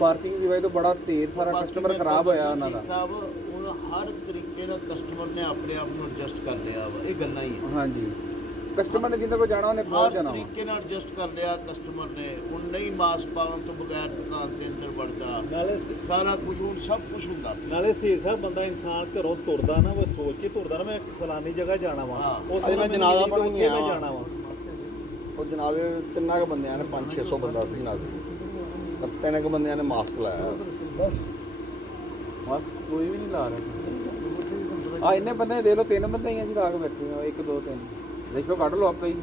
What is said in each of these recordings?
Parking ਦੀ ਵਜ੍ਹਾ ਤੋਂ ਬੜਾ ਢੇਰ ਸਾਰਾ ਕਸਟਮਰ ਖਰਾਬ ਹੋਇਆ ਉਹਨਾਂ ਦਾ ਸਾਹਿਬ ਹੁਣ ਹਰ ਤਰੀਕੇ ਨਾਲ ਕਸਟਮਰ ਨੇ ਆਪਣੇ ਆਪ ਨੂੰ ਐਡਜਸਟ ਕਰ ਲਿਆ ਵਾ, ਇਹ ਗੱਲਾਂ ਹੀ ਆ। ਹਾਂਜੀ ਕਸਟਮਰ ਨੇ ਜਿੱਦਾਂ ਕੋਈ ਜਾਣਾ ਉਹਨੇ ਪਹੁੰਚ ਜਾਣਾ ਹਰ ਤਰੀਕੇ ਨਾਲ ਐਡਜਸਟ ਕਰ ਲਿਆ ਕਸਟਮਰ ਨੇ। ਹੁਣ ਨਹੀਂ ਮਾਸਕ ਪਾਉਣ ਤੋਂ ਬਗੈਰ ਦੁਕਾਨ ਦੇ ਅੰਦਰ ਵੜਦਾ, ਨਾਲੇ ਸਾਰਾ ਕੁਝ ਹੁਣ ਸਭ ਕੁਝ ਹੁੰਦਾ। ਨਾਲੇ ਸੀਰ ਸਾਹਿਬ ਬੰਦਾ ਇਨਸਾਨ ਘਰੋਂ ਤੁਰਦਾ ਨਾ, ਉਹ ਸੋਚ ਕੇ ਤੁਰਦਾ ਨਾ ਮੈਂ ਫਲਾਨੀ ਜਗ੍ਹਾ ਜਾਣਾ ਵਾ, ਅਜੇ ਮੈਂ ਜਨਾਜ਼ਾ ਪੜ੍ਹਨ ਗਿਆ ਮੈਂ ਵਾਂ। ਜਾਣਾ ਵਾ। ਉਹ ਜਨਾਜ਼ੇ ਤਿੰਨਾਂ ਕੁ ਬੰਦਿਆਂ ਨੇ 500-600 ਬੰਦਾ ਸੀ ਜਨਾਜ਼ੇ, ਪਰ ਤਿੰਨ ਕੁ ਬੰਦਿਆਂ ਨੇ ਮਾਸਕ ਲਾਇਆ ਬਸ ਕੋਈ ਵੀ ਨਹੀਂ ਲਾ ਰਿਹਾ। ਆ ਇੰਨੇ ਬੰਦੇ ਦੇਖ ਲਓ, 3 ਬੰਦੇ ਹੀ ਆ ਜੀ ਲਾ ਕੇ ਬੈਠੇ ਆ, 1 2 3 ਦੇਖੋ ਕੱਢ ਲਓ ਆਪੇ ਹੀ।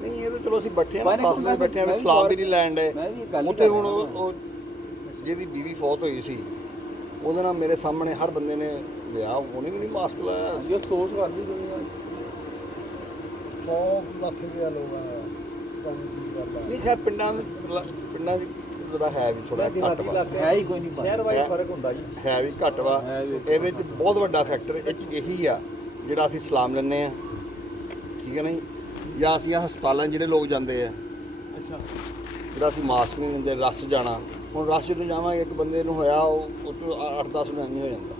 ਨਹੀਂ ਇਹ ਤਾਂ ਚਲੋ ਅਸੀਂ ਬੈਠੇ ਆ ਫਾਸਲੇ ਬੈਠੇ ਆ, ਸਲਾਮ ਵੀ ਨਹੀਂ ਲੈਣ ਦੇ ਉੱਥੇ। ਹੁਣ ਉਹ ਜਿਹਦੀ ਬੀਵੀ ਫੌਤ ਹੋਈ ਸੀ ਉਹਦੇ ਨਾਲ ਮੇਰੇ ਸਾਹਮਣੇ ਹਰ ਬੰਦੇ ਨੇ ਲਿਆ, ਉਹਨੇ ਵੀ ਨਹੀਂ ਮਾਸਕ ਲਾਇਆ। ਜੋ ਸੋਚ ਕਰਦੀ ਦੁਨੀਆ 100 ਲੱਖ ਰੁਪਇਆ ਲੋਕਾਂ ਦਾ ਨਹੀਂ ਖੈਰ ਪਿੰਡਾਂ ਦੀ ਜਿਹੜਾ ਹੈ ਵੀ ਥੋੜਾ ਘੱਟ ਵਾ, ਹੈ ਹੀ ਕੋਈ ਨਹੀਂ ਸ਼ਹਿਰ ਵਾਈਜ਼ ਫਰਕ ਹੁੰਦਾ ਜੀ, ਹੈ ਵੀ ਘੱਟ ਵਾ। ਇਹਦੇ 'ਚ ਬਹੁਤ ਵੱਡਾ ਫੈਕਟਰ ਇਹੀ ਆ ਜਿਹੜਾ ਅਸੀਂ ਸਲਾਮ ਲੈਂਦੇ ਆ, ਠੀਕ ਹੈ ਨਾ ਜੀ, ਜਾਂ ਅਸੀਂ ਹਸਪਤਾਲਾਂ ਜਿਹੜੇ ਲੋਕ ਜਾਂਦੇ ਆ, ਅੱਛਾ ਜਿਹੜਾ ਅਸੀਂ ਮਾਸਕ ਨਹੀਂ ਲੈਂਦੇ, ਰਸ਼ 'ਚ ਜਾਣਾ। ਹੁਣ ਰਸ਼ ਨੂੰ ਜਾਵਾਂਗੇ, ਇੱਕ ਬੰਦੇ ਨੂੰ ਹੋਇਆ ਉਹ ਤੋਂ 8-10 ਨੂੰ ਨਹੀਂ ਹੋ ਜਾਂਦਾ।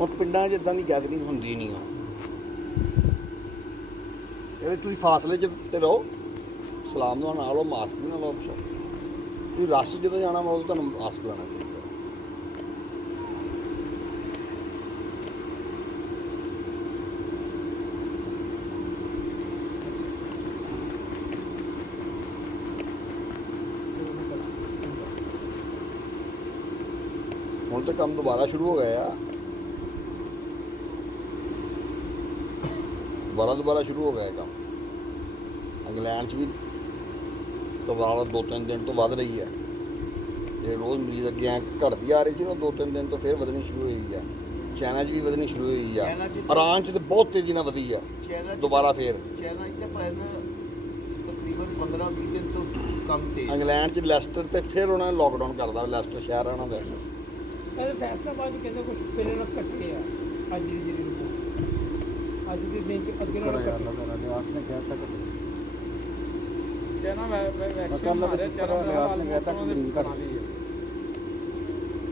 ਹੁਣ ਪਿੰਡਾਂ 'ਚ ਇਦਾਂ ਦੀ ਗੈਦਰਿੰਗ ਹੁੰਦੀ ਨਹੀਂ ਆ। ਇਹਦੇ ਤੁਸੀਂ ਫਾਸਲੇ 'ਚ ਤੇ ਰਹੋ, ਸਲਾਮ ਦਾ ਨਾਲ ਲਓ, ਮਾਸਕ ਵੀ ਨਾ ਲਓ। ਤੁਸੀਂ ਰਸ਼ 'ਚ ਜਦੋਂ ਜਾਣਾ ਵਾ ਉਦੋਂ ਤੁਹਾਨੂੰ ਮਾਸਕ ਲਾਉਣਾ ਚਾਹੀਦਾ। ਹੁਣ ਤਾਂ ਕੰਮ ਦੁਬਾਰਾ ਸ਼ੁਰੂ ਹੋ ਗਿਆ ਆ, ਦੁਬਾਰਾ ਸ਼ੁਰੂ ਹੋ ਗਿਆ ਕੰਮ। ਇੰਗਲੈਂਡ 'ਚ ਵੀ ਦੁਬਾਰਾ 2-3 ਦਿਨ ਤੋਂ ਵੱਧ ਰਹੀ ਹੈ। ਜਿਹੜੇ ਰੋਜ਼ ਮਰੀਜ਼ ਅੱਗੇ ਐਂ ਘਟਦੀ ਆ ਰਹੀ ਸੀ ਨਾ, 2-3 ਦਿਨ ਤੋਂ ਫਿਰ ਵਧਣੀ ਸ਼ੁਰੂ ਹੋਈ ਆ। ਚਾਈਨਾ 'ਚ ਵੀ ਵਧਣੀ ਸ਼ੁਰੂ ਹੋਈ ਆ, ਇਰਾਨ 'ਚ ਤਾਂ ਬਹੁਤ ਤੇਜ਼ੀ ਨਾਲ ਵਧੀ ਆ ਦੁਬਾਰਾ ਫਿਰ। ਚਾਈਨਾ 'ਚ ਤਾਂ ਤਕਰੀਬਨ 15-20 ਦਿਨ ਤੋਂ ਕੰਮ ਤੇ। ਇੰਗਲੈਂਡ 'ਚ ਲੈਸਟਰ ਤੇ ਫਿਰ ਉਹਨਾਂ ਨੇ ਲੋਕਡਾਊਨ ਕਰਦਾ, ਲੈਸਟਰ ਸ਼ਹਿਰ ਆ ਉਹਨਾਂ ਦਾ। ਇਹ ਫੈਸਲਾਬਾਦ ਕਹਿੰਦੇ ਕੁਝ ਪਹਿਲੇ ਨਾਲ ਕੱਟੇ ਆ ਅੱਜ ਦੀ ਜਿਹੜੀ ਰਿਪੋਰਟ ਅੱਜ ਦੇ ਦਿਨ ਚ ਅੱਗੇ ਨਾਲ ਲਿਆਸ ਨੇ ਕਿਹਾ ਤੱਕ ਚਾਈਨਾ ਵੈਕਸੀਨ ਮਾਰਿਆ ਚਾਈਨਾ ਨੇ ਆਲਮੋਸਟ ਉਹਨਾਂ ਦੇ ਬਣਾ ਲਈ ਹੈ।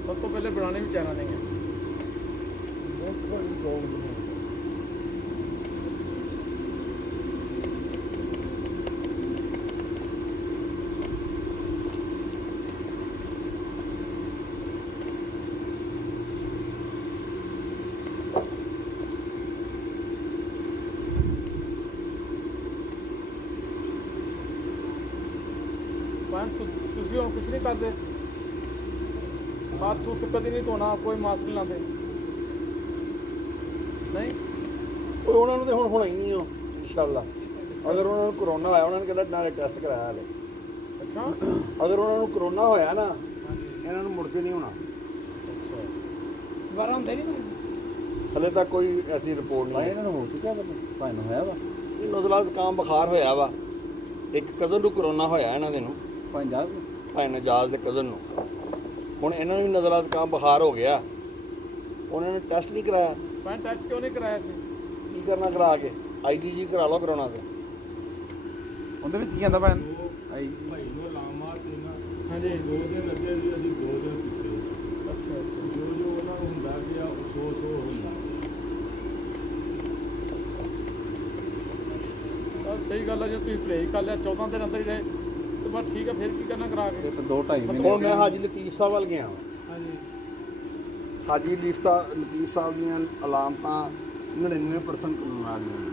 ਸਭ ਤੋਂ ਪਹਿਲੇ ਬਣਾਉਣੇ ਵੀ ਚਾਈਨਾ ਨੇ ਹੈ। ਤੁਸੀਂ ਹੁਣ ਕੁਝ ਨਹੀਂ ਕਰਦੇ, ਹੱਥ ਉੱਤ ਕਦੀ ਨਹੀਂ ਧੋਣਾ, ਕੋਈ ਮਾਸਕ ਨਹੀਂ ਲਾਉਂਦੇ ਨਹੀਂ। ਉਹ ਉਹਨਾਂ ਨੂੰ ਤਾਂ ਹੁਣ ਹੋਣਾ ਹੀ ਨਹੀਂ ਉਹ ਇਨਸ਼ਾਅੱਲਾ। ਅਗਰ ਉਹਨਾਂ ਨੂੰ ਕਰੋਨਾ ਹੋਇਆ, ਉਹਨਾਂ ਨੇ ਕਹਿੰਦਾ ਨਾਲੇ ਟੈਸਟ ਕਰਾਇਆ ਹਲੇ। ਅੱਛਾ ਅਗਰ ਉਹਨਾਂ ਨੂੰ ਕਰੋਨਾ ਹੋਇਆ ਨਾ, ਇਹਨਾਂ ਨੂੰ ਮੁੜ ਕੇ ਨਹੀਂ ਹੋਣਾ। ਅੱਛਾ ਦੁਬਾਰਾ ਹੁੰਦਾ ਨਹੀਂ ਹਲੇ ਤੱਕ ਕੋਈ ਐਸੀ ਰਿਪੋਰਟ ਨਹੀਂ। ਇਹਨਾਂ ਨੂੰ ਹੋ ਚੁੱਕਿਆ ਭਾਈ ਨੂੰ ਹੋਇਆ ਵਾ ਨਜ਼ਲਾ ਜ਼ੁਕਾਮ ਬੁਖਾਰ ਹੋਇਆ ਵਾ। ਇੱਕ ਕਜ਼ਨ ਨੂੰ ਕਰੋਨਾ ਹੋਇਆ ਇਹਨਾਂ ਦੇ ਨੂੰ, ਪੰਜਾਬ ਭਾਈ ਨਜਾਜ਼ ਦੇ ਕਜ਼ਨ ਨੂੰ। ਹੁਣ ਇਹਨਾਂ ਨੂੰ ਵੀ ਨਜ਼ਲਾ ਜ਼ੁਕਾਮ ਬੁਖਾਰ ਹੋ ਗਿਆ, ਉਹਨਾਂ ਨੇ ਟੈਸਟ ਨਹੀਂ ਕਰਾਇਆ। ਪੈਨ ਟੈਸਟ ਕਿਉਂ ਨਹੀਂ ਕਰਾਇਆ ਸੀ? ਕੀ ਕਰਨਾ ਕਰਾ ਕੇ IgG ਕਰਾ ਲਓ ਕਰੋਨਾ ਤੇ। ਉਹਦੇ ਵਿੱਚ ਕੀ ਆਂਦਾ ਭੈਣ ਆਈ ਭਾਈ ਨੂੰ ਲਾਮਾ ਸੀ ਨਾ, ਹਾਂਜੀ 2 ਦਿਨ ਲੱਗੇ ਸੀ, ਅਸੀਂ 2 ਦਿਨ ਪਿੱਛੇ। ਅੱਛਾ ਅੱਛਾ ਜੋ ਉਹਨਾਂ ਨੂੰ ਹੁੰਦਾ ਕਿ ਆ ਸੋ ਹੁੰਦਾ। ਬਸ ਸਹੀ ਗੱਲ ਹੈ, ਜੇ ਤੁਸੀਂ ਪਰਹੇਜ਼ ਕਰ ਲਿਆ 14 ਦਿਨ ਅੰਦਰ ਹੀ ਰਹੇ ਤੇ ਬਸ ਠੀਕ ਹੈ। ਫਿਰ ਕੀ ਕਰਨਾ ਕਰਾ ਕੇ? 2-2.5 ਮਹੀਨੇ ਹੁਣ ਮੈਂ ਹਾਜੀ ਲਤੀਫ ਸਾਹਿਬ ਵੱਲ ਗਿਆ। ਹਾਂਜੀ ਹਾਜੀ ਲਤੀਫ ਸਾਹਿਬ ਦੀਆਂ ਅਲਾਮਤਾਂ 99% ਕਰੋਨਾ ਵਾਲੀਆਂ ਨੇ।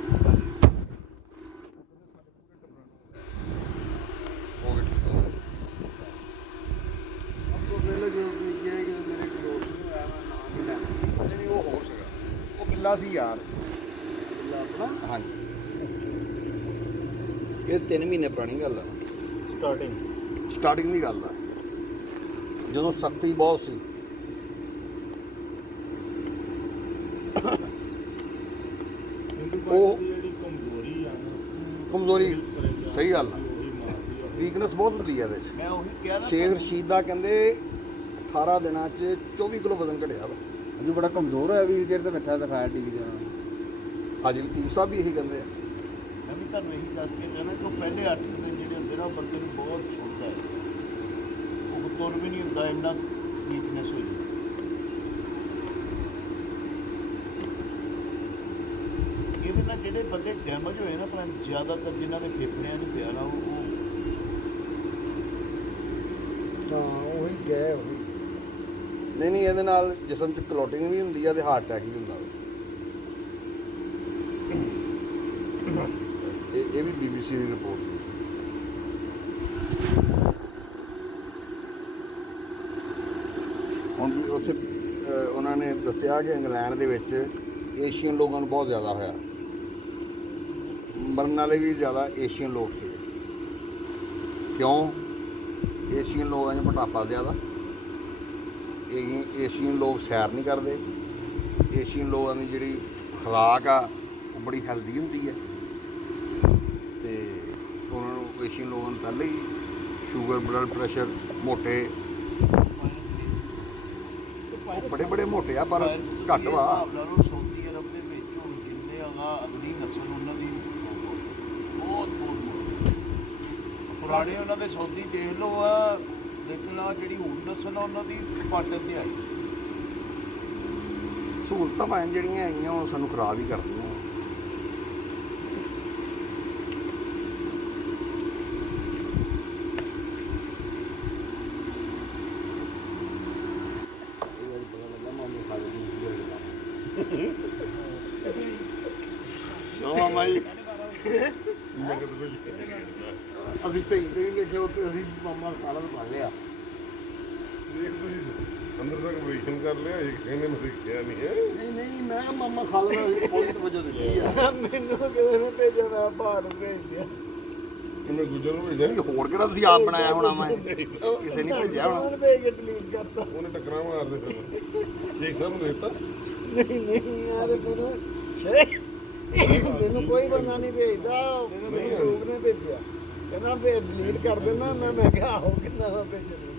ਪਹਿਲੇ ਜੋ ਵੀ ਕਿਹਾ ਕਿ ਮੇਰੇ ਇੱਕ ਦੋਸਤ ਨੂੰ ਆਇਆ, ਮੈਂ ਨਾਮ ਨਹੀਂ ਲੈਣਾ, ਨਹੀਂ ਉਹ ਹੋਰ ਸੀਗਾ, ਉਹ ਬਿੱਲਾ ਸੀ ਯਾਰ, ਬਿੱਲਾ ਆਪਣਾ। ਹਾਂਜੀ ਇਹ 3 ਮਹੀਨੇ ਪੁਰਾਣੀ ਗੱਲ ਆ, ਸਟਾਰਟਿੰਗ ਦੀ ਗੱਲ ਆ, ਜਦੋਂ ਸਖਤੀ ਬਹੁਤ ਸੀ। ਉਹ ਜਿਹੜੀ ਕਮਜ਼ੋਰੀ ਆ ਨਾ, ਕਮਜ਼ੋਰੀ ਸਹੀ ਗੱਲ ਆ, ਉਹੀ ਮਾਰਦੀ ਆ। ਵੀਕਨੈਸ ਬਹੁਤ ਹੁੰਦੀ ਹੈ ਇਹਦੇ 'ਚ। ਮੈਂ ਉਹੀ ਕਿਹਾ ਨਾ, ਸ਼ੇਖ ਰਸ਼ੀਦ ਦਾ ਕਹਿੰਦੇ 18 ਦਿਨਾਂ 'ਚ 24 ਕਿਲੋ ਵਜ਼ਨ ਘਟਿਆ ਵਾ। ਅਜੂ ਬੜਾ ਕਮਜ਼ੋਰ ਹੋਇਆ, ਵੀਲ ਚੇਅਰ ਤੇ ਬੈਠਾ ਦਿਖਾਇਆ ਟੀਵੀ ਤੇ। ਹਾਜੀ ਲਤੀਫ ਸਾਹਿਬ ਵੀ ਇਹੀ ਕਹਿੰਦੇ ਆ। ਮੈਂ ਵੀ ਤੁਹਾਨੂੰ ਇਹੀ ਦੱਸ ਕੇ ਕਹਿਣਾ ਕਿ ਉਹ ਪਹਿਲੇ 8 ਦਿਨ ਜਿਹੜੇ ਹੁੰਦੇ ਨਾ, ਉਹ ਬੰਦੇ ਨੂੰ ਬਹੁਤ ਛੁੱਟਦਾ ਹੈ। ਤੁਰ ਵੀ ਨਹੀਂ ਹੁੰਦਾ, ਇੰਨਾ ਵੀਕਨੈਸ ਹੋ ਜਾਂਦੀ। ਇਹਦੇ ਨਾਲ ਜਿਹੜੇ ਬੰਦੇ ਡੈਮੇਜ ਹੋਏ ਨਾ, ਪਰ ਜ਼ਿਆਦਾਤਰ ਜਿਨ੍ਹਾਂ ਦੇ ਫੇਫੜਿਆਂ 'ਚ ਪਿਆ ਨਾ, ਉਹ ਹਾਂ ਉਹੀ ਗਏ ਉਹੀ। ਨਹੀਂ ਇਹਦੇ ਨਾਲ ਜਿਸਮ 'ਚ ਕਲੋਟਿੰਗ ਵੀ ਹੁੰਦੀ ਆ ਤੇ ਹਾਰਟ ਅਟੈਕ ਵੀ ਹੁੰਦਾ ਵਾ। ਇਹ ਵੀ BBC ਦੀ ਰਿਪੋਰਟ ਸੀ। ਹੁਣ ਵੀ ਉੱਥੇ ਉਹਨਾਂ ਨੇ ਦੱਸਿਆ ਕਿ ਇੰਗਲੈਂਡ ਦੇ ਵਿੱਚ ਏਸ਼ੀਅਨ ਲੋਕਾਂ ਨੂੰ ਬਹੁਤ ਜ਼ਿਆਦਾ ਹੋਇਆ, ਮਰਨ ਵਾਲੇ ਵੀ ਜ਼ਿਆਦਾ ਏਸ਼ੀਅਨ ਲੋਕ ਸੀ। ਕਿਉਂ? ਏਸ਼ੀਅਨ ਲੋਕਾਂ 'ਚ ਮੋਟਾਪਾ ਜ਼ਿਆਦਾ, ਏਸ਼ੀਅਨ ਲੋਕ ਸੈਰ ਨਹੀਂ ਕਰਦੇ, ਏਸ਼ੀਅਨ ਲੋਕਾਂ ਦੀ ਜਿਹੜੀ ਖੁਰਾਕ ਆ ਉਹ ਬੜੀ ਹੈਲਦੀ ਹੁੰਦੀ ਹੈ, ਤੇ ਉਹਨਾਂ ਨੂੰ ਏਸ਼ੀਅਨ ਲੋਕਾਂ ਨੂੰ ਪਹਿਲਾਂ ਹੀ ਸ਼ੂਗਰ, ਬਲੱਡ ਪ੍ਰੈਸ਼ਰ, ਮੋਟੇ, ਬੜੇ ਬੜੇ ਮੋਟੇ ਆ ਪਰ ਘੱਟ ਵਾ। ਹਿਸਾਬ ਲਾ ਲਓ ਸਾਊਦੀ ਅਰਬ ਦੇ ਵਿੱਚ ਹੁਣ ਜਿੰਨੇ ਅਗਲੀ ਨਸਲ ਉਹਨਾਂ ਦੀ ਬਹੁਤ ਪੁਰਾਣੇ ਉਹਨਾਂ ਦੇ ਸਾਊਦੀ ਦੇਖ ਲਓ ਆ, ਲੇਕਿਨ ਆ ਜਿਹੜੀ ਹੁਣ ਨਸਲ ਆ ਉਹਨਾਂ ਦੀ ਪਾਟੇ ਤੇ ਆਈ। ਸਹੂਲਤਾਂ ਭਾਵੇਂ ਜਿਹੜੀਆਂ ਆਈਆਂ ਉਹ ਸਾਨੂੰ ਖਰਾਬ ਹੀ ਕਰਦੀਆਂ। ਅਸੀਂ ਢਈ ਨਹੀਂ ਦੇਖਿਆ ਉੱਥੇ, ਅਸੀਂ ਮਾਮਾ ਸਾਲਾ ਪਾ ਲਿਆ। ਅੰਦਰ ਤੱਕ ਆਪਰੇਸ਼ਨ ਕਰ ਲਿਆ, ਇੱਕ ਇਹਨੇ ਮੈਂ ਦੇਖਿਆ ਨਹੀਂ ਹੈ। ਨਹੀਂ ਮੈਂ ਕਿਹਾ ਮਾਮਾ ਖਾ ਲੈਣਾ, ਕੋਈ ਵਜ੍ਹਾ ਦਿੱਤੀ ਆ। ਮੈਨੂੰ ਕਿਸੇ ਨੇ ਭੇਜਿਆ, ਮੈਂ ਭਾਰ ਨੂੰ ਭੇਜ ਦਿਆ। ਮੈਂ ਗੁੱਜਰ ਨੂੰ ਭੇਜਿਆ, ਹੋਰ ਕਿਹੜਾ ਤੁਸੀਂ ਆਪ ਬਣਾਇਆ ਹੋਣਾ ਮੈਂ, ਕਿਸੇ ਨੇ ਭੇਜਿਆ ਹੋਣਾ। ਉਹਨੇ ਭੇਜ ਕੇ ਡਿਲੀਟ ਕਰਤਾ। ਉਹਨੇ ਟੱਕਰਾਂ ਮਾਰਦੇ ਫਿਰ ਸ਼ੇਖ ਸਾਹਿਬ ਨੂੰ ਦੇਤਾ। ਨਹੀਂ ਆ ਤੇ ਮੈਨੂੰ ਕੋਈ ਬੰਦਾ ਨਹੀਂ ਭੇਜਦਾ, ਲੋਕ ਨੇ ਭੇਜਿਆ, ਕਹਿੰਦਾ ਭੇਜ ਡਿਲੀਟ ਕਰ ਦੇਣਾ। ਮੈਂ ਕਿਹਾ ਆਹੋ, ਕਿੰਨਾ ਵਾ ਭੇਜਣਾ।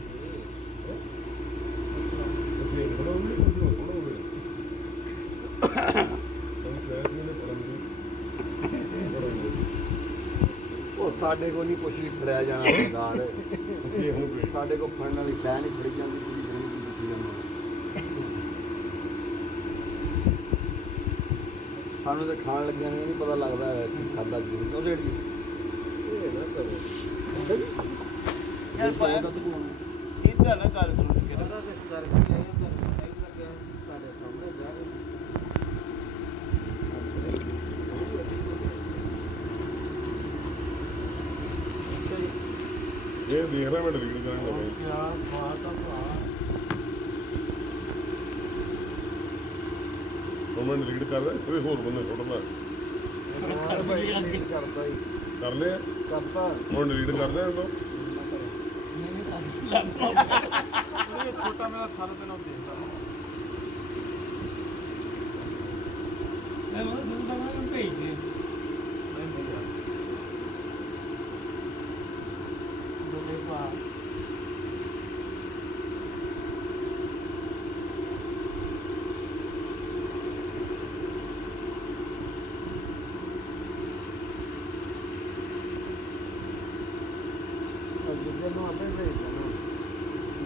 ਉਹ ਸਾਡੇ ਕੋਲ ਨਹੀਂ ਕੁਛ ਵੀ ਫੜਿਆ ਜਾਣਾ ਸਰਦਾਰ, ਸਾਡੇ ਕੋਲ ਫੜਨ ਵਾਲੀ ਸ਼ੈ ਨਹੀਂ ਫੜੀ ਜਾਂਦੀ, ਤੁਸੀਂ ਦੇਣੀ ਕੀ ਦਿੱਤੀ ਜਾਂਦੀ। ਸਾਨੂੰ ਤਾਂ ਖਾਣ ਲੱਗਿਆ ਨਹੀਂ ਪਤਾ ਲੱਗਦਾ ਕੀ ਖਾਧਾ ਕੀ ਨਹੀਂ। ਉਹ ਜਿਹੜੀ ਯਾਰ ਪਾਇਆ ਇਹਦਾ ਨਾ ਗੱਲ ਸੁਣ ਕੇ ਨਾ, ਇਹ ਦੇਖ ਰਿਹਾ ਮੈਂ ਡਿਲੀਟ ਕਰਾਂਗਾ ਭਾਈ। ਹੁਣ ਮੈਂ ਡਿਲੀਟ ਕਰਦਾ, ਕੋਈ ਹੋਰ ਬੰਦੇ ਸੁੱਟਦਾ ਕਰਤਾ ਹੀ ਕਰ ਲਿਆ, ਕਰਤਾ। ਹੁਣ ਡਿਲੀਟ ਕਰਦਾ ਇਹਨੂੰ। ਛੋਟਾ ਮੇਰਾ ਸਾਰਾ ਦਿਨ ਉਹ ਦੇਖਦਾ ਮੈਂ ਉਹ ਸੁਣਦਾ ਮੈਂ ਭੇਜ ਦੇ ਦੋਲੇ ਪਾ। ਜਿੱਦਾਂ ਨੂੰ ਆਪੇ ਭੇਜ ਦੇਣਾ।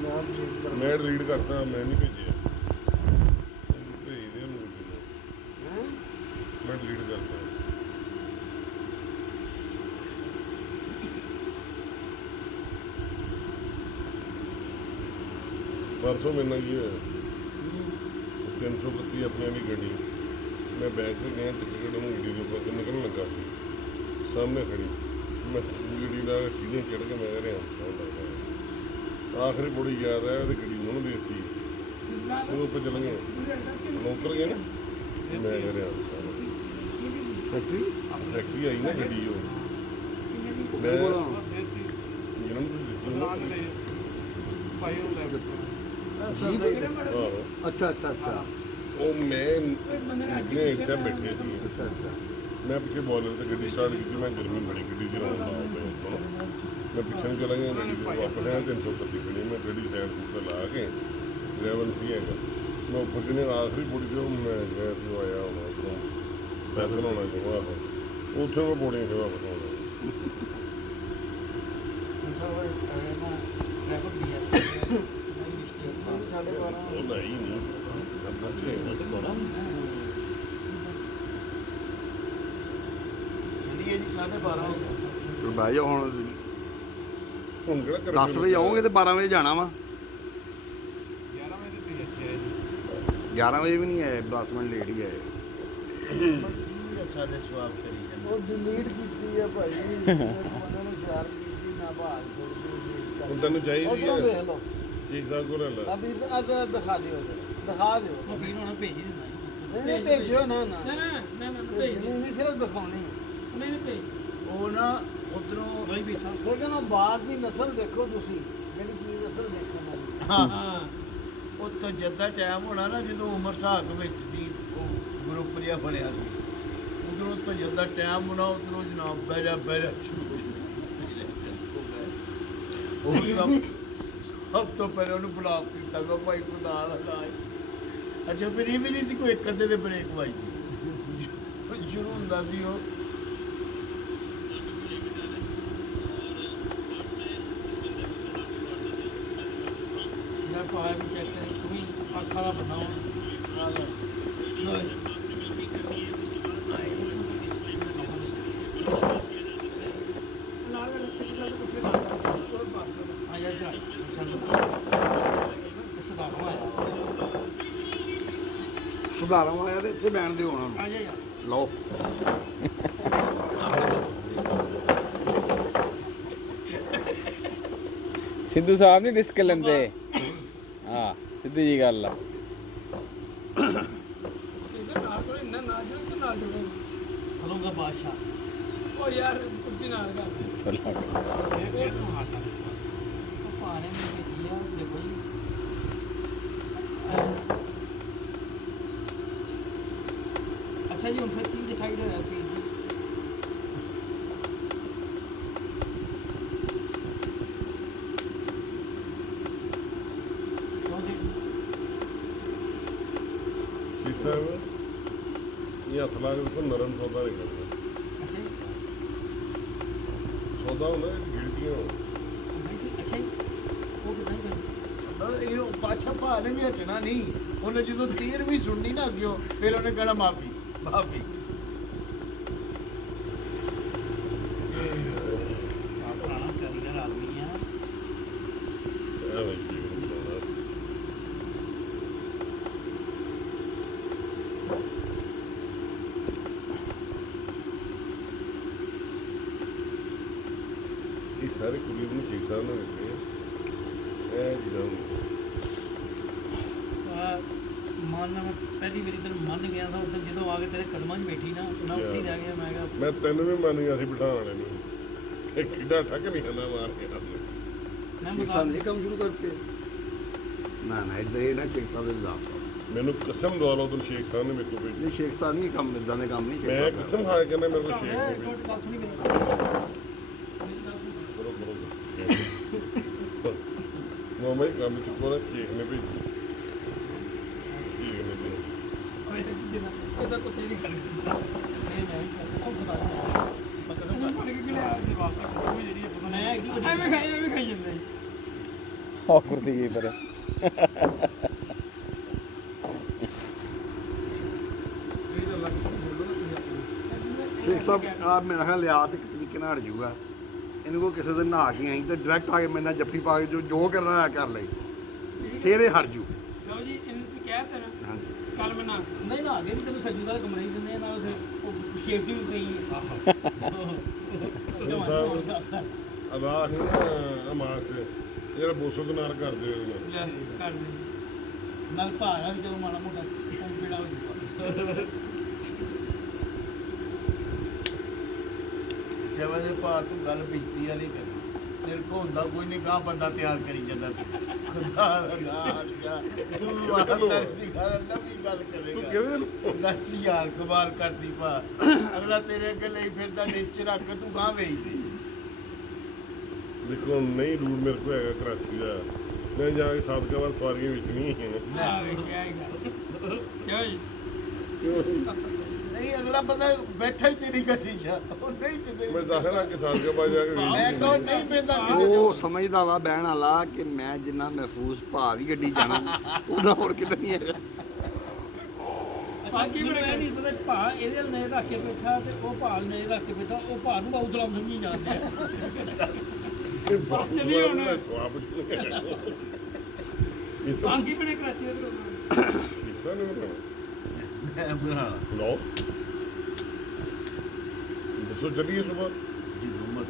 ਮੈਂ ਆਪ ਚੇਂਜ ਕਰ ਮੈਂ ਡਿਲੀਟ ਕਰਤਾ, ਮੈਂ ਨਹੀਂ ਭੇਜਿਆ। ਭੇਜ ਦੇ ਉਹਨੂੰ, ਮੈਂ ਡਿਲੀਟ ਕਰਤਾ। ਪਰਸੋਂ ਮੇਰੇ ਨਾਲ ਕੀ ਹੋਇਆ, 331 ਆਪਣੇ ਵਾਲੀ ਗੱਡੀ, ਮੈਂ ਬੈਕ ਤੇ ਗਿਆ, ਟਿਕਟ ਨੂੰ ਗੱਡੀ ਦੇ ਉੱਪਰ ਨਿਕਲਣ ਲੱਗਾ ਸੀ, ਸਾਹਮਣੇ ਖੜੀ, ਮੈਂ ਗੱਡੀ ਦਾ ਸੀਧੇ ਚੜ੍ਹ ਕੇ ਮੈਂ ਰਿਹਾ ਆਖਰੀ ਬੜੀ ਯਾਦ ਹੈ, ਉਹਦੀ ਗੱਡੀ ਉਹਨੂੰ ਦੇ ਦਿੱਤੀ, ਉਹ ਉੱਪਰ ਚੱਲ ਗਏ, ਨੌਕਰ ਗਏ ਨਾ, ਮੈਂ ਰਿਹਾ ਫੈਕਟਰੀ ਆਈ ਨਾ ਗੱਡੀ, ਉਹ ਮੈਂ ਜਿਹਨਾਂ ਨੂੰ ਦਿੱਤੀ ਅੱਛਾ ਅੱਛਾ ਅੱਛਾ। ਉਹ ਮੈਂ ਨਿਕਲੇ ਇੱਥੇ ਬੈਠੇ ਸੀ, ਅੱਛਾ ਅੱਛਾ। ਮੈਂ ਪਿੱਛੇ ਬੋਲਰ ਤੇ ਗੱਡੀ ਸਟਾਰਟ ਕੀਤੀ, ਮੈਂ ਗਰਮੀ ਬੜੀ ਗੱਡੀ ਚਲਾਉਣ ਲੱਗ ਪਿਆ, ਮੈਂ ਪਿੱਛੇ ਨੂੰ ਚਲਾ ਗਿਆ, ਗੱਡੀ ਦੇ ਵਾਪਸ ਆਇਆ, 331 ਖੜੀ, ਮੈਂ ਗੱਡੀ ਸਾਈਡ ਤੇ ਲਾ ਕੇ ਡਰਾਈਵਰ ਸੀ ਹੈਗਾ, ਮੈਂ ਉੱਪਰ ਕਿਨੇ ਆਖਰੀ ਪੌੜੀ ਤੇ ਮੈਂ ਗਿਆ ਤੇ ਆਇਆ ਹੋਣਾ ਉੱਪਰੋਂ ਪੈਸੇ ਲਾਉਣਾ ਜਮਾ, ਉੱਥੇ ਮੈਂ ਪੌੜੀਆਂ ਸੇਵਾ ਬਤਾਉਂਦਾ। 12:30 ਉਹ ਨਹੀਂ ਜਿਹੜੀ ਇਹ ਜੀ 12:30 ਬਹਿ ਜਾਓ ਹੁਣ ਹੁਣ ਕਿਹੜਾ ਕਰ 10 ਵਜੇ ਆਓਗੇ ਤੇ 12 ਵਜੇ ਜਾਣਾ ਵਾ 11 ਵਜੇ ਵੀ ਨਹੀਂ ਆਏ 10 ਮਿੰਟ ਲੇਟ ਹੀ ਆਏ ਸਾਡੇ ਸਵਾਬ ਕਰੀ ਜਾਂਦੇ ਉਹ ਡਿਲੀਟ ਕੀਤੀ ਆ ਭਾਈ ਉਹਨਾਂ ਨੇ ਸ਼ੇਅਰ ਕੀਤੀ ਨਾ ਬਾਹਰ ਛੋੜ ਦਿੱਤੀ ਹੁਣ ਤੈਨੂੰ ਚਾਹੀਦੀ ਉਹ ਹੈ ਦੇਖ ਲਓ ਠੀਕ ਸਾਹਿਬ ਕੋਲ ਲੈ ਅਭੀ ਅੱਜ ਦਿਖਾ ਦਿਓ ਦਿਖਾ ਦਿਓ ਵੀਰ ਹੁਣ ਭੇਜ ਹੀ ਦਿੰਦਾ ਨਹੀਂ ਭੇਜਿਓ ਨਾ ਨਾ ਨਾ ਨਾ ਨਾ ਨਾ ਭੇਜ ਭੇਜਣੀ ਨਹੀਂ ਸਿਰਫ ਦਿਖਾਉਣੀ ਨਹੀਂ ਨਹੀਂ ਭੇਜ ਉਹ ਨਾ ਉਧਰੋਂ ਕੋਈ ਵੀ ਸਾ ਲੇਕਿਨ ਉਹ ਬਾਅਦ ਦੀ ਨਸਲ ਦੇਖੋ ਤੁਸੀਂ ਜਿਹੜੀ ਕੀ ਨਸਲ ਦੇਖੋ ਨਾ ਹਾਂ ਹਾਂ ਉਹ ਤਾਂ ਜੱਦਾ ਟਾਈਮ ਹੋਣਾ ਨਾ ਜਦੋਂ ਉਮਰ ਸਾਹਕ ਵਿੱਚ ਦੀ ਉਹ ਗਰੁੱਪ ਜਿਹਾ ਬਣਿਆ ਸੀ ਉਧਰੋਂ ਤਾਂ ਜੱਦਾ ਟਾਈਮ ਹੋਣਾ ਉਧਰੋਂ ਜਨਾਬ ਬਹਿ ਜਾ ਸ਼ੁਰੂ ਹੋ ਜਾਊ ਸਭ ਤੋਂ ਪਹਿਲਾਂ ਉਹਨੂੰ ਬਲੌਕ ਕੀਤਾ ਗਾ ਭਾਈ ਖੁਦਾ ਦਾ ਲਾਇ ਅੱਛਾ ਫਿਰ ਇਹ ਵੀ ਨਹੀਂ ਸੀ ਕੋਈ ਇੱਕ ਅੱਧੇ ਦੇ ਬ੍ਰੇਕ ਵੱਜਦੀ ਸ਼ੁਰੂ ਹੁੰਦਾ ਸੀ ਉਹ ਯਾਰ ਪਾਇਆ ਵੀ ਚੈੱਕ ਕਰੀ ਤੂੰ ਵੀ ਅੱਖਾਂ ਦਾ ਬਣਾਓ ਆ ਲੋ ਨਾਲ ਲੱਛੇ ਦੀ ਗੱਲ ਕੁਛ ਨਾ ਉਹ ਪਾਸ ਆ ਯਾਰ ਜਾ ਸੁਧਾਰਾਂ ਆਇਆ ਤੇ ਇੱਥੇ ਬੈਣ ਦਿਓ ਉਹਨਾਂ ਆ ਨੂੰ ਜਾ ਯਾਰ ਲਓ ਸਿੱਧੂ ਸਾਹਿਬ ਨਹੀਂ ਰਿਸਕ ਲੈਂਦੇ ਹਾਂ ਸਿੱਧੀ ਜੀ ਗੱਲ ਆ ਇਹਦਾ ਨਾਲ ਕੋਈ ਇੰਨਾ ਨਾ ਜੁੜੇ ਤੇ ਨਾਲ ਜੁੜੇ ਹਲੋਂ ਦਾ ਬਾਦਸ਼ਾਹ ਉਹ ਯਾਰ ਕੁਰਸੀ ਨਾਲ ਕਰ ਇਹ ਤੋਂ ਹੱਥ ਨਾਲ ਉਹ ਪਾਣੇ में दिया देखो जी अच्छा जी उनसे तीन डिसाइड हो जाती है ਠੀਕ ਸਾਹਿਬ ਇਹ ਹੱਥ ਲਾ ਕੇ ਦੇਖੋ ਨਰਮ ਸੌਦਾ ਨਹੀਂ ਕਰਦਾ ਸੌਦਾ ਹੁੰਦਾ ਗਿਲਟੀਆਂ अच्छा जी वो बताइए ਇਹ ਪਾਛਾ ਭਾ ਨੇ ਵੀ ਹਟਣਾ ਨਹੀਂ ਉਹਨੇ ਜਦੋਂ ਤੀਰ ਵੀ ਸੁਣਨੀ ਨਾ ਅੱਗਿਓ ਫਿਰ ਉਹਨੇ ਕਹਿਣਾ ਮਾਫੀ ਮਾਫੀ पुराना कारीगर आदमी है ਐਵੇਂ ਜੀਵਨ ਬਣਾਉਣਾ ਸੀ ਇਹ ਸਾਰੇ ਕੁੜੀ ਨੂੰ ਠੀਕ ਸਾਹਿਬ ਨੇ ਵੇਖੇ ਇਹ ਜਿਹੜਾ ਮਨ ਮੈਂ ਪਹਿਲੀ ਵਾਰੀ ਤੈਨੂੰ ਮੰਨ ਗਿਆ ਤਾਂ ਉਦੋਂ ਜਦੋਂ ਆ ਕੇ ਤੇਰੇ ਕਦਮਾਂ 'ਚ ਬੈਠੀ ਨਾ ਉਹਨਾਂ ਉੱਥੇ ਹੀ ਰਹਿ ਗਿਆ ਮੈਂ ਕਿਹਾ ਮੈਂ ਤੈਨੂੰ ਵੀ ਮੰਨ ਗਿਆ ਸੀ ਬਿਠਾਉਣ ਵਾਲੇ ਨੂੰ ਇਹ ਕਿੱਡਾ ਠੱਗ ਨਹੀਂ ਕਹਿੰਦਾ ਮਾਰ ਕੇ ਆਪਨੇ ਮੈਂ ਸ਼ੇਖ ਬਤਾ ਸਾਹਿਬ ਨੇ ਕੰਮ ਸ਼ੁਰੂ ਕਰਕੇ ਨਾ ਨਾ ਇੱਦਾਂ ਇਹ ਨਾ ਸ਼ੇਖ ਸਾਹਿਬ ਦੇ ਖਿਲਾਫ ਮੈਨੂੰ ਕਸਮ ਦਵਾ ਲਓ ਤੁਮ ਸ਼ੇਖ ਸਾਹਿਬ ਨੇ ਮੇਰੇ ਕੋਲ ਭੇਜੀ ਨਹੀਂ ਸ਼ੇਖ ਸਾਹਿਬ ਨਹੀਂ ਕੰਮ ਇਦਾਂ ਦੇ ਕੰਮ ਨਹੀਂ ਸ਼ੇਖ ਮੈਂ ਸਾਹਿਬ ਕਸਮ ਖਾ ਕੇ ਕਹਿੰਦਾ ਮੇਰੇ ਕੋਲ ਸ਼ੇਖ ਨੇ ਭੇਜੀ ਛੋਟੀ ਗੱਲ ਸੁਣੀ ਮੇਰੀ ਕਰੋ ਮਾਮਾ ਹੀ ਕੰਮ ਚੁੱਕੋ ਨਾ ਸ਼ੇਖ ਨੇ ਭੇਜੀ ਸ਼ੇਖ ਨੇ ਭੇਜੀ ਇਹਦਾ ਕੁੱਤੇ ਨਹੀਂ ਕਰ ਨਹੀਂ ਨਹੀਂ ਸਭ ਬਤਾ ਪਤਾ ਨਹੀਂ ਪੜ ਕੇ ਲਿਆ ਜਵਾਬ ਤਾਂ ਕੋਈ ਜਿਹੜੀ ਪਤਾ ਨਹੀਂ ਐਵੇਂ ਖਾਈ ਜਾਂਦਾ ਜੀ ਉਹ ਕੁਰਸੀ ਕੀ ਪਰ ਸ਼ੇਖ ਸਾਹਿਬ ਆ ਮੇਰਾ ਖਿਆਲ ਲਿਆਸ ਇੱਕ ਤਰੀਕੇ ਨਾਲ ਹਟ ਜਾਊਗਾ ਇਹਨੂੰ ਕੋ ਕਿਸੇ ਦਿਨ ਨਹਾ ਕੇ ਆਈ ਤੇ ਡਾਇਰੈਕਟ ਆ ਕੇ ਮੇਰੇ ਨਾਲ ਜੱਫੀ ਪਾ ਕੇ ਜੋ ਕਰਨਾ ਹੈ ਕਰ ਲਈ ਫੇਰ ਇਹ ਹਟ ਜੂ ਲਓ ਜੀ ਇਹਨੂੰ ਕੀ ਕਹਿ ਤਾ ਨਾ ਹਾਂਜੀ ਕੱਲ ਮੈਂ ਨਹੀਂ ਨਾ ਅੱਗੇ ਵੀ ਤੈਨੂੰ ਸੱਜੂ ਦਾ ਕਮਰਾ ਹੀ ਦਿੰਦੇ ਆ ਨਾਲ ਉਥੇ ਉਹ ਸੇਫਟੀ ਵੀ ਪਈ ਹੈ ਸ਼ੇਖ ਸਾਹਿਬ ਅਦਾ ਹੈ ਨਾ ਅਮਾਸ ਜਿਹੜਾ ਬੋਸੋ ਦੇ ਨਾਲ ਕਰਦੇ ਉਹਦੇ ਨਾਲ ਲੈ ਕਰ ਦੇ ਨਾਲ ਭਾਰਾ ਵੀ ਜਦੋਂ ਮਾੜਾ ਮੋਟਾ ਕੰਪੀੜਾ ਹੋ ਜਾਊਗਾ ਜਵਾ ਦੇ ਭਾ ਤੂੰ ਗੱਲ ਬੀਤੀ ਵਾਲੀ ਕਰ ਤੇਰੇ ਕੋ ਹੁੰਦਾ ਕੋਈ ਨਹੀਂ ਗਾਹ ਬੰਦਾ ਤਿਆਰ ਕਰੀ ਜਾਂਦਾ ਖੁਦਾ ਦਾ ਨਾਮ ਲਿਆ ਤੂੰ ਵਾਹਦਰ ਦੀ ਗੱਲ ਨਵੀਂ ਗੱਲ ਤੂੰ ਕਰੇਗਾ ਕਿਹਦੇ ਨੂੰ ਲੱਛੀ ਯਾਰ ਕਮਾਲ ਕਰਦੀ ਭਾ ਅਗਲਾ ਤੇਰੇ ਅੱਗੇ ਲਈ ਫਿਰਦਾ ਨਿਸ਼ਚ ਰੱਖ ਕੇ ਤੂੰ ਗਾਹ ਵੇਚਦੀ ਦੇਖੋ ਨਹੀਂ ਰੂਟ ਮੇਰੇ ਕੋਲ ਹੈਗਾ ਕਰਾਚੀ ਦਾ ਮੈਂ ਜਾ ਕੇ ਸਾਦਕਾਬਾਦ ਸਵਾਰੀਆਂ ਵਿੱਚ ਨਹੀਂ ਹੈ ਲੈ ਵੇਖਿਆ ਹੀ ਗੱਲ ਕਿਉਂ ਜੀ ਕਿਉਂ ਨਹੀਂ ਨਹੀਂ ਅਗਲਾ ਬੰਦਾ ਬੈਠਾ ਹੀ ਤੇਰੀ ਗੱਡੀ 'ਚ ਉਹ ਨਹੀਂ ਤੇ ਮੈਂ ਦੱਸਣਾ ਕਿਸਾਨ ਕੇ ਬਾਅਦ ਜਾ ਕੇ ਮੈਂ ਕਹਾਂ ਨਹੀਂ ਪੈਂਦਾ ਉਹ ਸਮਝਦਾ ਵਾ ਬਹਿਣ ਵਾਲਾ ਕਿ ਮੈਂ ਜਿੰਨਾ ਮਹਿਫੂਜ਼ ਭਾਅ ਦੀ ਗੱਡੀ ਜਾਣਾ ਉਹਦਾ ਹੋਰ ਕਿਤੇ ਨਹੀਂ ਹੈਗਾ। ਬਾਕੀ ਬਣੇ ਨਹੀਂ ਪਤਾ ਭਾ ਇਹਦੇ ਨਾਲ ਨਹੀਂ ਰੱਖ ਕੇ ਬੈਠਾ ਤੇ ਉਹ ਭਾ ਨਹੀਂ ਰੱਖ ਕੇ ਬੈਠਾ ਉਹ ਭਾ ਨੂੰ ਬਹੁਤ ਲੰਮ ਸਮਝੀ ਜਾਂਦੇ ਆ ਸਵਾਬ ਬਾਕੀ ਬਣੇ ਕਰਾਚੀ ਦੇ ਕਿਸਾਨ ਨੂੰ ਮੈਂ ਬਣਾ ਲੋ ਦੱਸੋ ਚੱਲੀਏ ਸੁਬਹ ਜੀ ਉਮਰ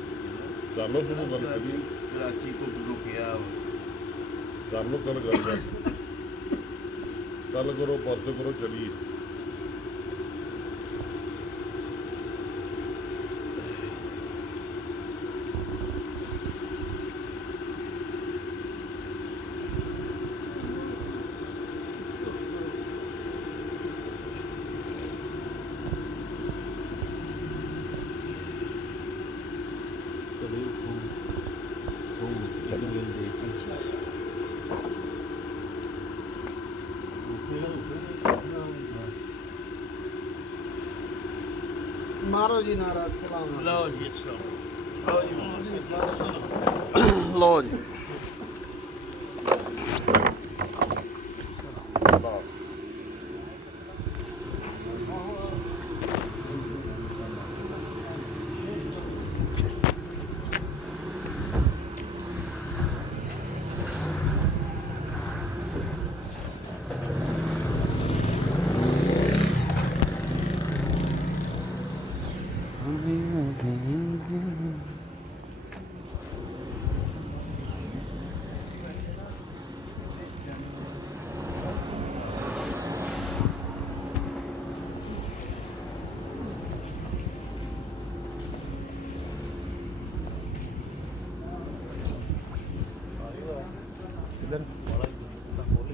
ਚਾਲੋ ਸੁਬਹ ਗੱਲ ਕਰੀਏ ਕਰਾਚੀ ਕੋ ਰੁਕਿਆ ਕਰ ਲੋ ਕੱਲ ਗੱਲ ਕੱਲ ਕਰੋ ਪਰਸੋਂ ਕਰੋ ਚੱਲੀਏ ਮਾਰੋ ਜੀ ਨਾਰਾ ਸਲਾਮ ਲਓ ਜੀ ਲਓ ਜੀ ਲਓ ਜੀ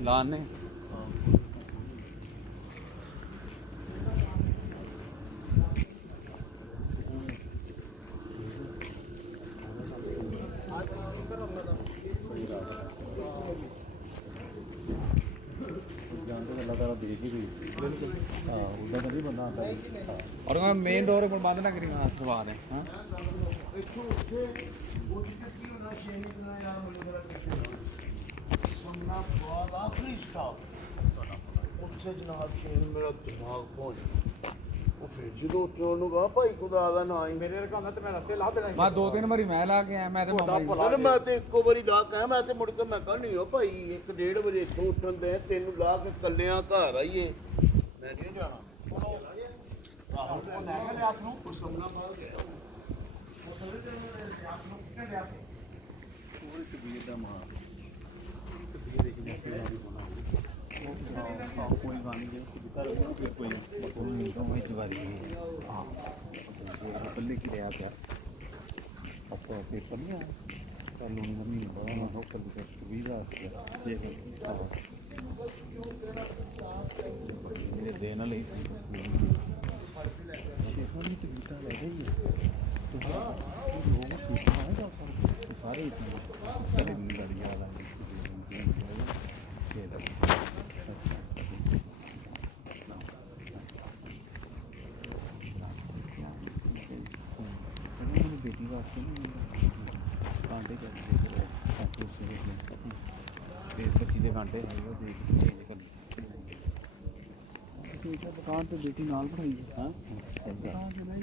ਲਾਣੇ और मेन डोर पर बंद ना करी हां सवार है हां ਸੁਣਨਾ ਬਾਅਦ ਆਖਰੀ ਸਟਾਪ ਉੱਥੇ ਜਨਾਬ ਸ਼ੇਰ ਮੇਰਾ ਦਿਮਾਗ ਪਹੁੰਚ ਉਹ ਫਿਰ ਜਦੋਂ ਚੋਣ ਨੂੰ ਕਹਾ ਭਾਈ ਖੁਦਾ ਦਾ ਨਾਂ ਹੀ ਮੇਰੇ ਰਕਾ ਹੁੰਦਾ ਤੇ ਮੈਂ ਰਸਤੇ ਲਾ ਦੇਣਾ मैं 2-3 बारी मैं ला के आया मैं तो मामा ਭਲਾ ਮੈਂ ਤੇ ਇੱਕੋ ਵਾਰੀ ਲਾ ਕੇ ਆਇਆ, ਮੈਂ ਤੇ ਮੁੜ ਕੇ ਮੈਂ ਕਹਾਂ ਨਹੀਂ ਉਹ ਭਾਈ 1-1:30 ਵਜੇ ਇੱਥੋਂ ਉੱਠਣ ਦੇ ਤੈਨੂੰ ਲਾ ਕੇ ਕੱਲਿਆਂ ਘਰ ਆਈਏ ਮੈਂ ਨਹੀਂ ਜਾਣਾ ਆਹੋ ਉਹ ਲੈ ਗਿਆ ਲਿਆਸ ਨੂੰ ਉਹ ਸਮਨਾ ਬਾਹਰ ਗਿਆ ਉਹ ਥੋੜੇ ਦਿਨ ਮੇਰੇ ਲਿਆਸ ਨੂੰ ਕਿੱਥੇ ਲਿਆ ਸੀ ਪੂਰੀ ਤਬੀਅਤ ਦਾ ਮਾਂ ਕੋਈ ਗੱਲ ਨਹੀਂ ਜੇ ਕੋਈ ਨਹੀਂ ਤਾਂ ਹੋਈ ਜਵਾਰੀ ਹਾਂ ਬੱਲੇ ਕੀ ਰਿਹਾ ਪਿਆ ਆਪਾਂ ਪੇਪਰ ਨਹੀਂ ਆ ਕੱਲ ਨੂੰ ਮੰਮੀ ਨੂੰ ਬੜਾ ਹੋ ਕਰ ਦਿੱਤਾ ਵੀਜ਼ਾ ਜੇ ਮੇਰੇ ਦੇਣ ਲਈ ਦੇਖੋ ਨਹੀਂ ਤੇ ਲੈ ਗਈ ਸਾਰੇ ਇਤਨੇ ਗਾੜੀ ਵਾਲਾ बेटी वास्ते कांटे बच्ची के कांटे दुकान तो बेटी नाल पढ़ाई हाँ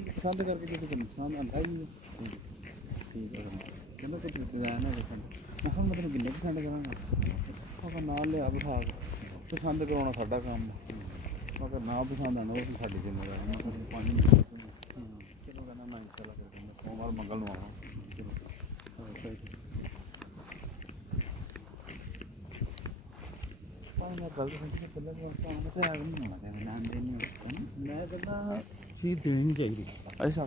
पसंद करके किसी को नुकसान आता ही नहीं ठीक है कहना कुछ डिजाइन है मैं मतलब किन्ने पसंद करांगा नाल लिया बिठा के पसंद कराना साडा काम मगर ना पसंद आना वो साडी जिम्मेदारी पानी चलो कहना ना इंशाल्लाह कर सोमवार मंगल ਨੂੰ ਮੈਂ ਕਹਿੰਦਾ ਸੀ ਦੇਣੀ ਨਹੀਂ ਚਾਹੀਦੀ ਐਸਾ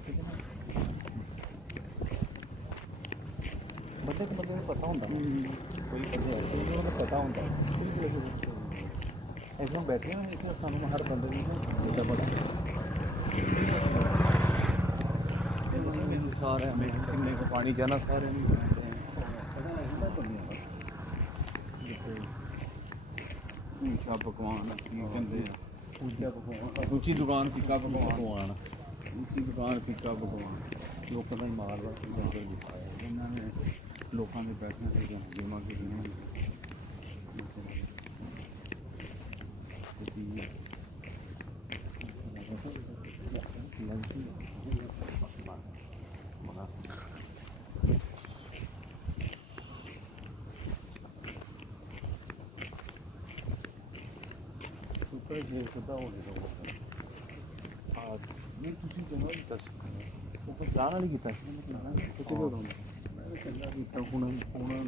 ਬੰਦੇ ਨੂੰ ਪਤਾ ਹੁੰਦਾ ਕੋਈ ਬੰਦੇ ਐਸੇ ਉਹਨੂੰ ਪਤਾ ਹੁੰਦਾ ਐਸਾ ਬੈਠੇ ਨਾ ਇੱਥੇ ਸਾਨੂੰ ਹਰ ਬੰਦੇ ਨੂੰ ਬੜਾ ਬੜਾ सारे में किन्ने को पानी जाना सारे में पकवान की कहते ਉੱਚਾ ਪਕਵਾਨ ਉੱਚੀ ਦੁਕਾਨ ਫਿੱਕਾ ਪਕਵਾਨ ਉੱਚੀ ਦੁਕਾਨ ਫਿੱਕਾ ਪਕਵਾਨ ਲੋਕਾਂ ਦਾ ਹੀ ਮਾਲ ਵਾ ਲੰਗਰ ਦਿੱਤਾ ਹੈ ਇਹਨਾਂ ਨੇ ਲੋਕਾਂ ਦੇ ਪੈਸਿਆਂ ਤੇ ਜਮ੍ਹਾਂ ਕੀਤੀਆਂ ਸੁਪਰ ਜੇ ਸਦਾ ਹੋਣੇ ਦਾ ਆ ਨਹੀਂ ਤੁਸੀਂ ਜਮਾ ਹੀ ਕਰ ਸਕਦੇ ਹੋ ਉਹ ਜਾਣ ਵਾਲੀ ਕੀਤਾ ਕਿਤੇ ਹੋਣਾ ਮੈਂ ਕਹਿੰਦਾ ਵੀ ਤਾਂ ਹੁਣ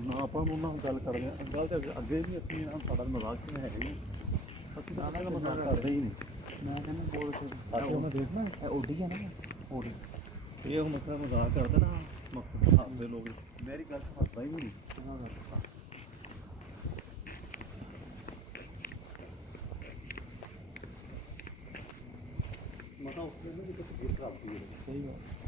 ਨਾ ਆਪਾਂ ਨੂੰ ਨਾਲ ਗੱਲ ਕਰਦੇ ਹਾਂ ਗੱਲ ਤੇ ਅੱਗੇ ਵੀ ਅਸੀਂ ਸਾਡਾ ਮਜ਼ਾਕ ਨਹੀਂ ਹੈ ਜੀ ਅਸੀਂ ਨਾ ਦਾ ਮਜ਼ਾਕ ਕਰਦੇ ਹੀ ਨਹੀਂ ਮੈਂ ਕਹਿੰਦਾ ਬੋਲ ਕੇ ਮੈਂ ਦੇਖਣਾ ਇਹ ਓਡੀ ਹੈ ਨਾ ਓਡੀ ਇਹ ਹੁਣ ਮੈਂ ਮਜ਼ਾਕ ਕਰਦਾ ਨਾ ਮੱਖਣ ਹੱਸਦੇ ਲੋਕ ਮੇਰੀ ਗੱਲ ਹੱਸਦਾ ਹੀ ਨਹੀਂ ਮਤਾ ਉੱਥੇ ਵੀ ਕੁਝ ਗਿਫਟ ਪ੍ਰਾਪਤੀ ਹੈ ਸਹੀ ਗੱਲ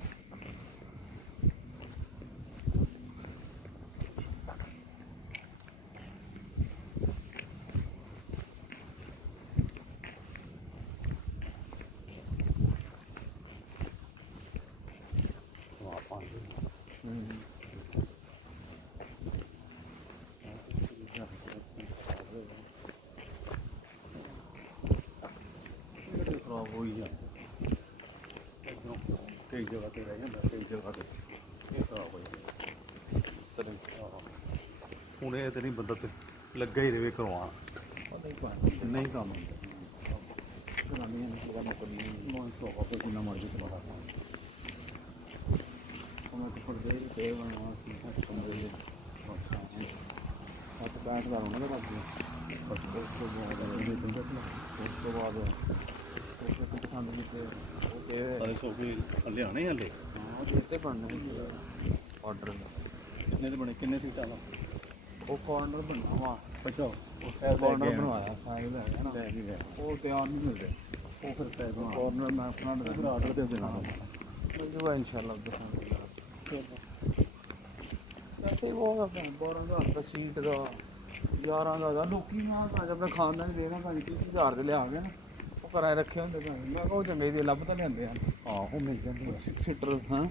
ਖਰਾਬ ਹੋਈ ਜਾ ਕਈ ਜਗ੍ਹਾ ਤੇ ਰਹਿ ਜਾਂਦਾ ਕਈ ਜਗ੍ਹਾ ਤੇ ਇਹ ਖਰਾਬ ਹੋ ਜਾਂਦਾ ਇਸ ਤਰ੍ਹਾਂ ਹੁਣ ਇਹ ਤੇ ਨਹੀਂ ਬੰਦਾ ਤੇ ਲੱਗਾ ਹੀ ਰਵੇ ਕਰਵਾਉਣ ਨਹੀਂ ਕੰਮ ਕਰਾਉਣੀ ਹੈ ਲਗਾ ਨਾ ਕਰਨੀ ਨੌਂ ਸੌ ਆਪੇ ਜਿੰਨਾ ਮਰਜ਼ੀ ਕਰਵਾ ਉਹਨਾਂ ਤੋਂ ਪਰਦੇ ਤੇ ਬਣਵਾ ਸੀ ਕਮਰੇ ਦੇ ਹੱਥ ਪੈਂਟ ਦਾ ਉਹਨਾਂ ਦਾ ਬਾਕੀ ਉਸ ਤੋਂ ਬਾਅਦ ਉਹ ਪਸੰਦ ਵਿੱਚ ਉਹ ਤੇ ਸਾਰੇ ਸੋਫੇ ਲਿਆਣੇ ਹਲੇ ਹਾਂ ਉਹ ਦਿੱਤੇ ਬਣਨੇ ਆਰਡਰ ਕਿੰਨੇ ਦੇ ਬਣੇ ਕਿੰਨੇ ਸੀਟਾਂ ਦਾ ਉਹ ਕਾਰਨਰ ਬਣਨਾ ਵਾ ਅੱਛਾ ਉਹ ਕਾਰਨਰ ਬਣਵਾਇਆ ਸਾਈਜ਼ ਹੈ ਨਾ ਉਹ ਤਿਆਰ ਨਹੀਂ ਮਿਲਦੇ ਉਹ ਫਿਰ ਸਾਈਜ਼ ਕਾਰਨਰ ਮੈਂ ਆਪਣਾ ਫਿਰ ਆਰਡਰ ਦੇ ਦੇਣਾ ਮਿਲ ਜੂਗਾ ਇਨਸ਼ਾਅੱਲਾ ਵੈਸੇ ਉਹ ਆਪਣਾ 12,000 ਦਾ ਸੀਟ ਦਾ 11,000 ਦਾ ਲੋਕੀ ਨਾ ਆਪਣਾ ਖਾਨਦਾਨ ਦੇਣਾ ਭਾਵੇਂ 30,000 ਦੇ ਲਿਆ ਗਿਆ ਨਾ ਕਰਾਏ ਰੱਖੇ ਹੁੰਦੇ ਭਾਵੇਂ ਮੈਂ ਕਿਹਾ ਉਹ ਚੰਗੇ ਦੀ ਲੱਭ ਤਾਂ ਲੈਂਦੇ ਹਨ ਹਾਂ ਉਹ ਮਿਲ ਜਾਂਦੇ ਸੀਟਰ ਹਾਂ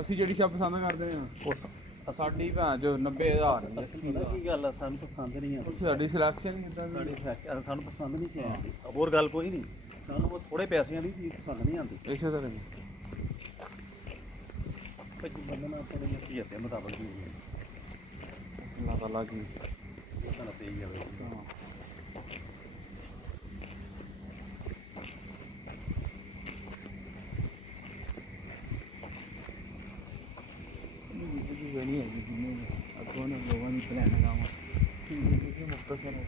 ਅਸੀਂ ਜਿਹੜੀ ਸ਼ਾਪ ਪਸੰਦ ਕਰਦੇ ਹਾਂ ਉਹ ਸਾਡੀ ਭੈਣ ਜੋ 90,000 ਕੀ ਗੱਲ ਆ ਸਾਨੂੰ ਪਸੰਦ ਨਹੀਂ ਆ ਸਾਡੀ ਸਿਲੈਕਸ਼ਨ ਕਿੱਦਾਂ ਦੀ ਸਾਨੂੰ ਪਸੰਦ ਨਹੀਂ ਆਉਂਦੀ ਹੋਰ ਗੱਲ ਕੋਈ ਨਹੀਂ ਸਾਨੂੰ ਉਹ ਥੋੜੇ ਪੈਸਿਆਂ ਦੀ ਚੀਜ਼ ਪਸੰਦ ਨਹੀਂ ਆਉਂਦੀ ਇਸੇ ਤਰ੍ਹਾਂ ਭਾਜੀ ਬੰਦੇ ਨਾਲ ਆਪਣੇ ਨਸੀਹਤ ਦੇ ਮੁਤਾਬਕ ਹੀ ਅੱਲਾਹ ਤਾਲਾ ਜੀ ਤਾਂ ਤੇ ਹੀ ਜਾਵੇ ਹਾਂ ਨਹੀਂ ਹੈ ਜਿੰਨੇ ਅੱਗੋਂ ਨੇ ਲੋਕਾਂ ਨੂੰ ਪਲਾਨ ਲਗਾਵਾਂ ਕਿ ਮੁਖਤਸਰ ਹੈ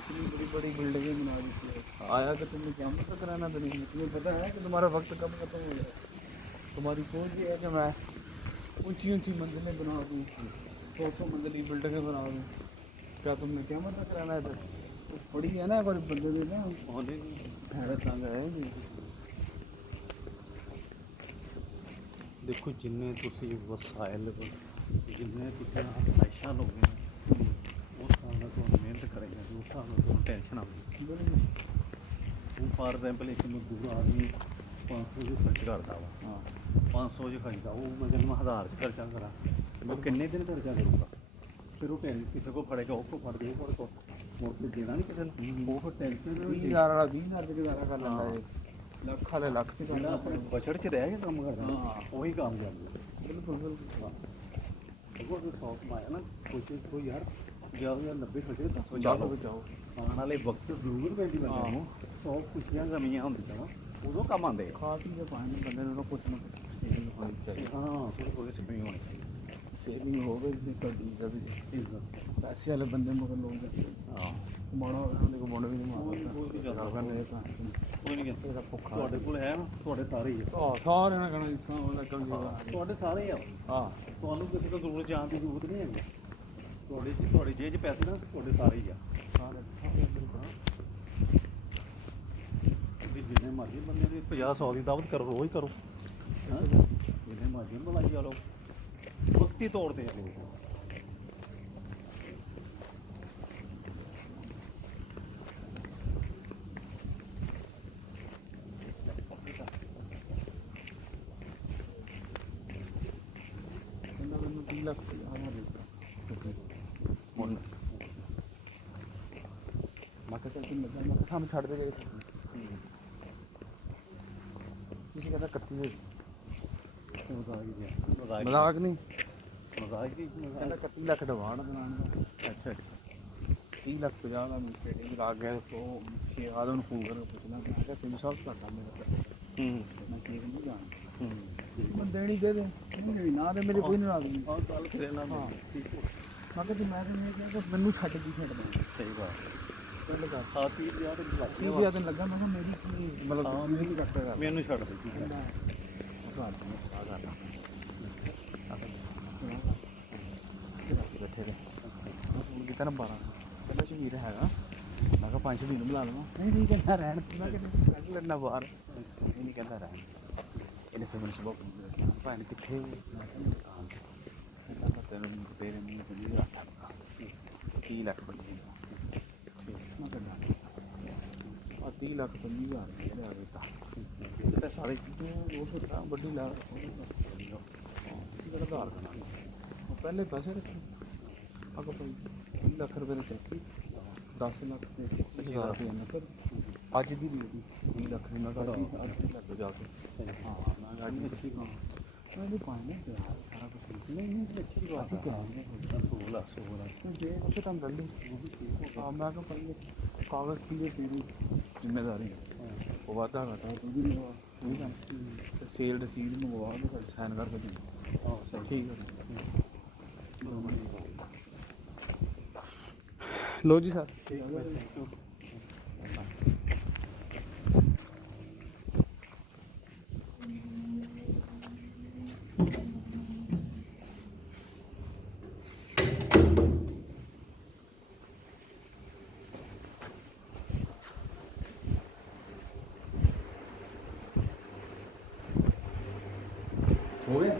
इतनी बड़ी बड़ी बिल्डिंगें बना दी थी आया कि तुमने क्या मतलब कराना तो नहीं तुम्हें पता है कि तुम्हारा वक्त कब खत्म हो जाए तुम्हारी सोच ये है कि मैं ऊंची ऊंची मंजिलें बना दूँ 100 मंजिली बिल्डिंगें बना दूँ क्या तुमने क्या मतलब कराना है तो बड़ी है ना कोई बंदे ने ना हैरत आ गए देखो जिन्ने तुसी वसाइल जिन्ने तुसी आसाइशां लोगे उस हिसाब नाल तुहानूं मेहनत करेगा उस हिसाब नाल तुहानूं टेंशन आउगी फॉर एग्जाम्पल एक मजदूर आदमी 500 जो खर्च करता वा 500 जो खर्चता वो मतलब मैं 1000 खर्चा करा वो किन्ने दिन खर्चा करूँगा फिर वो किसी को फड़ेगा उसको फड़ दे को मुड़ के देना नहीं किसी वो फिर टेंशन 20,000 गुजारा कर लेंदा है ਲੱਖ ਵਾਲੇ ਲੱਖ ਤੇ ਜਿਹੜਾ ਆਪਣੇ ਬਜਟ 'ਚ ਰਹਿ ਕੇ ਕੰਮ ਕਰਦਾ ਉਹੀ ਕਾਮਯਾਬ ਹੈ ਬਿਲਕੁਲ ਬਿਲਕੁਲ ਅਗਰ ਕੋਈ 100 ਕਮਾਇਆ ਨਾ ਕੋਈ ਯਾਰ ਜਿਆਦਾ 90 ਖਰਚੇ 10 ਬਚਾਓ ਆਉਣ ਵਾਲੇ ਵਕਤ ਜ਼ਰੂਰ ਪੈਂਦੀ ਬੰਦੇ ਨੂੰ 100 ਖੁਸ਼ੀਆਂ ਗਮੀਆਂ ਹੁੰਦੀਆਂ ਵਾ ਉਦੋਂ ਕੰਮ ਆਉਂਦੇ ਖਾ ਪੀ ਕੇ ਪਾਣੀ ਬੰਦੇ ਨੂੰ ਕੁਛ ਨਾ ਸੇਵਿੰਗ ਹੋਣੀ ਚਾਹੀਦੀ ਹਾਂ ਕੋਈ ਸੇਵਿੰਗ ਹੋਣੀ ਚਾਹੀਦੀ ਸੇਵਿੰਗ ਹੋਵੇ ਜੀ ਤੁਹਾਡੀ ਵੀ ਪੈਸੇ ਵਾਲੇ ਬੰਦੇ ਮਗਰ ਲੋਕ ਜਾਂਦੇ ਹਾਂ ਮਾੜਾ ਉਹਦੇ ਕੋਲ ਮੁੰਡ ਵੀ ਨਹੀਂ ਮਾਰਦਾ ਕੋਈ ਨਹੀਂ ਕਹਿੰਦਾ ਤੁਹਾਡੇ ਕੋਲ ਹੈ ਨਾ ਤੁਹਾਡੇ ਸਾਰੇ ਹੀ ਆ ਸਾਰਿਆਂ ਨੇ ਕਹਿਣਾ ਤੁਹਾਡੇ ਸਾਰੇ ਹੀ ਆ ਹਾਂ ਤੁਹਾਨੂੰ ਕਿਸੇ ਤੋਂ ਦੂਰ ਜਾਣ ਦੀ ਜ਼ਰੂਰਤ ਨਹੀਂ ਹੈਗੀ ਤੁਹਾਡੀ ਜੇਬ 'ਚ ਪੈਸੇ ਨਾ ਤੁਹਾਡੇ ਸਾਰੇ ਹੀ ਆ ਜਿੰਨੇ ਮਰਜ਼ੀ ਬੰਦੇ ਦੀ 50-100 ਦੀ ਦਾਵਤ ਕਰੋ ਰੋਜ਼ ਕਰੋ ਜਿੰਨੇ ਮਰਜ਼ੀ ਬੁਲਾਈ ਚਲੋ ਲਿਖਤੀ ਤੌਰ ਤੇ ਮੈਨੂੰ 3 ਲੱਖ ਆਇਆ ਮੁੱਲ ਮੈਂ ਕਿਹਾ ਚੱਲ ਤੂੰ ਲੱਗਾ ਮੈਂ ਸਾਨੂੰ ਛੱਡ ਦੇ ਗਏ ਤੁਸੀਂ ਕਹਿੰਦਾ 31 ਦੇ ਮਜ਼ਾਕ ਨਹੀਂ ਮਜ਼ਾਕ ਹੀ ਕਹਿੰਦਾ 31 ਲੱਖ ਡਿਮਾਂਡ ਬਣਾਉਣ ਦਾ ਅੱਛਾ 30 ਲੱਖ 50 ਦਾ ਮੈਂ ਟ੍ਰੇਡਿੰਗ ਲਾ ਗਿਆ ਉਹ ਛੇ ਆਦਮ ਨੂੰ ਫੋਨ ਕਰਕੇ ਪੁੱਛਣਾ ਕਿ ਕਿਹਾ ਸਿੰਘ ਸਾਹਿਬ ਤੁਹਾਡਾ ਮੇਰਾ ਮੈਂ ਕੀ ਨਹੀਂ ਜਾਣਦਾ ਮੈਂ ਦੇਣੀ ਦੇ ਦੇ ਨਹੀਂ ਨਾ ਦੇ ਮੇਰੇ ਕੋਈ ਨਾਰਾਜ਼ ਨਹੀਂ ਆਹ ਗੱਲ ਕਰੇ ਨਾ ਹਾਂ ਠੀਕ ਹੈ ਮੈਂ ਕਿਹਾ ਮੈਂ ਕਿਹਾ ਮੈਨੂੰ ਛੱਡ ਕੀ ਛੱਡਦਾ ਸਹੀ ਬਾਤ ਲੱਗਾ 30,000 ਤੇ ਲੱਗਾ ਮੈਂ ਕਿਹਾ ਮੇਰੀ ਕੀ ਮਤਲਬ ਮੇਰੀ ਕੱਟ ਕਰ ਮੈਨੂੰ ਛੱਡ ਦੇ ਠੀਕ ਹੈ ਬੈਠੇ ਰਹੇ ਫੋਨ ਕੀਤਾ ਨਾ 12 ਕਹਿੰਦਾ ਸ਼ਹੀਰ ਹੈਗਾ ਮੈਂ ਕਿਹਾ 5 ਨੂੰ ਬੁਲਾ ਲਵਾਂ ਨਹੀਂ ਕਹਿੰਦਾ ਰਹਿਣ ਮੈਂ ਕਿਹਾ ਕੱਢ ਲੈਣਾ ਬਾਹਰ ਇਹ ਨਹੀਂ ਕਹਿੰਦਾ ਰਹਿਣ ਇਹਨੇ ਫਿਰ ਮੈਨੂੰ ਸੁਭਾਅ ਭਾਈ ਕਿੱਥੇ ਮੈਂ ਕਹਿੰਦਾ ਤੈਨੂੰ ਤੇਰੇ ਮੂੰਹ ਤੇ ਨਹੀਂ ਆਟਾ 30 ਲੱਖ ਬੰਦੇ ਮੈਂ ਕਹਿੰਦਾ 30 ਲੱਖ 50,000 ਜਿਹੜੇ ਆ ਗਏ ਤਾਂ ਸਾਰੇ ਉਹ ਸੋਚਦਾ ਵੱਡੀ ਲਾ ਜਿਹੜਾ ਧਾਰ ਕਰਨਾ ਪਹਿਲੇ ਪੈਸੇ ਰੱਖੇ ਅਗਰ ਭਾਈ 30 ਲੱਖ ਰੁਪਏ ਦੇ ਚੱਕੀ 10 ਲੱਖ ਤੇ 1000 ਰੁਪਏ ਨੇ ਫਿਰ ਅੱਜ ਦੀ ਵੀ 20 ਲੱਖ ਦੀ ਮੈਂ ਕੱਢੀ ਅੱਜ ਦੀ ਲੱਗ ਜਾ ਕੇ ਹਾਂ ਮੈਂ ਗਾੜੀ ਰੱਖੀ ਹਾਂ ਮੈਂ ਨਹੀਂ ਪਾਣੀ ਸਾਰਾ ਕੁਝ ਨਹੀਂ ਰੱਖੀ ਵਾਸੀ ਕਰਾਂਗੇ 16 ਜੇ ਉੱਥੇ ਤਾਂ ਗੱਲ ਹਾਂ ਮੈਂ ਕਿਹਾ ਭਾਈ ਕਾਗਜ਼ ਕੀ ਹੈ ਤੇਰੀ ਜ਼ਿੰਮੇਵਾਰੀ ਉਹ ਵਾਦਾ ਘਾਟਾ ਤੂੰ ਵੀ ਨਹੀਂ ਠੀਕ ਹੈ ਸੇਲ ਰਸੀਦ ਮੰਗਵਾ ਕੇ ਸਾਈਨ ਕਰਕੇ ਦੇ ਹਾਂ ਠੀਕ ਹੈ लो जी सर हो गया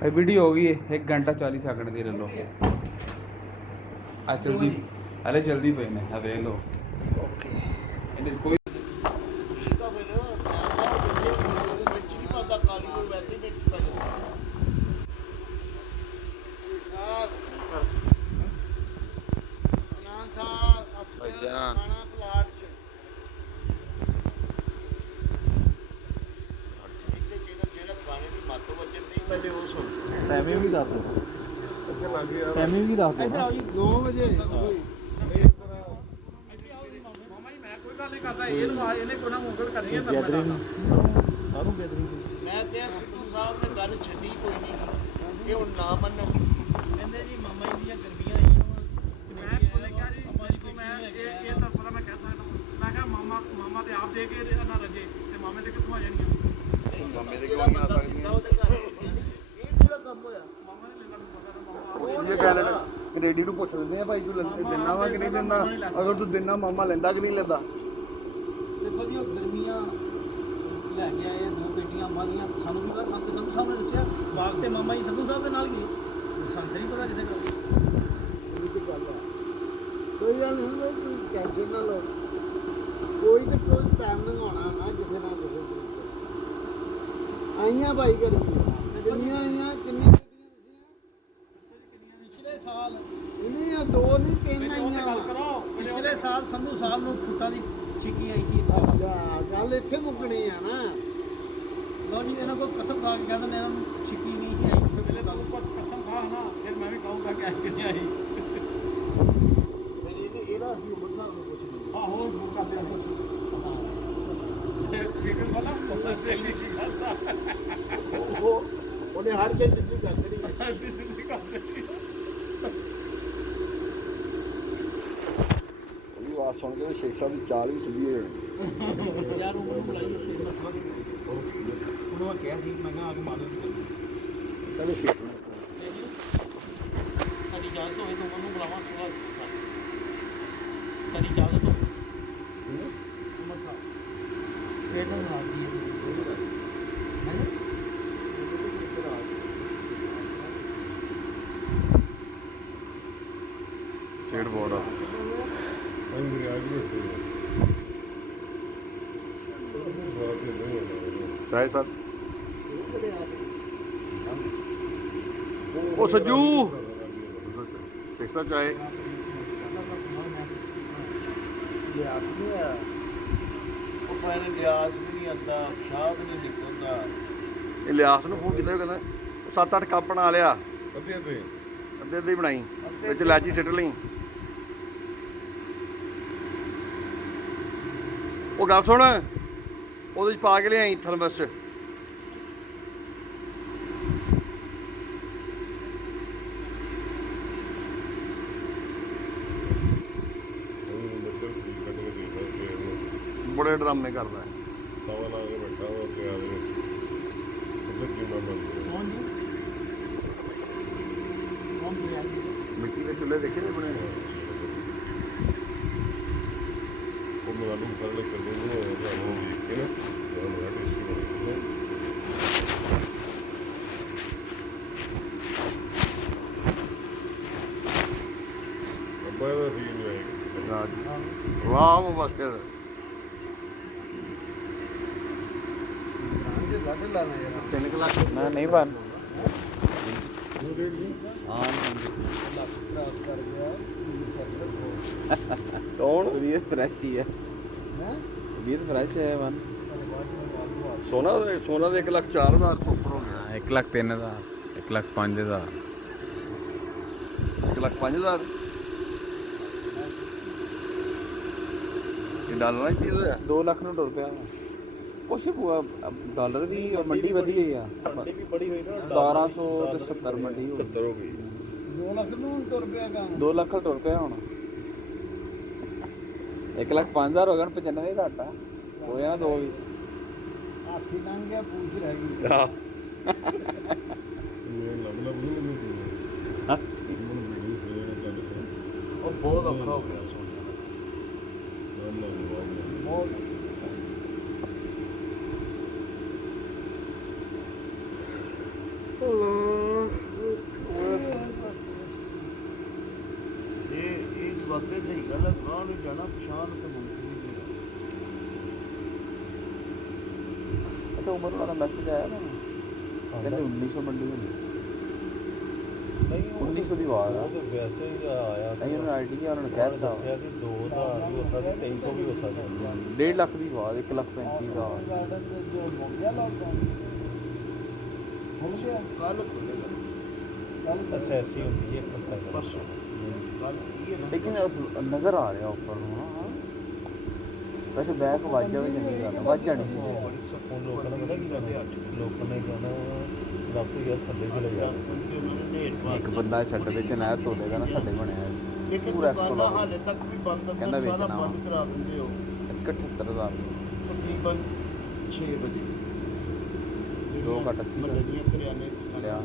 ਇਹ ਵੀਡੀਓ ਹੋ ਗਈ ਹੈ 1 ਘੰਟਾ 40 ਸੈਕਿੰਡ ਦੀ ਲੈ ਲਓ ਆ ਜਲਦੀ ਅਰੇ ਜਲਦੀ ਪਈ ਨੇ ਆ ਵੇਖ ਲਓ ਓਕੇ ਇਹਦੇ ਕੋਈ ਠੀਕ ਆ ਫਿਰ ਮੈਂ ਵਿੱਚ ਨਹੀਂ ਪਾਉਂਦਾ ਕਾਲੀ ਨੂੰ ਵੈਸੇ ਹੀ ਵਿੱਚ ਪਾ ਜਾਂਦਾ ਭਾਈਜਾਨ ਖਾਣਾ ਪਲਾਟ ਚ ਜਿਹੜਾ ਗਾਣੇ ਦੀ ਮੱਤ ਵੱਜਣ ਦੀ ਪਹਿਲੇ ਉਹ ਸੁਣ ਟਾਈਮਿੰਗ ਵੀ ਦੱਸ ਦਿਓ ਅੱਛਾ ਲੱਗ ਗਿਆ ਟਾਈਮਿੰਗ ਵੀ ਦੱਸ ਦਿਓ 9 ਵਜੇ ਸਾਰੂ ਗੈਦਰਿੰਗ ਮੈਂ ਕਿਹਾ ਸਿੱਧੂ ਸਾਹਿਬ ਨੇ ਗੱਲ ਛੱਡੀ ਕੋਈ ਨਹੀਂ ਇਹ ਹੁਣ ਨਾ ਮੰਨਣ ਕਹਿੰਦੇ ਜੀ ਮਾਮਾ ਜੀ ਦੀਆਂ ਗਰਮੀਆਂ ਆਈਆਂ ਮੈਂ ਕੋਲੇ ਕਿਹਾ ਜੀ ਮੈਂ ਇਹ ਤਾਂ ਪਤਾ ਮੈਂ ਕਹਿ ਸਕਦਾ ਮੈਂ ਕਿਹਾ ਮਾਮਾ ਤੇ ਆਪ ਦੇ ਕੇ ਨਾ ਰਜੇ ਤੇ ਮਾਮੇ ਦੇ ਕਿੱਥੋਂ ਆ ਜਾਣੀਆਂ ਮਾਮੇ ਦੇ ਕਿਉਂ ਨਹੀਂ ਆ ਸਕਦੀਆਂ ਉਹਦੇ ਘਰ ਇਹ ਜਿਹੜਾ ਕੰਮ ਹੋਇਆ ਮਾਮਾ ਨੇ ਮੈਨੂੰ ਪਤਾ ਇਹ ਕਹਿ ਲੈਣਾ ਰੇਡੀ ਨੂੰ ਪੁੱਛ ਲੈਂਦੇ ਆ ਭਾਈ ਤੂੰ ਦਿੰਦਾ ਵਾ ਕਿ ਨਹੀਂ ਦਿੰਦਾ ਅਗਰ ਤੂੰ ਦਿੰਦਾ ਮਾਮਾ ਲੈਂਦਾ ਕਿ ਨਹੀਂ ਲੈਂਦਾ ਦੇਖੋ ਜੀ ਉਹ ਗਰਮੀਆਂ ਲੈ ਕੇ ਆਏ 2 ਪੇਟੀਆਂ ਮਾਲੀਆਂ ਸਾਨੂੰ ਵੀ ਪਤਾ ਸੰਧੂ ਸਾਹਿਬ ਨੇ ਦੱਸਿਆ ਬਾਗ ਤੇ ਮਾਮਾ ਜੀ ਸੰਧੂ ਸਾਹਿਬ ਦੇ ਨਾਲ ਗਏ ਸਾਨੂੰ ਨਹੀਂ ਪਤਾ ਕਿਸੇ ਗੱਲ ਇਹ ਤੇ ਗੱਲ ਹੈ ਕੋਈ ਗੱਲ ਨਹੀਂ ਬਈ ਤੂੰ ਟੈਨਸ਼ਨ ਨਾ ਲਓ ਕੋਈ ਤੇ ਕੋਈ ਟਾਈਮ ਲੰਘਾਉਣਾ ਨਾ ਕਿਸੇ ਨਾਲ ਕਿਸੇ ਆਈਆਂ ਭਾਈ ਗਰਮੀਆਂ ਕਿੰਨੀਆਂ ਆਈਆਂ ਕਿੰਨੀਆਂ ਪਿਛਲੇ ਸਾਲ ਨਹੀਂ ਆ 2 ਨਹੀਂ 3 ਆਈਆਂ ਗੱਲ ਕਰੋ ਪਿਛਲੇ ਸਾਲ ਸੰਧੂ ਸਾਹਿਬ ਨੂੰ ਫੁੱਟਾਂ ਦੀ ਛਿੱਕੀ ਆਈ ਸੀ ਅੱਛਾ ਗੱਲ ਇੱਥੇ ਮੁੱਕਣੀ ਆ ਨਾ ਲੋ ਜੀ ਇਹਨਾਂ ਕੋਲ ਕਸਮ ਖਾ ਕੇ ਕਹਿੰਦੇ ਨੇ ਇਹਨਾਂ ਨੂੰ ਛਿੱਕੀ ਨਹੀਂ ਸੀ ਆਈ ਫਿਰ ਪਹਿਲੇ ਤੁਹਾਨੂੰ ਬਸ ਕਸਮ ਖਾ ਨਾ ਫਿਰ ਮੈਂ ਵੀ ਕਹੂੰਗਾ ਕਿ ਆਈ ਕਿ ਨਹੀਂ ਆਈ ਫਿਰ ਇਹਦਾ ਅਸੀਂ ਉਮਰ ਸਾਹਿਬ ਨੂੰ ਪੁੱਛਦੇ ਆਹੋ ਉਹ ਕਰਦੇ ਆ ਠੀਕ ਹੈ ਪਤਾ ਤੇਰੀ ਕੀ ਗੱਲ ਆ ਉਹਨੇ ਹਰ ਚੀਜ਼ ਜਿੱਦੀ ਕਰ ਦੇਣੀ ਉਹ ਆਵਾਜ਼ ਸੁਣ ਕੇ ਸ਼ੇਖ ਸਾਹਿਬ ਦੀ ਚਾਲ ਵੀ ਸਿੱਧੀ ਹੋ ਜਾਣੀ ਯਾਰ ਉਹ ਬੁਲਾਈ ਫਿਰ ਮਸਲਾ ਉਹਨੂੰ ਮੈਂ ਕਿਹਾ ਸੀ ਮੈਂ ਕਿਹਾ ਆ ਕੇ ਮਾਲੂਮ ਕਹਿੰਦੇ ਸ਼ੇਖ ਸਾਡੀ ਜਾਨ ਤੋਂ ਹੋਏ ਤਾਂ ਉਹਨੂੰ ਬੁਲਾਵਾਂ ਖੇਡਣ ਲੱਗੀ ਹੈ ਛੇੜ ਬੋਰਡ ਆ ਅੰਦਰ ਆ ਗਏ ਤੇ ਚਾਹੇ ਸਰ ਉਹ ਸੱਜੂ ਫਿਕਸਾ ਚਾਹੇ ਲਿਆਸ ਨਹੀਂ ਆ ਉਹ ਪੈਣੇ ਲਿਆਸ ਵੀ ਨਹੀਂ ਆਉਂਦਾ ਸ਼ਾਹ ਵੀ ਨਹੀਂ ਨਿਕਲਦਾ ਇਹ ਲਿਆਸ ਨੂੰ ਫੋਨ ਕੀਤਾ ਕਹਿੰਦਾ 7-8 ਕੱਪ ਬਣਾ ਲਿਆ ਅੱਧੇ ਤੇ ਅੱਧੇ ਅੱਧੇ ਹੀ ਬਣਾਈ ਵਿੱਚ ਇਲਾਚੀ ਸਿੱਟ ਲਈ ਉਹ ਗੱਲ ਸੁਣ ਉਹਦੇ ਚ ਪਾ ਕੇ ਲਿਆਈ ਥਰਮਸ ਚ ਬੜੇ ਡਰਾਮੇ ਕਰਦਾ ਹੈ ਤਵਾ ਲਾ ਕੇ ਬੈਠਾ ਉਹ ਤੇ ਆ ਗਏ ਉਹਦੇ ਕੀ ਨਾ ਬੰਦ ਕੌਣ ਜੀ ਕੌਣ ਬੁਲਾਇਆ ਮਿੱਟੀ ਦੇ ਚੁੱਲ੍ਹੇ ਦੇਖੇ ਨੇ ਬਣੇ ਉਹ ਮੇਰਾ ਨੂੰ ਕਰ ਲੈ ਕਰ ਦੂੰਗਾ ਉਹ ਦੇਖ ਕੇ ਨਾ ਉਹ ਮੇਰਾ ਟੇਸਟੀ ਬਣਦਾ ਅੱਬਾ ਦਾ ਸੀ ਨਹੀਂ ਆਏਗਾ ਵਾਹ ਉਹ ਬਸ ਕਰ ਜੇ ਲੱਗ ਲਾਣਾ ਯਾਰ 3 ਲੱਖ ਨਾ ਨਹੀਂ ਬਣ ਲੱਖ ਪ੍ਰਾਪਤ ਕਰ ਗਿਆ ਕੌਣ ਤਬੀਅਤ ਫਰੈਸ਼ ਹੀ ਹੈ ਹੈ ਤਬੀਅਤ ਫਰੈਸ਼ ਹੈ ਮਨ ਸੋਨਾ ਦੇ 1,04,000 ਤੋਂ ਉੱਪਰ ਹੋ ਗਿਆ 1 ਲੱਖ 3 ਦਾ 1 ਲੱਖ 5 ਦਾ 1,05,000 ਇਹ ਡਾਲਰਾਂ ਚ ਕੀ ਹੋਇਆ 2 ਲੱਖ ਨੂੰ ਟੁਰ ਪਿਆ ਕੁਛ ਡਾਲਰ ਵੀ ਮੰਡੀ ਵਧੀ ਗਈ ਆ ਮੰਡੀ ਵੀ ਬੜੀ ਹੋਈ ਨਾ 1700 ਤੇ 70 ਮੰਡੀ ਹੋ ਗਈ 70 ਹੋ ਗਈ 2 ਲੱਖ ਨੂੰ ਤੁਰ ਪਿਆ ਕੰਮ 2 ਲੱਖ ਟੁਰ ਪਿਆ ਹੁਣ 1 ਲੱਖ 5000 ਹੋ ਗਏ 95 ਘਾਟਾ ਹੋਇਆ ਨਾ ਦੋ ਵੀ ਹਾਥੀ ਲੰਘ ਗਿਆ ਪੂਛ ਰਹਿ ਗਈ ਇਹ ਲੱਭ ਲੱਭ ਨੂੰ ਮੈਨੂੰ ਮੈਨੂੰ ਵੀਡੀਓ ਫੇਰ ਨਾ ਚੱਲ ਪਿਆ ਉਹ ਬਹੁਤ ਔਖਾ ਹੋ ਗਿਆ ਸੋਨਾ ਨਾ ਨਾ ਬਹੁਤ ਇਹ ਵਾਕਈ ਸਹੀ ਗੱਲ ਹੈ ਗਾਂ ਨੂੰ ਜਾਣਾ ਪਛਾਣ ਤੇ ਮੁਮਕਿਨ ਹੀ ਨਹੀਂ ਅੱਛਾ ਉਮਰ ਵਾਲਾ ਮੈਸੇਜ ਆਇਆ ਨਾ ਕਹਿੰਦੇ 1900 ਮੰਡੀ ਹੋਣੀ ਨਹੀਂ 1900 ਦੀ ਆਵਾਜ਼ ਆ ਉਹ ਵੈਸੇ ਹੀ ਆਇਆ ਨਹੀਂ ਉਹਨਾਂ ਆਈਡੀਆ ਉਹਨਾਂ ਨੇ ਕਹਿ ਦਿੱਤਾ ਦੱਸਿਆ ਕਿ 2000 ਵੀ ਹੋ ਸਕਦਾ 300 ਵੀ ਹੋ ਸਕਦਾ 1.5 ਲੱਖ ਦੀ ਆਵਾਜ਼ 1 ਲੱਖ 35 ਦਾ ਗਾਰਡਨ ਦੇ ਜੋ ਮੁੱਕ ਗਿਆ ਲੋਕਾਂ ਹੋ ਗਿਆ ਕੱਲ ਖੁੱਲੇਗਾ ਕੱਲ ਅਸੈਸੀ ਹੁੰਦੀ ਹੈ ਇੱਕ ਹਫ਼ਤਾ ਪਰਸੋਂ ਕੱਲ ਕੀ ਹੈ ਨਾ ਲੇਕਿਨ ਨਜ਼ਰ ਆ ਰਿਹਾ ਉੱਪਰ ਨੂੰ ਨਾ ਵੈਸੇ ਬੈਕ ਵੱਜ ਜਾਵੇ ਚੰਗੀ ਗੱਲ ਵੱਜ ਜਾਣੀ ਬੜੀ ਸਕੂਨ ਲੋਕਾਂ ਨੇ ਪਤਾ ਕੀ ਕਰਨਾ ਲੋਕਾਂ ਨੇ ਕਹਿਣਾ ਰੱਬ ਤੋਂ ਯਾਰ ਥੱਲੇ ਚਲੇ ਜਾ 10 ਦਿਨ ਤੇ ਉਹਨਾਂ ਨੇ ਢੇਰ ਪਾ ਇੱਕ ਬੰਦਾ ਛੱਡ ਵਿੱਚ ਨਹਿਰ ਧੋਲੇਗਾ ਨਾ ਸਾਡੇ ਬਣਿਆ ਸੀ ਇੱਕ ਪੂਰਾ ਦੁਕਾਨਾਂ ਹਾਲੇ ਤੱਕ ਵੀ ਬੰਦ ਕਹਿੰਦਾ ਸਾਰਾ ਵੇਚਣਾ ਬੰਦ ਕਰਾ ਦਿੰਦੇ ਹੋ ਇਸ 78000 ਤਕਰੀਬਨ 6 ਵਜੇ ਦੋ ਘੱਟ ਅੱਸੀ ਮਹੱਲੇ ਦੀਆਂ ਕਰਿਆਨੇ ਲਿਆ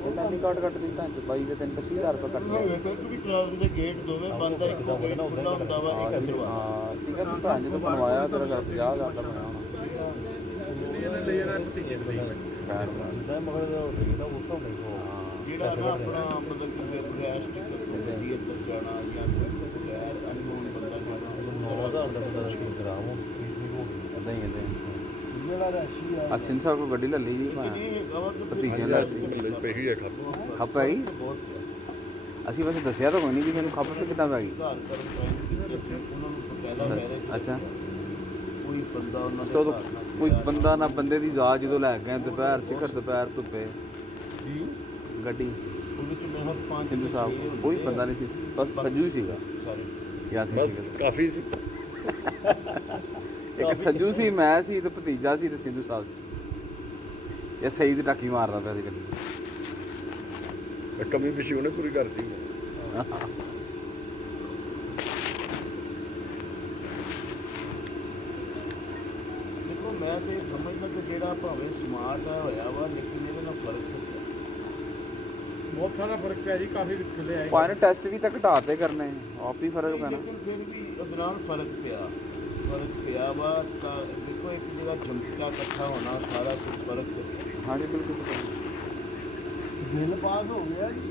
ਇਹਨਾਂ ਨੇ ਕੱਟ ਦਿੱਤਾ ਤੇ 22 ਦੇ 35000 ਰੁਪਏ ਕੱਟ ਲਿਆ ਵੇਖੋ ਕਿ ਵੀ ਕਰਾ ਦਿੰਦੇ ਗੇਟ ਦੋਵੇਂ ਬੰਦ ਆ ਇੱਕੋ ਗੇਟ ਖੁੱਲਾ ਹੁੰਦਾ ਵਾ ਇੱਕ ਸਿਰਵਾ ਹਾਂ ਠੀਕ ਹੈ ਤੂੰ ਤਾਂ ਜਦੋਂ ਬਣਵਾਇਆ ਤੇਰਾ ਘਰ 50000 ਦਾ ਬਣਿਆ ਹੋਣਾ ਜਿੱਦਾਂ ਮਗਰ ਰੇਟ ਆ ਉਸ ਹਿਸਾਬ ਨਾਲ ਹੀ ਜਿਹੜਾ ਨਾ ਆਪਣਾ ਮਤਲਬ ਕਿ ਰਿਐਸਟ ਕਰਦੀ ਇੱਧਰ ਜਾਣਾ ਜਾਂ ਗੈਰ ਅਨਨੋਨ ਬੰਦਾ ਜਾਣਾ 9000 ਦਾ ਬੰਦਾ ਗ੍ਰਾਮ ਹੋ ਗਈ ਇਦਾਂ ਹੀ ਇਦਾਂ ਜਿਹੜਾ ਰਾਸ਼ੀ ਆ ਆ ਸਿੰਸਾ ਕੋਈ ਗੱਡੀ ਲੈ ਲਈ ਜੀ ਲੇਕਿਨ ਇਹ ਹੈਗਾ ਵਾ ਕਿ ਭਤੀਜੇ ਲੈ ਲਈ ਪਈ ਹੈ ਖੱਪ ਖੱਪ ਪੈ ਗਈ ਬਹੁਤ ਅਸੀਂ ਵੈਸੇ ਦੱਸਿਆ ਤਾਂ ਕੋਈ ਨਹੀਂ ਕਿਸੇ ਨੂੰ ਖੱਪ ਤੇ ਕਿੱਦਾਂ ਪੈ ਗਈ ਸੁਧਾਰ ਕਰਨ ਚਾਹੀਦੇ ਅਸੀਂ ਉਹਨਾਂ ਨੂੰ ਬਕਾਇਦਾ ਮੈਰਿਜ ਅੱਛਾ ਕੋਈ ਬੰਦਾ ਉਹਨਾਂ ਦੇ ਤਾਂ ਉਦੋਂ ਘਰ ਨਾ ਕੋਈ ਬੰਦਾ ਨਾ ਬੰਦੇ ਦੀ ਜ਼ਾਤ ਜਦੋਂ ਲੈ ਗਏ ਦੁਪਹਿਰ ਸਿਖਰ ਦੁਪਹਿਰ ਧੁੱਪੇ ਗੱਡੀ ਉਹਦੇ ਚ ਮੈਂ ਹਰ 5 ਸਿੰਧੂ ਸਾਹਿਬ ਕੋਈ ਬੰਦਾ ਨਹੀਂ ਸੀ ਬਸ ਸੱਜੂ ਹੀ ਸੀਗਾ ਸਾਰੇ ਯਾ ਸੀ ਬਸ ਕਾਫੀ ਸੀ ਇੱਕ ਸੱਜੂ ਸੀ ਮੈਂ ਸੀ ਤੇ ਭਤੀਜਾ ਸੀ ਤੇ ਸਿੰਧੂ ਸਾਹਿਬ ਸੀ ਇਹ ਸਹੀ ਦੀ ਟਾਕੀ ਮਾਰਦਾ ਪਿਆ ਸੀ ਗੱਡੀ ਕਮੀ ਪਿਛੀ ਉਹਨੇ ਪੂਰੀ ਕਰਤੀ ਦੇਖੋ ਮੈਂ ਤੇ ਸਮਝਦਾ ਕਿ ਜਿਹੜਾ ਭਾਵੇਂ ਸਮਾਰਟ ਹੋਇਆ ਵਾ ਲੇਕਿਨ ਇਹਦੇ ਨਾਲ ਫਰਕ ਹੁੰਦਾ ਬਹੁਤ ਸਾਰਾ ਫਰਕ ਪਿਆ ਜੀ ਕਾਫੀ ਖੁੱਲੇ ਪਾਇਨ ਟੈਸਟ ਵੀ ਤਾਂ ਘਟਾਤੇ ਕਰਨੇ ਆਪ ਹੀ ਫਰਕ ਪੈਣਾ ਲੇਕਿਨ ਫਿਰ ਵੀ ਉਹਦੇ ਨਾਲ ਫਰਕ ਪਿਆ ਫਰਕ ਪਿਆ ਵਾ ਤਾਂ ਦੇਖੋ ਇੱਕ ਜਗ੍ਹਾ ਝੁਮਕਾ ਇਕੱਠਾ ਹੋਣਾ ਸਾਰਾ ਕੁਝ ਫਰਕ ਹਾਂਜੀ ਬਿਲਕੁਲ ਬਿੱਲ ਪਾਸ ਹੋ ਗਿਆ ਜੀ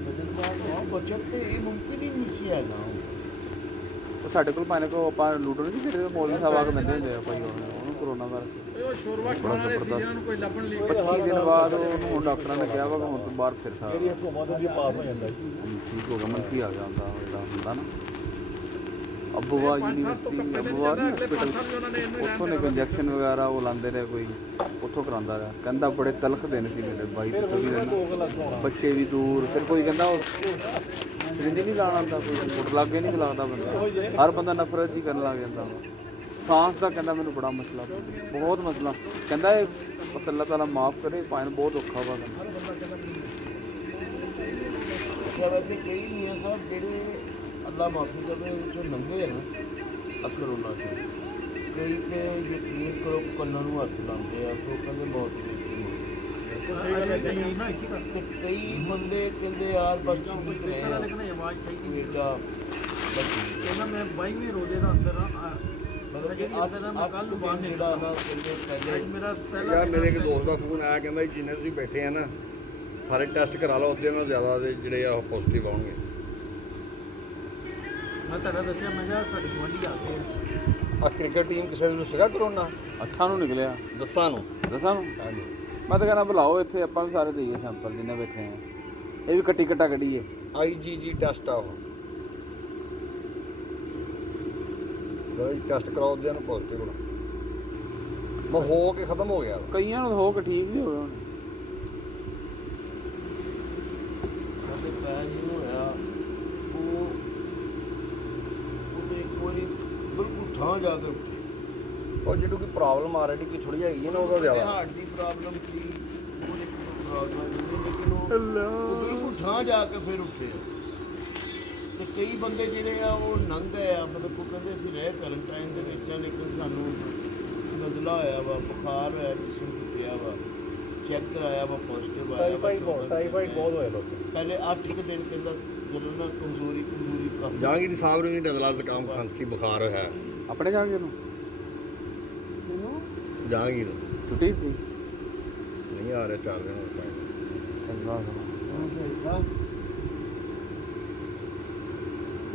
ਬਜਟ ਪਾਸ ਹੋ ਹਾਂ ਬਚਤ ਤੇ ਇਹ ਮੁਮਕਿਨ ਹੀ ਨਹੀਂ ਸੀ ਹੈਗਾ ਉਹ ਸਾਡੇ ਕੋਲ ਭਾਵੇਂ ਕੋ ਆਪਾਂ ਲੂਡੋ ਨਹੀਂ ਜਿਹੜੇ ਮੌਲਵੀ ਸਾਹਿਬ ਆ ਕੇ ਮਿਲਦੇ ਹੁੰਦੇ ਆ ਭਾਈ ਉਹਨੂੰ ਕਰੋਨਾ ਵਾਇਰਸ ਉਹ ਸ਼ੋਰਵਾ ਖਾਣ ਵਾਲੇ ਸੀ ਜਿਹਨਾਂ ਨੂੰ ਕੋਈ ਲੱਭਣ ਲਈ 25 ਦਿਨ ਬਾਅਦ ਉਹਨੂੰ ਹੁਣ ਡਾਕਟਰਾਂ ਨੇ ਕਿਹਾ ਵਾ ਕਿ ਹੁਣ ਤੋਂ ਬਾਹਰ ਫਿਰ ਸਕਦਾ ਜਿਹੜੀ ਹਕੂਮਤ ਦੀ ਪਾਸ ਹੋ ਜਾਂਦਾ ਠੀਕ ਹੋ ਗਿਆ ਮੰਫੀ ਆ ਗਿਆ ਹੁੰਦਾ ਜਿਹੜਾ ਹੁੰਦਾ ਨਾ ਅਬੂਆ ਯੂਨੀਵਰਸਿਟੀ ਅਬੂਆ ਹਸਪੀਟਲ ਉੱਥੋਂ ਨੇ ਇੰਜੈਕਸ਼ਨ ਵਗੈਰਾ ਉਹ ਲਾਉਂਦੇ ਰਹੇ ਕੋਈ ਉੱਥੋਂ ਕਰਾਉਂਦਾ ਰਿਹਾ ਕਹਿੰਦਾ ਬੜੇ ਤਲਖ ਦਿਨ ਸੀ ਮੇਰੇ 22 ਤੋਂ 24 ਦਿਨ ਬੱਚੇ ਵੀ ਦੂਰ ਫਿਰ ਕੋਈ ਕਹਿੰਦਾ ਉਹ ਸਰਿੰਜ ਨਹੀਂ ਲਾਉਣਾ ਹੁੰਦਾ ਕੋਈ ਫੁੱਟ ਲਾਗੇ ਨਹੀਂ ਲੱਗਦਾ ਬੰਦਾ ਹਰ ਬੰਦਾ ਨਫ਼ਰਤ ਹੀ ਕਰਨ ਲੱਗ ਜਾਂਦਾ ਸਾਂਸ ਦਾ ਕਹਿੰਦਾ ਮੈਨੂੰ ਬੜਾ ਮਸਲਾ ਬਹੁਤ ਮਸਲਾ ਕਹਿੰਦਾ ਇਹ ਬਸ ਅੱਲਾਹ ਤਾਲਾ ਮਾਫ ਕਰੇ ਪਾਇਨ ਬਹੁਤ ਔਖਾ ਵਾ ਅੱਛਾ ਵੈਸੇ ਕਈ ਮੀਆਂ ਸਾਹਿਬ ਜਿਹੜੇ ਅੱਲਾ ਮਾਫੀ ਕਰੇ ਇਹਦੇ ਚੋਂ ਲੰਘੇ ਆ ਨਾ ਕਰੋਨਾ ਤੋਂ ਕਈ ਤੇ ਯਕੀਨ ਕਰੋ ਕੰਨਾਂ ਨੂੰ ਹੱਥ ਲਾਉਂਦੇ ਆ ਤੇ ਉਹ ਕਹਿੰਦੇ ਮੌਤ ਦੇ ਤੇ ਕਈ ਬੰਦੇ ਕਹਿੰਦੇ ਯਾਰ ਬਸ ਠੀਕ ਰਹੇ ਆ ਆਵਾਜ਼ ਸਹੀ ਨਹੀਂ ਬੇਟਾ ਬਸ ਕਹਿੰਦਾ ਮੈਂ 22ਵੇਂ ਰੋਜ਼ੇ ਦਾ ਅੰਦਰ ਆ ਮਤਲਬ ਕਿ ਕੱਲ ਨੂੰ ਬਾਹਰ ਜਿਹੜਾ ਨਾ ਕਹਿੰਦੇ ਪਹਿਲੇ ਮੇਰਾ ਪਹਿਲਾ ਯਾਰ ਮੇਰੇ ਇੱਕ ਦੋਸਤ ਦਾ ਫੋਨ ਆਇਆ ਕਹਿੰਦਾ ਜੀ ਜਿੰਨੇ ਤੁਸੀਂ ਬੈਠੇ ਆ ਨਾ ਸਾਰੇ ਟੈਸਟ ਕਰਾ ਲਓ ਉਹਦੇ ਨਾਲ ਜ਼ਿਆਦਾ ਦੇ ਜਿਹੜੇ ਆ ਉਹ ਪੋਜ਼ਿਟਿਵ ਆਉਣਗੇ ਮੈਂ ਤੁਹਾਡਾ ਦੱਸਿਆ ਮੈਂ ਕਿਹਾ ਸਾਡੇ ਗੁਆਂਢੀ ਆ ਗਏ ਆ ਕ੍ਰਿਕਟ ਟੀਮ ਕਿਸੇ ਨੂੰ ਸੀਗਾ ਕਰੋਨਾ ਅੱਠਾਂ ਨੂੰ ਨਿਕਲਿਆ ਦੱਸਾਂ ਨੂੰ ਦੱਸਾਂ ਨੂੰ ਮੈਂ ਤਾਂ ਕਹਿੰਦਾ ਬੁਲਾਓ ਇੱਥੇ ਆਪਾਂ ਵੀ ਸਾਰੇ ਦੇਈਏ ਸੈਂਪਲ ਜਿੰਨੇ ਬੈਠੇ ਆ ਇਹ ਵੀ ਕੱਟੀ ਕੱਟਾ ਕੱਢੀਏ IgG ਟੈਸਟ ਆ ਉਹ ਕੋਈ ਟੈਸਟ ਕਰਾਓ ਉਹਦੇ ਨੂੰ ਪੋਜ਼ਿਟਿਵ ਹੋਣਾ ਮੈਂ ਹੋ ਕੇ ਖਤਮ ਹੋ ਗਿਆ ਕਈਆਂ ਨੂੰ ਹੋ ਕੇ ਠੀਕ ਵੀ ਹੋ ਗਏ ਹੁਣ ਸਾਡੇ ਪੈ ਜੀ ਨੂੰ ਹੋਇਆ ਉਹਦੇ ਕੋਈ ਬਿਲਕੁਲ ਠਾਂ ਜਾ ਕੇ ਉੱਠੇ ਉਹ ਜਿਹੜੀ ਕੋਈ ਪ੍ਰੋਬਲਮ ਆ ਰਹੀ ਕੋਈ ਥੋੜੀ ਹੈਗੀ ਹੈ ਨਾ ਉਹਦਾ ਜ਼ਿਆਦਾ ਹਾਰਟ ਦੀ ਪ੍ਰੋਬਲਮ ਸੀ ਉਹਦੇ ਪ੍ਰੋਬਲਮ ਸੀ ਲੇਕਿਨ ਉਹ ਬਿਲਕੁਲ ਠਾਂ ਜਾ ਕੇ ਫਿਰ ਉੱਠੇ ਤੇ ਕਈ ਬੰਦੇ ਜਿਹੜੇ ਆ ਉਹ ਲੰਘ ਗਏ ਆ ਮਤਲਬ ਕੋ ਕਹਿੰਦੇ ਅਸੀਂ ਰਹਿ ਕੁਆਰੰਟਾਈਨ ਦੇ ਵਿੱਚ ਆ ਲੇਕਿਨ ਸਾਨੂੰ ਨਜ਼ਲਾ ਹੋਇਆ ਵਾ ਬੁਖਾਰ ਹੋਇਆ ਜਿਸਮ ਟੁੱਟਿਆ ਵਾ ਚੈੱਕ ਕਰਾਇਆ ਵਾ ਪੋਜ਼ਿਟਿਵ ਆਇਆ ਟਾਈਫਾਈਡ ਬਹੁਤ ਹੋਇਆ ਲੋਕ ਪਹਿਲੇ 8 ਦਿਨ ਕਹਿੰਦਾ ਜਦੋਂ ਨਾ ਕਮਜ਼ੋਰੀ ਕਾਫੀ ਜਹਾਂਗੀਰ ਸਾਹਿਬ ਨੂੰ ਵੀ ਨਜ਼ਲਾ ਜ਼ੁਕਾਮ ਖਾਂਸੀ ਬੁਖਾਰ ਹੋਇਆ ਹੈ। ਆਪਣੇ ਜਾਣਗੇ ਨੂੰ ਜਹਾਂਗੀਰ ਛੁੱਟੀ ਸੀ ਨਹੀਂ ਆ ਰਿਹਾ 4 ਦਿਨ ਹੋ ਗਏ ਚੰਗਾ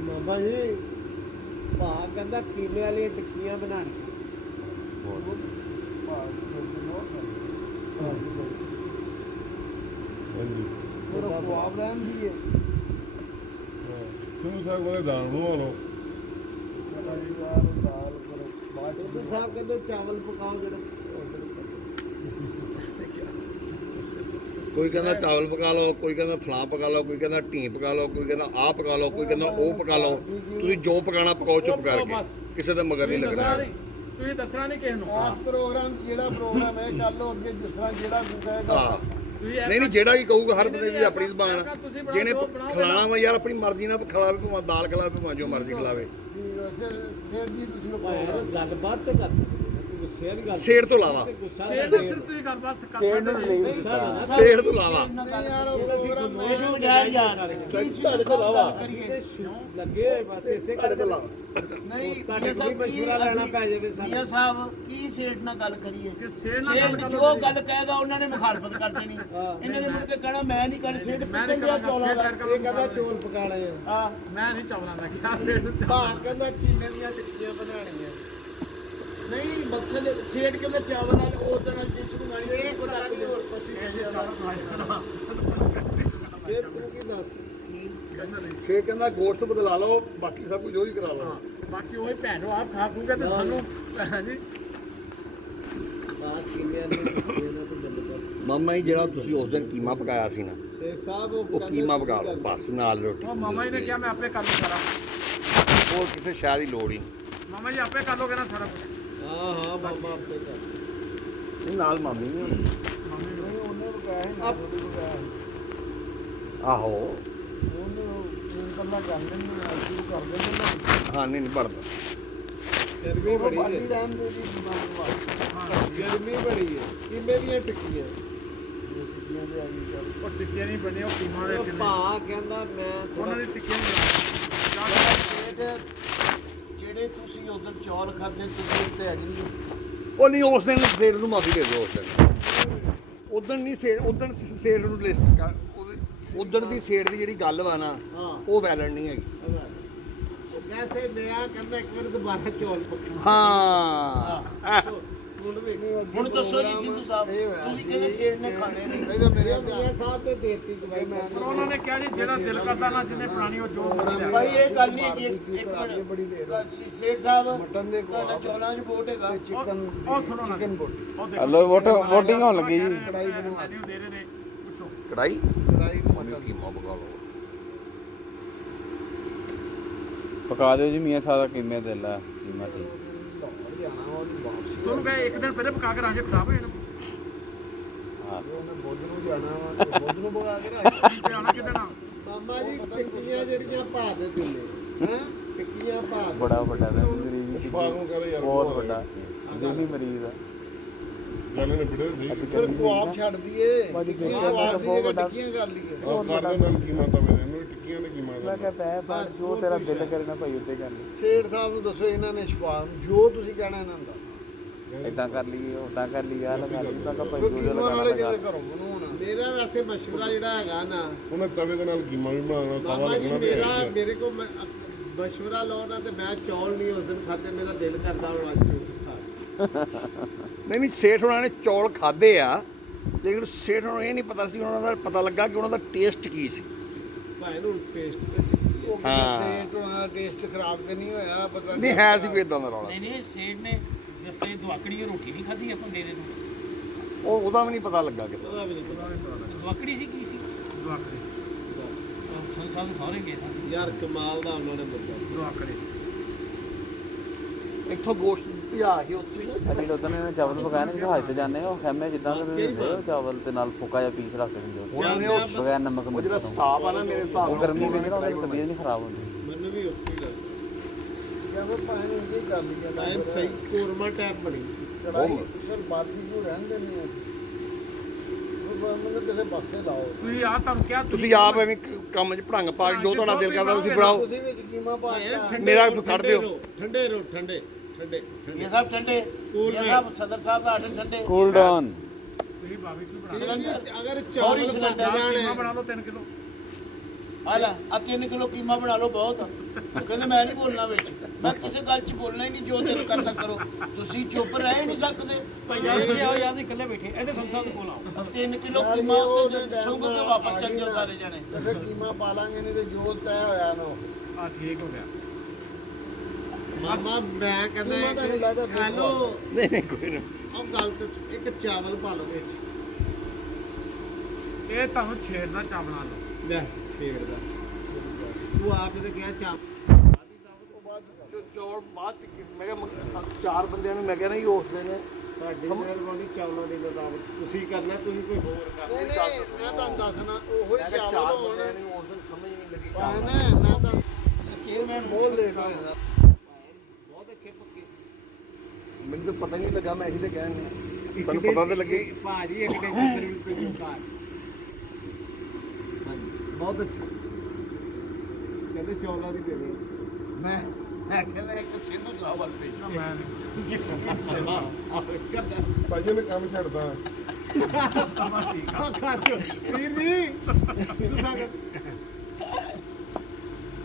ਬਾਬਾ ਜੀ ਭਾ ਕਹਿੰਦਾ ਕੀਲੇ ਵਾਲੀਆਂ ਟਿੱਕੀਆਂ ਬਣਾਉਣੀਆਂ ਹਾਂਜੀ ਮੇਰਾ ਖਵਾਬ ਰਹਿੰਦੀ ਹੈ ਸਿੰਘ ਸਾਹਿਬ ਕੋਲੇ ਦਾਨ ਬਣਵਾ ਲਓ ਦਾਲ ਕਰੋ ਬਾਟੇ ਸਾਹਿਬ ਕਹਿੰਦੇ ਚਾਵਲ ਪਕਾਓ ਜਿਹੜੇ ਕੋਈ ਕਹਿੰਦਾ ਚਾਵਲ ਪਕਾ ਲਓ ਕੋਈ ਕਹਿੰਦਾ ਫਲਾਂ ਪਕਾ ਲਓ ਕੋਈ ਕਹਿੰਦਾ ਢੀ ਪਕਾ ਲਓ ਕੋਈ ਕਹਿੰਦਾ ਆਹ ਪਕਾ ਲਓ ਕੋਈ ਕਹਿੰਦਾ ਉਹ ਪਕਾ ਲਓ ਤੁਸੀਂ ਜੋ ਪਕਾਣਾ ਪਕਾਓ ਚੁੱਪ ਕਰਕੇ ਕਿਸੇ ਦੇ ਮਗਰ ਨਹੀਂ ਲੱਗਣਾ ਤੁਸੀਂ ਦੱਸਣਾ ਨਹੀਂ ਕਿਸੇ ਨੂੰ ਆਹ ਪ੍ਰੋਗਰਾਮ ਜਿਹੜਾ ਪ੍ਰੋਗਰਾਮ ਹੈ ਕਰ ਲਓ ਅੱਗੇ ਜਿਸ ਤਰ੍ਹਾਂ ਜਿਹੜਾ ਕੋਈ ਕਹੇਗਾ ਹਾਂ ਨਹੀਂ ਨਹੀਂ ਜਿਹੜਾ ਵੀ ਕਹੂਗਾ ਹਰ ਬੰਦੇ ਦੀ ਆਪਣੀ ਜ਼ਬਾਨ ਜਿਹਨੇ ਖਿਲਾਣਾ ਵਾ ਯਾਰ ਆਪਣੀ ਮਰਜ਼ੀ ਨਾਲ ਖਿਲਾਵੇ ਭਾਵੇਂ ਦਾਲ ਖਿਲਾਵੇ ਭਾਵੇਂ ਜੋ ਮਰਜ਼ੀ ਖਿਲਾਵੇ ਫਿਰ ਜੀ ਤੁਸੀਂ ਉਹ ਗੱਲਬਾਤ ਤੇ ਕਰ ਸਕਦੇ ਗੁੱਸੇ ਵਾਲੀ ਗੱਲ ਸੇੜ ਤੋਂ ਇਲਾਵਾ ਸ਼ੇਰ ਦੇ ਸਿਰ ਤੁਸੀਂ ਗੱਲ ਬਸ ਕਰ ਸੇਡ ਨੂੰ ਰਿਲੀਵ ਕੀਤਾ ਸੇੜ ਤੋਂ ਇਲਾਵਾ ਯਾਰ ਉਹ ਪ੍ਰੋਗਰਾਮ ਮੈਨੂੰ ਯਾਰ ਤੁਹਾਡੇ ਤੋਂ ਇਲਾਵਾ ਲੱਗੇ ਹੋਏ ਬਸ ਇਸੇ ਕਰਕੇ ਨਹੀਂ ਤੁਹਾਡੇ ਕੋਲ ਮਸ਼ਵਰਾ ਲੈਣਾ ਪੈ ਜਾਵੇ ਮੀਆਂ ਸਾਹਿਬ ਕੀ ਸੇਠ ਨਾਲ ਗੱਲ ਕਰੀਏ ਕਿ ਸ਼ੇਰ ਨਾਲ ਗੱਲ ਸੇਠ ਜੋ ਗੱਲ ਕਹੇਗਾ ਉਹਨਾਂ ਨੇ ਮੁਖਾਲਫਤ ਕਰ ਦੇਣੀ ਇਹਨਾਂ ਨੇ ਮੁੜ ਕੇ ਕਹਿਣਾ ਮੈਂ ਨਹੀਂ ਕਰ ਸੇਠ ਮੈਂ ਨਹੀਂ ਪਿੱਛੇ ਕਰਾਂਗਾ ਚੌਲਾਂ ਸ਼ੇਰ ਦਾ ਕਰਕੇ ਇਹ ਕਹਿੰਦਾ ਚੋਲ ਪਕਾਣੇ ਆ ਆ ਮੈਂ ਨਹੀਂ ਚੌਲਾਂ ਦਾ ਕਿਹਾ ਸ਼ੇਰ ਭਾ ਕਹਿੰਦਾ ਕੀਲੇ ਦੀਆਂ ਟਿੱਕੀਆਂ ਬਣਾਉਣੀਆਂ ਨਹੀਂ ਮਕਸਦ ਸੇਠ ਕਹਿੰਦਾ ਚਾਵਲ ਨਾਲ ਉਹ ਤਾਂ ਨਾਲ ਜਿਸ ਨੂੰ ਆਈ ਇਹ ਕੋਈ ਲੱਗ ਨਹੀਂ ਹੋਰ ਫਿਰ ਤੂੰ ਕੀ ਦੱਸ ਫੇਰ ਕਹਿੰਦਾ ਗੋਸ਼ਤ ਬਦਲਾ ਲਓ ਬਾਕੀ ਸਭ ਕੁਝ ਉਹੀ ਕਰਾ ਲਓ ਬਾਕੀ ਉਹੀ ਭੈਣੋ ਆਪ ਖਾ ਖੂਗੇ ਤੇ ਸਾਨੂੰ ਹਾਂਜੀ ਬਾਤ ਕੀਲਿਆਂ ਦੀ ਇਹਨਾਂ ਤੋਂ ਗੱਲ ਕਰ ਮਾਮਾ ਜੀ ਜਿਹੜਾ ਤੁਸੀਂ ਉਸ ਦਿਨ ਕੀਮਾ ਪਕਾਇਆ ਸੀ ਨਾ ਸ਼ੇਖ ਸਾਹਿਬ ਉਹ ਕੀਮਾ ਪਕਾ ਲਓ ਬਸ ਨਾਲ ਰੋਟੀ ਉਹ ਮਾਮਾ ਜੀ ਨੇ ਕਿਹਾ ਮੈਂ ਆਪੇ ਕਰ ਲੂ ਸਾਰਾ ਹੋਰ ਕਿਸੇ ਸ਼ਾਇਦ ਦੀ ਲੋੜ ਹੀ ਨਹੀਂ ਮਾਮਾ ਜੀ ਆਪੇ ਕਰ ਲੋਗੇ ਨਾ ਸਾਰਾ ਕੁਝ ਹਾਂ ਹਾਂ ਬਾਬਾ ਆਪੇ ਕਰ ਨਹੀਂ ਨਾਲ ਮਾਮੀ ਨਹੀਂ ਹੋਣੀ ਮਾਮੀ ਨੂੰ ਉਹਨੇ ਬਕਾਇਆ ਹੈ ਨਾ ਉਹਨੇ ਬਕਾਇਆ ਹੈ ਆਹੋ ਉਹਨੂੰ ਗੱਲਾਂ ਕਰ ਲੈਂਦੇ ਨੇ ਸ਼ੁਰੂ ਕਰ ਦਿੰਦੇ ਨੇ ਹਾਂ ਨਹੀਂ ਪੜਦਾ ਗਰਮੀ ਬੜੀ ਹੈ ਰਹਿਣ ਦੇ ਦੀ ਹਾਂ ਗਰਮੀ ਬੜੀ ਹੈ ਕਿੰਨੇ ਦੀਆਂ ਟਿੱਕੀਆਂ ਟਿੱਕੀਆਂ ਦੇ ਆ ਗਈ ਚੱਲ ਉਹ ਟਿੱਕੀਆਂ ਨਹੀਂ ਬਣੇ ਉਹ ਕੀਮਾ ਦੇ ਉਹ ਕਿੰਨੇ ਭਾ ਕਹਿੰਦਾ ਮੈਂ ਉਹਨਾਂ ਦੀ ਟਿੱਕੀਆਂ ਨਹੀਂ ਜਿਹੜੇ ਜਿਹੜੇ ਤੁਸੀਂ ਉਧਰ ਚੌਲ ਖਾਦੇ ਤੁਸੀਂ ਤੇ ਹੈਗੀ ਉਹ ਨਹੀਂ ਉਸ ਦਿਨ ਸੇਠ ਨੂੰ ਮਾਫੀ ਦੇ ਦਿਓ ਉਸ ਦਿਨ ਉਦਣ ਨਹੀਂ ਸੇਠ ਉਦਣ ਸੇਠ ਨੂੰ ਉਦਣ ਦੀ ਸੇਠ ਦੀ ਜਿਹੜੀ ਗੱਲ ਵਾ ਨਾ ਹਾਂ ਉਹ ਵੈਲਡ ਨਹੀਂ ਹੈਗੀ ਵੈਸੇ ਮੈਂ ਕਹਿੰਦਾ ਇੱਕ ਵਾਰ ਦੁਬਾਰਾ ਚੌਲ ਪੱਕੇ ਹਾਂ ਹੁਣ ਦੱਸੋ ਜੀ ਸਿੰਧੂ ਸਾਹਿਬ ਤੁਸੀਂ ਕਹਿੰਦੇ ਸ਼ੇਰ ਨੇ ਖਾਣੇ ਨਹੀਂ ਇਹਦਾ ਮੇਰੇ ਮੀਆਂ ਸਾਹਿਬ ਤੇ ਦੇਤੀ ਜਵਾਈ ਮੈਂ ਉਹਨਾਂ ਨੇ ਕਿਹਾ ਜੀ ਜਿਹੜਾ ਦਿਲ ਕਰਦਾ ਨਾ ਜਿਹਨੇ ਪੁਰਾਣੀ ਉਹ ਜੋ ਭਾਈ ਇਹ ਗੱਲ ਨਹੀਂ ਹੈਗੀ ਇੱਕ ਬੜੀ ਦੇਰ ਮਿੰਟ ਸ਼ੇਰ ਸਾਹਿਬ ਮਟਨ ਦੇ ਤੁਹਾਡਾ ਚੌਲਾਂ 'ਚ ਵੋਟ ਹੈਗਾ ਚਿਕਨ ਉਹ ਸੁਣੋ ਨਾ ਚਿਕਨ ਬੋਟੀ ਉਹ ਦੇਖੋ ਹਲੋ ਵੋਟਿੰਗ ਹੋਣ ਲੱਗੀ ਜੀ ਕੜਾਈ ਬਣਵਾ ਮੈਨੂੰ ਦੇ ਰਹੇ ਨੇ ਪੁੱਛੋ ਕੜਾਈ ਕੜਾਈ ਮਟਨ ਕੀਮਾ ਪਕਾ ਲਓ ਪਕਾ ਦਿਓ ਜੀ ਮੀਆਂ ਸਾਹਿਬ ਦਾ ਕਿੰਨੇ ਦਿਲ ਆ ਕੀਮਾ ਠੀਕ ਲਾਹੌਰ ਜਾਣਾ ਉਹਦੀ ਵਾਪਸੀ ਤੁਹਾਨੂੰ ਕਹੇ ਇੱਕ ਦਿਨ ਪਹਿਲੇ ਪਕਾ ਕੇ ਰੱਖ ਜੇ ਖਰਾਬ ਹੋ ਜਾਣਾ ਹਾਂ ਉਹਨੇ ਬੁੱਧ ਨੂੰ ਜਾਣਾ ਵਾ ਤੇ ਬੁੱਧ ਨੂੰ ਬਗਾ ਕੇ ਰੱਖ ਤੇ ਆਣਾ ਕਿਤੇ ਨਾ ਮਾਮਾ ਜੀ ਟਿੱਕੀਆਂ ਜਿਹੜੀਆਂ ਭਾਅ ਦੇ ਦਿੰਦੇ ਹੈ ਟਿੱਕੀਆਂ ਭਾਅ ਬੜਾ ਵੱਡਾ ਦਾ ਮਰੀਜ਼ ਇਸ਼ਫਾਕ ਨੂੰ ਕਹਦੇ ਯਾਰ ਬਹੁਤ ਵੱਡਾ ਦਿਲੀ ਮਰੀਜ਼ ਆ ਗੱਲ ਨੇ ਬੜੇ ਸਹੀ ਫਿਰ ਕੁਆਬ ਛੱਡ ਦਈਏ ਬਾਜੀ ਟਿੱਕੀਆਂ ਦੇਖਿਆ ਕੁਆਬ ਤਾਂ ਬਹੁਤ ਦੀ ਵੱਡਾ। ਟਿੱਕੀਆਂ ਕਰ ਲਈਏ ਉਹ ਕਰਦੇ ਨਾਲ ਕੀਮਾ ਤਵੇ ਦੇ ਨੂੰ ਟਿੱਕੀਆਂ ਦੇ ਕੀਮਾ ਮੈਂ ਦਾ ਕਿਹਾ ਪੈ ਪਰ ਜੋ ਤੇਰਾ ਦਿਲ ਕਰੇ ਨਾ ਭਾਈ ਉੱਤੇ ਕਰ ਲਈ ਸ਼ੇਰ ਸਾਹਿਬ ਨੂੰ ਦੱਸੋ ਇਹਨਾਂ ਨੇ ਸ਼ਫਾਨ ਜੋ ਤੁਸੀਂ ਕਹਿਣਾ ਇਹਨਾਂ ਦਾ ਇਦਾਂ ਕਰ ਲਈਏ ਉਦਾਂ ਕਰ ਲਈਏ ਆ ਲਗਾ ਲਈ ਤਾਂ ਭਾਈ ਕਿਉਂਕਿ ਜੋ ਇਹਨਾਂ ਲਗਾਣਾ ਵਾਲੇ ਲਗਾ ਕਿਤੇ ਘਰੋਂ ਬਣਾਉਣਾ ਮੇਰਾ ਵੈਸੇ ਮਸ਼ਵਰਾ ਜਿਹੜਾ ਹੈਗਾ ਨਾ ਉਹਨੇ ਤਵੇ ਦੇ ਨਾਲ ਕੀਮਾ ਵੀ ਬਣਾਉਣਾ ਤਵਾ ਮਾਮਾ ਜੀ ਲੱਗਣਾ ਤੇ ਮੇਰਾ ਹੈ ਹੀ ਆ। ਮੇਰੇ ਕੋਲ ਮਸ਼ਵਰਾ ਲਓ ਨਾ ਤੇ ਮੈਂ ਚੌਲ ਨਹੀਂ ਉਸ ਦਿਨ ਖਾਦੇ ਮੇਰਾ ਦਿਲ ਕਰਦਾ ਹੁਣ ਅੱਜ ਖਾ ਨਹੀਂ ਸੇਠ ਉਹਨਾਂ ਨੇ ਚੌਲ ਖਾਦੇ ਆ ਲੇਕਿਨ ਸੇਠ ਨੂੰ ਇਹ ਨਹੀਂ ਪਤਾ ਸੀ ਉਹਨਾਂ ਦਾ ਪਤਾ ਲੱਗਾ ਕਿ ਉਹਨਾਂ ਦਾ ਟੇਸਟ ਕੀ ਸੀ ਭਾਈ ਨੂੰ ਟੇਸਟ ਵਿੱਚ ਉਹ ਹਾਂ। ਸੇਕ ਦਾ ਟੇਸਟ ਖਰਾਬ ਤੇ ਨਹੀਂ ਹੋਇਆ ਪਤਾ ਨਹੀਂ ਹੈ ਸੀ ਕੋਈ ਇਦਾਂ ਦਾ ਰੌਲਾ ਨਹੀਂ ਸੀ। ਨਹੀਂ ਸੇਠ ਨੇ ਜਿਸ ਤਰ੍ਹਾਂ ਦੁਆਕੜੀ ਰੋਟੀ ਨਹੀਂ ਖਾਧੀ ਆਪਾਂ ਡੇਰੇ ਤੋਂ ਉਹਦਾ ਵੀ ਨਹੀਂ ਪਤਾ ਲੱਗਾ ਕਿਤੇ ਉਹਦਾ ਵੀ ਨਹੀਂ ਪਤਾ ਦੁਆਕੜੀ ਸੀ ਕੀ ਸੀ ਦੁਆਕੜੀ ਸਾਨੂੰ ਸਾਰੇ ਗਏ ਸਨ ਯਾਰ ਕਮਾਲ ਦਾ ਉਹਨਾਂ ਨੇ ਬੰਦਾ ਦੁਆਕੜੀ ਇੱਥੋਂ ਗੋਸ਼ਤ ਭਿਆ ਕੇ ਉੱਥੇ ਨਾ ਅਸੀਂ ਉਦੋਂ ਨੇ ਚਾਵਲ ਪਕਾਏ ਨੇ ਜਦੋਂ ਹੱਜ ਤੇ ਜਾਂਦੇ ਉਹ ਖੈਮੇ ਜਿੱਦਾਂ ਦੇ ਹੁੰਦੇ ਆ, ਉਹ ਚਾਵਲ ਤੇ ਨਾਲ ਫੁੱਕਾ ਜਿਹਾ ਪੀਸ ਰੱਖ ਦਿੰਦੇ ਉਹਨਾਂ ਨੇ ਉਹ ਬਗੈਰ ਨਮਕ ਉਹ ਮਿਰਚ ਜਿਹੜਾ ਤੋਂ। ਸਟਾਫ ਆ ਨਾ ਮੇਰੇ ਹਿਸਾਬ ਉਹ ਨਾਲ ਗਰਮੀ ਵਿੱਚ ਨਾ ਉਹਦੀ ਤਬੀਅਤ ਨਹੀਂ ਖਰਾਬ ਹੁੰਦੀ ਮੈਨੂੰ ਵੀ ਉੱਥੇ ਹੀ ਲੱਗਦਾ ਜਾਂ ਫਿਰ ਪਾਣੀ ਇਹ ਕਰ ਲਿਆ ਲਾਈਨ ਸਹੀ ਕੋਰਮਾ ਟੈਪ ਬਣੀ ਸੀ ਕੜਾਈ ਫਿਰ ਬਾਕੀ ਨੂੰ ਰਹਿਣ ਦਿੰਦੇ ਆ ਉਹ ਮੈਨੂੰ ਕਿਸੇ ਪਾਸੇ ਲਾਓ ਤੁਸੀਂ ਆ ਤੁਹਾਨੂੰ ਕਿਹਾ ਤੁਸੀਂ ਆਪ ਐਵੇਂ ਕੰਮ 'ਚ ਭੜੰਗ ਪਾ ਕੇ ਜੋ ਤੁਹਾਡਾ ਦਿਲ ਕਰਦਾ ਤੁਸੀਂ ਬਣਾਓ ਤੁਸੀਂ ਵਿੱਚ ਕੀਮਾ ਪਾ ਕੇ ਮੇਰਾ ਕੱਢ ਦਿਓ ਠੰਡੇ ਰੋ ਠੰਡੇ ਠੰਡੇ ਇਹ ਸਭ ਠੰਡੇ ਇਹ ਸਭ ਸਦਰ ਸਾਹਿਬ ਦਾ ਆਰਡਰ ਠੰਡੇ ਕੂਲ ਡਾਊਨ ਤੁਸੀਂ ਬਾਬੀ ਕੀ ਬਣਾ ਸਿਲੰਡਰ ਅਗਰ ਸੌਰੀ ਚੌਲ ਸਿਲੰਡਰ ਪੱਕ ਕੀਮਾ ਜਾਣੇ ਬਣਾ ਲਓ 3 ਕਿਲੋ ਆ ਲੈ ਆ 3 ਕਿਲੋ ਕੀਮਾ ਬਣਾ ਲਓ ਬਹੁਤ ਉਹ ਕਹਿੰਦੇ ਮੈਂ ਨਹੀਂ ਬੋਲਣਾ ਵਿੱਚ ਮੈਂ ਕਿਸੇ ਗੱਲ 'ਚ ਬੋਲਣਾ ਹੀ ਨਹੀਂ ਜੋ ਦਿਲ ਕਰਦਾ ਕਰੋ ਤੁਸੀਂ ਚੁੱਪ ਰਹਿ ਨਹੀਂ ਸਕਦੇ ਭਾਈ ਯਾਰ ਕੀ ਆਓ ਯਾਰ ਇਕੱਲੇ ਬੈਠੇ ਇਹਦੇ ਸੰਸਾਰ ਦੇ ਕੋਲ ਆਓ 3 ਕਿਲੋ ਕੀਮਾ ਤੇ ਸ਼ੌਂਕ ਤੇ ਵਾਪਸ ਚੱਲ ਜਾਓ ਸਾਰੇ ਜਣੇ ਤੇ ਫਿਰ ਕੀਮਾ ਪਾ ਲਾਂਗੇ ਨਹੀਂ ਤੇ ਜੋ ਤੈਅ ਹੋਇਆ ਨਾ ਆ ਠੀਕ ਹੋ ਗਿਆ ਮਾਮਾ ਮੈਂ ਕਹਿੰਦਾ ਹੈਲੋ ਨਹੀਂ ਨਹੀਂ ਕੋਈ ਨਹੀਂ ਉਹ ਗੱਲ ਤੇ ਇੱਕ ਚਾਵਲ ਪਾ ਲਓ ਵਿੱਚ ਇਹ ਤੁਹਾਨੂੰ ਛੇੜ ਦਾ ਚਾਵਣਾ ਲਓ ਲੈ ਛੇੜ ਦਾ ਤੂੰ ਆਪ ਇਹਦੇ ਕਿਹਾ ਚਾਵਲ ਚੌਲ ਬਾਅਦ ਮੈਂ ਕਿਹਾ ਚਾਰ ਬੰਦਿਆਂ ਨੂੰ ਮੈਂ ਕਿਹਾ ਨਹੀਂ ਉਸ ਦਿਨ ਤੁਹਾਡੀ ਮਿਹਰਬਾਨੀ ਚਾਵਲਾਂ ਦੀ ਮੁਤਾਬਕ ਤੁਸੀਂ ਕਰਨਾ ਤੁਸੀਂ ਕੋਈ ਹੋਰ ਕਰਨਾ ਨਹੀਂ ਮੈਂ ਤੁਹਾਨੂੰ ਦੱਸਣਾ ਉਹੋ ਹੀ ਚਾਵਲ ਹੋਣ ਉਸ ਦਿਨ ਸਮਝ ਨਹੀਂ ਲੱਗੀ ਪਾਣਾ ਮੈਂ ਤਾਂ ਚੇਅਰਮੈਨ ਬਹੁਤ ਲੇਟ ਹੋ ਜਾਂਦਾ ਬਹੁਤ ਅੱਛੇ ਪੱਕੇ ਮੈਨੂੰ ਤਾਂ ਪਤਾ ਨਹੀਂ ਲੱਗਾ ਮੈਂ ਇਹਦੇ ਕਹਿਣ ਨੇ ਤੁਹਾਨੂੰ ਪਤਾ ਤਾਂ ਲੱਗੇ ਭਾਜੀ ਇੱਕ ਟੈਂਸ਼ਨ ਸਰਵਿਸ ਤੇ ਕਾਰ ਬਹੁਤ ਅੱਛਾ ਕਹਿੰਦੇ ਚੌਲਾਂ ਦੀ ਦੇ ਦੇ ਮੈਂ ਕਹਿੰਦਾ ਇੱਕ ਸਿੰਧੂ ਸਾਹਿਬ ਵੱਲ ਭੇਜੋ ਭਾਜੀ ਨੇ ਕੰਮ ਛੱਡਦਾ ਵੀਰ ਜੀ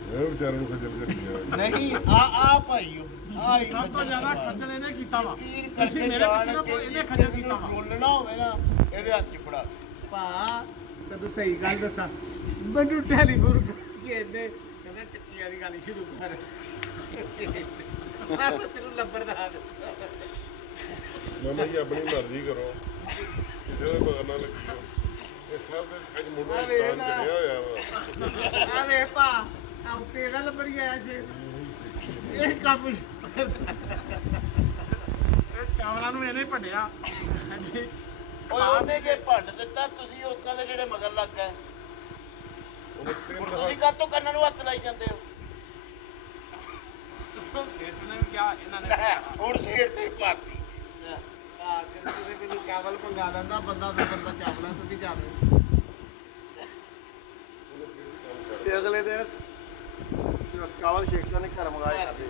ਇਹ ਵਿਚਾਰੇ ਨੂੰ ਖੱਜਲ ਕਰੀ ਜਾ ਨਹੀਂ ਆ ਭਾਈਓ ਆ ਹੀ ਸਭ ਤੋਂ ਜ਼ਿਆਦਾ ਖੱਜਲ ਇਹਨੇ ਕੀਤਾ ਵਾ ਯਕੀਨ ਤੁਸੀਂ ਕਰਕੇ ਮੇਰੇ ਜਾਣ ਪਿੱਛੇ ਕੇ ਇਹਨੇ ਖੱਜਲ ਕੀਤਾ ਵਾ ਰੋਲਣਾ ਹੋਵੇ ਨਾ ਇਹਦੇ ਹੱਥ 'ਚ ਫੜਾ ਭਾ ਤੈਨੂੰ ਸਹੀ ਗੱਲ ਦੱਸਾਂ ਮੈਨੂੰ ਟੈਲੀਫੋਨ ਕਰਕੇ ਇਹਨੇ ਕਹਿੰਦਾ ਟਿੱਕੀਆਂ ਦੀ ਗੱਲ ਸ਼ੁਰੂ ਕਰ ਮੈਂ ਤੈਨੂੰ ਲੱਭਰ ਦਾ ਮੈਂ ਜੀ ਆਪਣੀ ਮਰਜ਼ੀ ਕਰੋ ਕਿਸੇ ਦੇ ਮਗਰ ਨਾ ਲੱਗਿਓ ਇਹ ਸਭ ਦੇ ਅੱਜ ਮੁੰਡਾ ਸਟਾਨ ਚੜਿਆ ਹੋਇਆ ਵਾ ਆ ਵੇ ਭਾ ਆ ਤੇਰਾ ਲੱਭਰ ਗਿਆ ਸੀ ਇਹ ਕੰਮ ਇਹ ਚਾਵਲਾਂ ਨੂੰ ਇਹਨੇ ਭੰਡਿਆ ਹਾਂਜੀ ਓਏ ਉਹਨੇ ਜੇ ਭੰਡ ਦਿੱਤਾ ਤੁਸੀਂ ਉੱਥਾਂ ਦੇ ਜਿਹੜੇ ਮਗਰ ਲੱਗ ਗਏ ਉਹਨੇ ਤਿੰਨ ਹੁਣ ਦਫਾ ਤੁਸੀਂ ਕਾਹਤੋਂ ਕੰਨਾਂ ਨੂੰ ਹੱਥ ਲਾਈ ਜਾਂਦੇ ਹੋ ਸੇਠ ਨੇ ਵੀ ਕਿਹਾ ਇਹਨਾਂ ਨੇ ਹੁਣ ਸਿਰ ਤੇ ਪਾਤੀ ਆ ਕਿਸੇ ਮੈਨੂੰ ਚਾਵਲ ਮੰਗਾ ਲੈਂਦਾ ਬੰਦਾ ਤੇ ਬੰਦਾ ਚਾਵਲਾਂ ਤੋਂ ਵੀ ਜਾਵੇ ਤੇ ਅਗਲੇ ਦਿਨ ਚਾਵਲ ਸ਼ੇਖ ਸਾਹਿਬ ਨੇ ਘਰ ਮੰਗਾਏ ਕਰਦੇ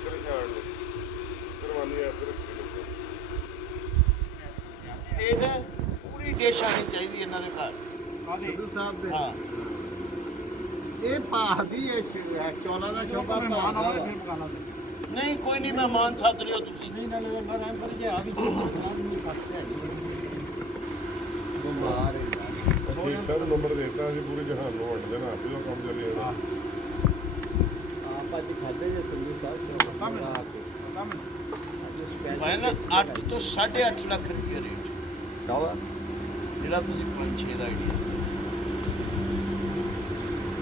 ਬੱਕਰੇ ਛਾਣ ਨੂੰ ਕੁਰਬਾਨੀ ਆਪ ਰੱਖੀ ਲੋਕਾਂ ਸੇਠ ਪੂਰੀ ਡਿਸ਼ ਆਣੀ ਚਾਹੀਦੀ ਇਹਨਾਂ ਦੇ ਘਰ ਸਿੱਧੂ ਸਾਹਿਬ ਦੇ ਹਾਂ ਇਹ ਭਾਦੀ ਹੈ ਚੌਲਾਂ ਦਾ ਸ਼ੋਭਾ ਭਾਦਾ ਨਹੀਂ ਕੋਈ ਨਹੀਂ ਮਹਿਮਾਨ ਸੱਦ ਲਿਓ ਤੁਸੀਂ ਬਿਮਾਰ ਹੈ ਸ਼ੇਖ ਸਾਹਿਬ ਨੰਬਰ ਦੇਤਾ ਅਸੀਂ ਪੂਰੇ ਜਹਾਨ ਨੂੰ ਵੰਡ ਦੇਣਾ ਆਪੇ ਉਹ ਕੰਮ ਚੱਲੇ ਜਾਣਾ ਆਪ ਅੱਜ ਖਾਦੇ ਜੇ ਸਿੱਧੂ ਸਾਹਿਬ ਪਤਾ ਮੈਂ ਨਾ 8 ਤੋਂ 8.5 ਲੱਖ ਰੁਪਏ ਰੇਟ ਕਾਹਦਾ ਜਿਹੜਾ ਤੁਸੀਂ 5-6 ਦਾ ਆਈਡੀਆ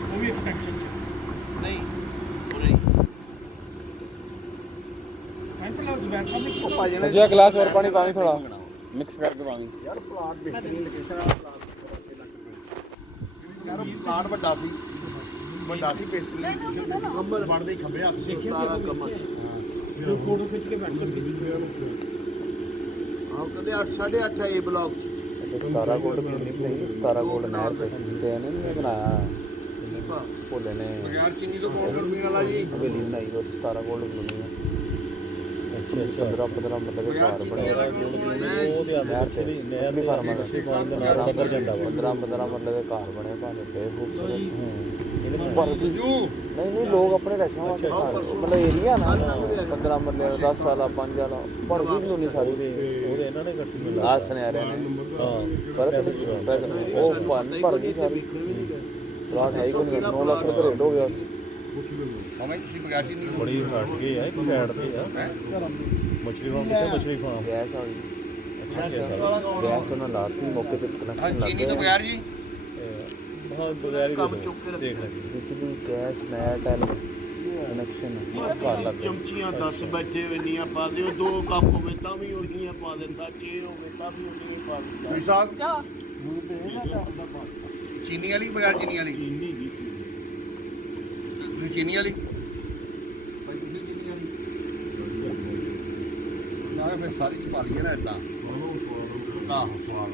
ਉਹ ਵੀ ਐਕਸਪੈਕਸ਼ਨ ਚ ਨਹੀਂ ਪੂਰੇ ਮੈਂ ਤਾਂ ਦੁਬਾਰਾ ਸਾਹਮਣੇ ਸੱਜਿਆ ਗਲਾਸ ਹੋਰ ਪਾਣੀ ਪਾਣੀ ਥੋੜਾ ਮਿਕਸ ਕਰਕੇ ਪਾਣੀ ਯਾਰ ਪਲਾਟ ਬਿਹਤਰੀਨ ਲੋਕੇਸ਼ਨ ਆ ਯਾਰ ਪਲਾਟ ਵੱਡਾ ਸੀ ਬਿਹਤਰੀਨ ਕੰਬਲ ਵੜਦੇ ਖੰਬੇ ਹੱਥ ਦੇਖੇ ਸਾਰਾ ਕਮਰ ਫੋਟੋ ਖਿੱਚ ਕੇ ਬੈਠ ਕੇ ਆਹ ਕਦੇ 8-8.5 ਹੈ ਇਹ ਬਲੌਕ ਚ 17 ਗੋਲਡ ਕਿੰਨੀ ਪਈ 17 ਗੋਲਡ ਨਹਿਰ ਤੇ ਤੇ ਇਹਨੇ ਨਹੀਂ ਬਣਾਇਆ ਭੋਲੇ ਨੇ ਬਗੈਰ ਚੀਨੀ ਤੋਂ ਕੌਣ ਪੀਣ ਵਾਲਾ ਜੀ ਹਵੇਲੀ ਬਣਾਈ ਉਹ 17 ਗੋਲਡ ਬਣੀ ਹੈ ਅੱਛਾ 15 ਮਤਲਬ ਘਰ ਬਣਿਆ ਉਹਦੇ ਨਹਿਰ ਤੇ ਨਹਿਰ ਦੀ ਫਾਰਮ ਦਾ 15 ਮਤਲਬ ਦੇ ਘਰ ਬਣੇ ਭਾਵੇਂ ਤੇ ਪਰ ਨਹੀਂ ਲੋਕ ਆਪਣੇ ਰੈਸ਼ਾਂ ਵਾਸਤੇ ਮਤਲਬ ਏਰੀਆ ਨਾ 15 ਮਰਲੇ 10 ਸਾਲਾ 5 ਵਾਲਾ ਪਰ ਵੀ ਨਹੀਂ ਸਾਰੀ ਉਹਦੇ ਇਹਨਾਂ ਨੇ ਕੱਟੀ ਆ ਸੁਨਿਆਰਿਆਂ ਨੇ ਪਰ ਉਹ ਭਰ ਗਈ ਸਾਰੀ ਪਲਾਟ ਹੈ ਹੀ ਕੋਈ ਨਹੀਂ 9 ਲੱਖ ਰੁਪਏ ਰੇਟ ਹੋ ਗਿਆ ਹਮੇ ਤੁਸੀਂ ਬਗੈਰ ਚੀਨੀ ਬੜੀ ਹਟ ਗਈ ਆ ਇੱਕ ਸਾਈਡ ਤੇ ਆ ਮਛਲੀ ਫਾਰਮ ਕਿਤੇ ਮਛਲੀ ਫਾਰਮ ਗੈਸ ਆ ਗਈ ਗੈਸ ਉਹਨਾਂ ਲਾਤੀ ਮੌਕੇ ਤੇ ਹਾਂ ਕਨੈਕਸ਼ਨ ਚੀਨੀ ਤੋਂ ਬਗੈਰ ਜੀ ਹਾਂ ਬਗੈਰ ਹੀ ਕੰਮ ਚੁੱਕ ਕੇ ਦੇਖ ਲੈ ਬਿਜਲੀ ਗੈਸ ਨੈਟ ਐਲ ਕਨੈਕਸ਼ਨ ਘਰ ਲੱਗ ਗਿਆ ਚਮਚੀਆਂ 10 ਬੈਠੇ ਹੋਏ ਨੀਆਂ ਪਾ ਦਿਓ 2 ਕੱਪ ਹੋਵੇ ਤਾਂ ਵੀ ਉਹਨੀਆਂ ਪਾ ਦਿੰਦਾ 6 ਹੋਵੇ ਤਾਂ ਵੀ ਉਹਨੀਆਂ ਪਾ ਦਿੰਦਾ ਤੁਸੀਂ ਸਾਹਿਬ ਚੀਨੀ ਵਾਲੀ ਬਗੈਰ ਚੀਨੀ ਵਾਲੀ ਤੁਸੀਂ ਚੀਨੀ ਵਾਲੀ ਨਾ ਫਿਰ ਸਾਰੀ ਚ ਪਾ ਲਈਏ ਨਾ ਇਦਾਂ ਆਹ ਸਵਾਲ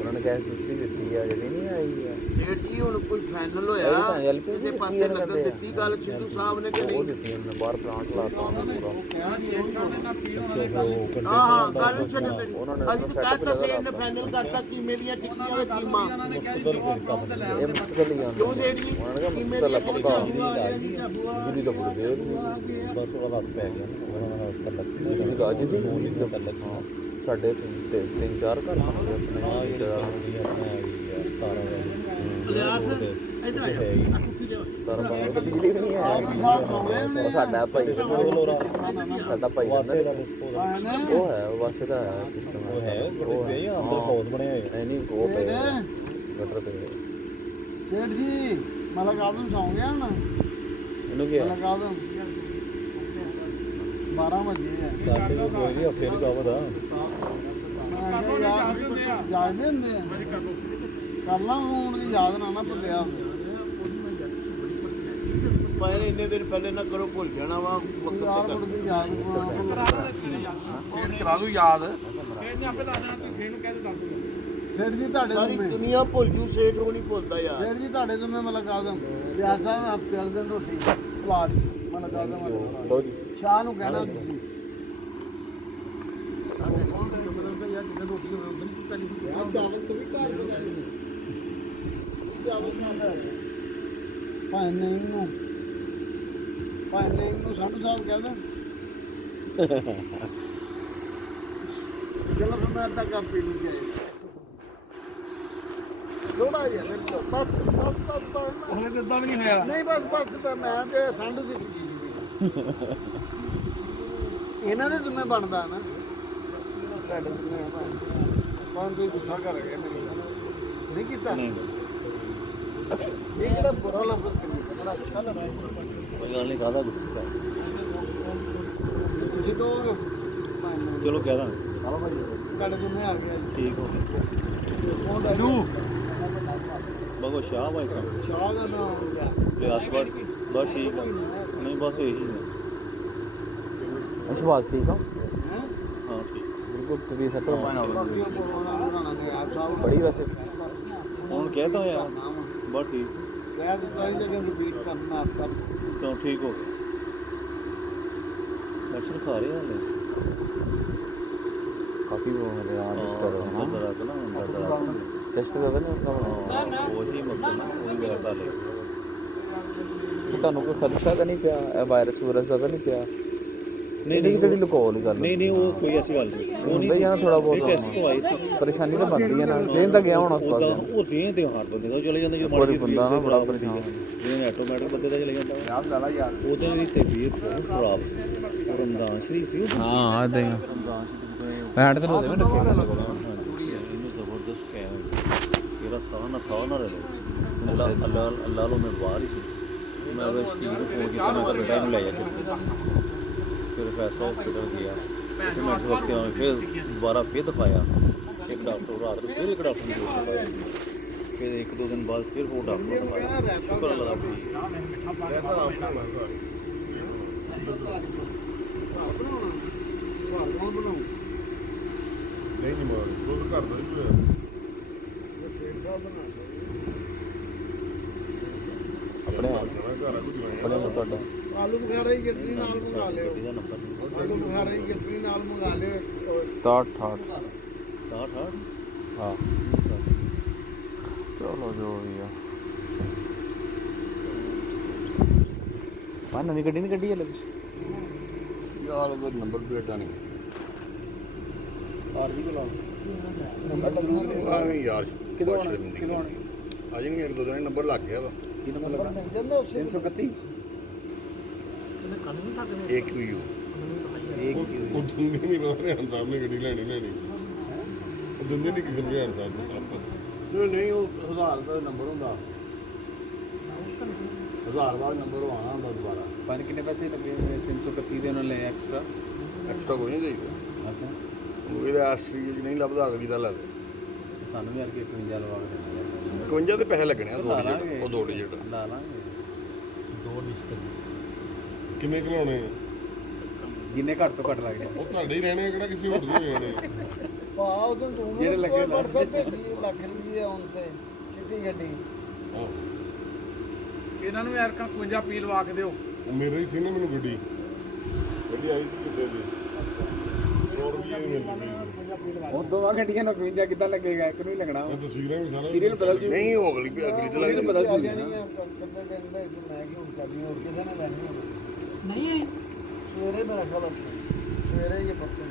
ਉਹਨਾਂ ਨੇ ਗੈਸ ਦੂਸਰੀ ਦਿੱਤੀ ਆ ਜਿਹੜੀ ਨਹੀਂ ਆਈ ਆ ਸੇਠ ਜੀ ਹੁਣ ਕੋਈ ਫਾਈਨਲ ਹੋਇਆ ਕਿਸੇ ਪਾਸੇ ਲੱਗਣ ਦਿੱਤੀ ਗੱਲ ਸਿੱਧੂ ਸਾਹਿਬ ਨੇ ਕਿ ਉਹ ਨਹੀਂ ਦਿੱਤੀ ਉਹਨੇ ਬਾਹਰ ਪਲਾਂਟ ਲਾਤਾ ਉਹਨੇ ਪੂਰਾ ਹਾਂ ਗੱਲ ਨਹੀਂ ਛੱਡ ਤੇਰੀ ਅਸੀਂ ਤਾਂ ਕਹਿਤਾ ਸੇਠ ਨੇ ਫਾਈਨਲ ਕਰਤਾ ਕੀਮੇ ਦੀਆਂ ਟਿੱਕੀਆਂ ਦੇ ਕੀਮਾ ਇਹ ਮੁਸਤਕਲ ਹੀ ਆਉਂਦਾ ਕਿਉਂ ਸੇਠ ਜੀ ਉਹਨਾਂ ਨੇ ਕੀਮੇ ਮੁਸਤਕਲ ਦੀਆਂ ਪੱਕਾ ਟਿੱਕੀਆਂ ਬਿਜਲੀ ਦਾ ਫੁੱਟ ਦੇ ਬਸ ਉਹਦਾ ਲੱਤ ਪੈ ਗਿਆ ਉਹਨਾਂ ਦਾ ਕੱਲਕ ਬਿਜਲੀ ਦਾ ਅੱਜ ਦੀ ਸਾਡੇ 3-4 ਘਰ ਬਣਦੇ ਆਪਣੇ ਹਾਂ ਇਹ ਜਿਹੜੀ ਆਪਣਾ ਆਈ 17 ਵਾਲੀ ਇਧਰ ਆ ਜਾ ਬਿਜਲੀ ਨਹੀਂ ਹੈ ਉਹ ਸਾਡਾ ਭਾਈ ਸਾਡਾ ਭਾਈ ਕਹਿੰਦਾ ਉਹ ਹੈ ਵਾਸੇ ਦਾ ਹੈ ਸਿਸਟਮ ਉਹ ਹੈ ਬੜੇ ਆ ਅੰਦਰ ਹਾਊਸ ਬਣਿਆ ਹੋਇਆ ਨਹੀਂ ਉਹ ਪਏ ਗਟਰ ਤੇ ਸੇਠ ਜੀ ਮਲਕ ਆਦਮ ਸੌਂ ਗਿਆ ਹੁਣ ਇਹਨੂੰ ਕੀ ਮਲਕ ਆਦਮ 12 ਵਜੇ ਆ ਸਾਡੇ ਕੋਲ ਕੋਈ ਨਹੀਂ ਹਫਤੇ ਦੀ ਕਾਬਤ ਆ ਜਾਗਦੇ ਹੁੰਦੇ ਆ ਕਰ ਲਾ ਹੁਣ ਦੀ ਯਾਦ ਨਾ ਭੁੱਲਿਆ ਪਰ ਇੰਨੇ ਦਿਨ ਪਹਿਲੇ ਨਾ ਕਰੋ ਭੁੱਲ ਜਾਣਾ ਵਾ ਵਕਤ ਯਾਰ ਤੇ ਮੁੜ ਕਰ ਦੀ ਯਾਦ ਸੇਠ ਕਰਾ ਦੂ ਯਾਦ ਸੇਠ ਨੇ ਆਪੇ ਦੱਸ ਦੇਣਾ ਤੁਸੀਂ ਸੇਠ ਨੂੰ ਕਹਿ ਦੇ ਦੱਸ ਦੂੰਗਾ ਸੇਠ ਜੀ ਤੁਹਾਡੇ ਸਾਰੀ ਤੋਂ ਦੁਨੀਆ ਭੁੱਲ ਜੂ ਸੇਠ ਉਹ ਨਹੀਂ ਭੁੱਲਦਾ ਯਾਰ ਸੇਠ ਜੀ ਤੁਹਾਡੇ ਤੋਂ ਮੈਂ ਮਲਕ ਆਦਮ ਵਿਆਹ ਸਾਹਿਬ ਆਪ ਚੱਲ ਦੇਣ ਰੋਟੀ ਪਲਾਟ ਮਲਕ ਆਦਮ ਲੋ ਜੀ ਸ਼ਾਹ ਨੂੰ ਕਹਿਣਾ ਤੁਸੀਂ ਚਾਵਲ ਤੋਂ ਵੀ ਘਰ ਬਣਾ ਚਾਵਲ ਖਾਂਦਾ ਭਾਈ ਨਹੀਂ ਨੂੰ ਸੰਧੂ ਸਾਹਿਬ ਕਹਿੰਦਾ ਚਲੋ ਫਿਰ ਮੈਂ ਅੱਧਾ ਕੱਪ ਪੀ ਲੂੰ ਥੋੜਾ ਜਿਹਾ ਬਸ ਉਹਨੇ ਤਾਂ ਇਦਾਂ ਵੀ ਨਹੀਂ ਹੋਇਆ ਨਹੀਂ ਬਸ ਮੈਂ ਤੇ ਸੰਧੂ ਦੀ ਚੀਜ਼ ਇਹਨਾਂ ਦੇ ਜਿੰਮੇ ਬਣਦਾ ਨਾ ਤੁਹਾਡੇ ਜਿੰਮੇ ਪੰਜ ਤੁਸੀਂ ਗੁੱਸਾ ਕਰ ਗਏ ਨਹੀਂ ਕੀਤਾ ਇਹ ਕਿਹੜਾ ਬੁਰਾ ਲਫ਼ਜ਼ ਕਰੀ ਬੜਾ ਅੱਛਾ ਲੱਗਾ ਕੋਈ ਗੱਲ ਨਹੀਂ ਕਾਹਦਾ ਗੁੱਸਾ ਤੁਸੀਂ ਤੋਂ ਚਲੋ ਕਹਿ ਦਾਂ ਚਲੋ ਭਾਈ ਤੁਹਾਡੇ ਜਿੰਮੇ ਆ ਗਿਆ ਠੀਕ ਹੋ ਗਿਆ ਕੌਣ ਡੂ ਬਗੋ ਸ਼ਾਹ ਭਾਈ ਕਾ ਸ਼ਾਹ ਦਾ ਨਾਮ ਰਿਆਸਤ ਬਸ ਠੀਕ ਆ ਨਹੀਂ ਬਸ ਇਹੀ ਹੈ ਅਸ਼ਵਾਸ ਠੀਕ ਆ ਹੈ ਹਾਂ ਠੀਕ ਗੁਪਤ ਦੀ ਸੱਟ ਬਾਕੀ ਉਹ ਪੁਰਾਣਾ ਨੇ ਆਪ ਸਾਹਿਬ ਬੜੀ ਵੈਸੇ ਹੁਣ ਕਹਿਤਾ ਹੋਇਆ ਬਸ ਠੀਕ ਕਹਿ ਦਿੱਤਾ ਸੀ ਲੇਕਿਨ ਰਿਪੀਟ ਕਰਨਾ ਆਪਕਾ ਕਿਉਂ ਠੀਕ ਹੋ ਗਿਆ ਦਰਸ਼ਨ ਖਾ ਰਹੇ ਹਾਲੇ ਕਾਫੀ ਹੋ ਰਿਹਾ ਇਸ ਤਰ੍ਹਾਂ ਅੰਦਰ ਆ ਕੇ ਨਾ ਅੰਦਰ ਆ ਟੈਸਟ ਕਰਦਾ ਨਾ ਉਹੀ ਮਤਲਬ ਨਾ ਉਹੀ ਕਰਦਾ ਲੈ ਤੁਹਾਨੂੰ ਕੋਈ ਖਦਸ਼ਾ ਤਾਂ ਨਹੀਂ ਪਿਆ ਇਹ ਵਾਇਰਸ ਵੂਰਸ ਦਾ ਤਾਂ ਨਹੀਂ ਪਿਆ ਨਹੀਂ ਕਿਹੜੀ ਲੁਕੋ ਨਹੀਂ ਗੱਲ ਨਹੀਂ ਉਹ ਕੋਈ ਐਸੀ ਗੱਲ ਨਹੀਂ ਉਹ ਹੁੰਦਾ ਹੀ ਆ ਥੋੜਾ ਬਹੁਤ ਟੈਸਟ ਕਰਵਾਈ ਸੀ ਪਰੇਸ਼ਾਨੀ ਤਾਂ ਬਣਦੀ ਹੈ ਨਾ ਟ੍ਰੇਨ ਤਾਂ ਗਿਆ ਹੁਣ ਉਸ ਉਹਦਾ ਪਾਸੇ ਉਹ ਰੇਂ ਤੇ ਹਰ ਬੰਦੇ ਦਾ ਚਲੇ ਜਾਂਦਾ ਜਦੋਂ ਕੋਈ ਬੰਦਾ ਨਾ ਬੜਾ ਪਰੇਸ਼ਾਨ ਜਿਹਨੇ ਆਟੋਮੈਟਿਕ ਬੰਦੇ ਦਾ ਚਲੇ ਜਾਂਦਾ ਯਾਦ ਲਾ ਲਾ ਯਾਰ ਉਹਦੇ ਵੀ ਤਬੀਅਤ ਬਹੁਤ ਖਰਾਬ ਸੀ ਰਮਦਾਨ ਸ਼ਰੀਫ ਸੀ ਹਾਂ ਇਦਾਂ ਹੀ ਰਮਦਾਨ ਸ਼ਰੀਫ ਪੈਂਟ ਤੇ ਲੋਦੇ ਮੈਂ ਰੱਖਿਆ ਇਹਨੂੰ ਜ਼ਬਰਦਸਤ ਕਹਿ ਇਹਦਾ ਸਾਹ ਨਾ ਰਹੇ ਅੱਲਾ ਲੋ ਮੈਂ ਬਾਹਰ ਹੀ ਸੀ ਮੈਂ ਉਹਦਾ ਸ਼ਕੀਰ ਫੋਨ ਕੀਤਾ ਮੈਂ ਕਿਹਾ ਬੇਟਾ ਇਹਨੂੰ ਲੈ ਜਾ ਕੇ ਫਿਰ ਫੈਸਲਾ ਹਸਪੀਟਲ ਗਿਆ ਫਿਰ ਮੈਂ ਵਕਤ ਨਾਲ ਫਿਰ ਦੁਬਾਰਾ ਫਿਰ ਦਿਖਾਇਆ ਇੱਕ ਡਾਕਟਰ ਰਾਤ ਨੂੰ ਫਿਰ ਇੱਕ ਡਾਕਟਰ ਨੂੰ ਦਿਖਾਇਆ ਫਿਰ ਇੱਕ ਦੋ ਦਿਨ ਬਾਅਦ ਫਿਰ ਹੋਰ ਡਾਕਟਰ ਨੂੰ ਦਿਖਾਇਆ ਸ਼ੁਕਰ ਅੱਲਾ ਦਾ ਨਹੀਂ ਮਾਰ ਦੁੱਧ ਘਰ ਦਾ ਹੀ ਆਪਣੇ ਘਰ ਆ ਕੁਝ ਆਪਣੇ ਨੂੰ ਤੁਹਾਡਾ ਆਲੂ ਬੁਖਾਰੇ ਦੀ ਚਟਨੀ ਨਾਲ ਮੰਗਾ ਲਿਓ ਇਹਦਾ ਨੰਬਰ ਆਲੂ ਬੁਖਾਰੇ ਦੀ ਚਟਨੀ ਨਾਲ ਮੰਗਾ ਲਿਓ 67 68 68 ਹਾਂ ਚਲੋ ਜੋ ਵੀ ਆ ਮਾ ਨਵੀਂ ਗੱਡੀ ਨਹੀਂ ਕੱਢੀ ਹਲੇ ਯਾਰ ਉਹ ਨੰਬਰ ਪਲੇਟਾਂ ਨਹੀਂ ਆਰ ਵੀ ਕੋਲ ਆਵੇਂ ਯਾਰ ਕਿਦੋਂ ਆਣਾ ਅਜੇ ਨਹੀਂ ਇੱਕ ਦੋ ਦਿਨ ਨੰਬਰ ਲੱਗ ਗਿਆ ਵਾ ਕੀ ਨੰਬਰ ਲੱਗਾ ਮਿਲ ਜਾਂਦਾ ਉਸੇ 331 ਇੱਕ ਯੂ ਉਹ ਦਿੰਦੇ ਨਹੀਂ ਬਾਹਰ ਹਨ ਸਾਹਿਬ ਨੇ ਗੱਡੀ ਲੈਣੀ ਉਹ ਦਿੰਦੇ ਨਹੀਂ ਕਿਸੇ ਨੂੰ ਹਨ ਸਾਹਿਬ ਨੂੰ ਨਹੀਂ ਉਹ 1000 ਦਾ ਨੰਬਰ ਹੁੰਦਾ 1000 ਦਾ ਨੰਬਰ ਆਉਣਾ ਹੁੰਦਾ ਦੁਬਾਰਾ ਪਰ ਕਿੰਨੇ ਪੈਸੇ ਲੱਗੇ 331 ਦੇ ਉਹਨਾਂ ਲੈ ਐਕਸਟਰਾ ਐਕਸਟਰਾ ਕੋਈ ਨਹੀਂ ਦੇਈਦਾ ਅੱਛਾ ਉਹ ਇਹਦਾ ਐਸਟਰੀ ਨਹੀਂ ਲੱਭਦਾ ਅਗਲੀ ਦਾ ਲੱਗ ਸਾਨੂੰ ਵੀ ਯਾਰ ਕਿ 51 ਲਵਾ ਕੇ ਦੇਣਾ 51 ਦੇ ਪੈਸੇ ਲੱਗਣੇ ਆ ਦੋ ਡਿਜਿਟ ਉਹ ਦੋ ਡਿਜਿਟ ਲਾ ਲਾਂਗੇ ਕਿੰਨੇ ਖਿਲਾਉਣੇ ਆ? ਜਿੰਨੇ ਘੱਟ ਤੋਂ ਘੱਟ ਲੱਗਦੇ ਉਹ ਤੁਹਾਡੇ ਹੀ ਰਹਿਣੇ ਆ, ਕਿਹੜਾ ਕਿਸੇ ਹੋਰ ਦੇ ਹੀ ਰਹਿਣੇ ਆ? ਵਾਹ ਉਦੋਂ ਤੂੰ ਜਿਹੜੇ ਲੱਗੇ ਲਾ। ਭੇਜੀ ਲੱਖ ਰੁਪਏ ਆਉਣ ਤੇ ਚਿੱਟੀ ਗੱਡੀ ਆਹੋ। ਇਹਨਾਂ ਨੂੰ ਯਾਰ 51 ਪੀ ਲਵਾ ਕੇ ਦਿਓ ਉਹ ਮੇਰੇ ਹੀ ਸੀ ਨਾ ਮੈਨੂੰ ਗੱਡੀ ਆਈ ਸੀ ਕਿਤੇ ਦੀ ਕਰੋੜ ਰੁਪਏ ਦੀ ਮਿਲਦੀ ਸੀ ਉਹ ਦੋਵਾਂ ਗੱਡੀਆਂ ਨੂੰ 52 ਕਿੱਦਾਂ ਲੱਗੇਗਾ ਇੱਕ ਨੂੰ ਹੀ ਲੱਗਣਾ ਮੈਂ ਤਸਵੀਰਾਂ ਵੀ ਸਾਰਾ ਸੀਰੀਅਲ ਬਦਲ ਜੂ ਨਹੀਂ ਉਹ ਅਗਲੀ ਤੇ ਲੱਗ ਬਦਲ ਆ ਜੂ ਜਾਣੀ ਆ ਕਿੰਨੇ ਦਿਨ ਦਾ ਇੱਕ ਮੈਂ ਕਿਉਂ ਕਰਨੀ ਹੋਰ ਕਿਸੇ ਨੇ ਲੈਣੀ ਹੋਵੇ ਨਹੀਂ ਆਈ ਸਵੇਰੇ ਮੇਰਾ ਖਿਆਲ ਸਵੇਰੇ ਹੀ ਪਰਸੋਂ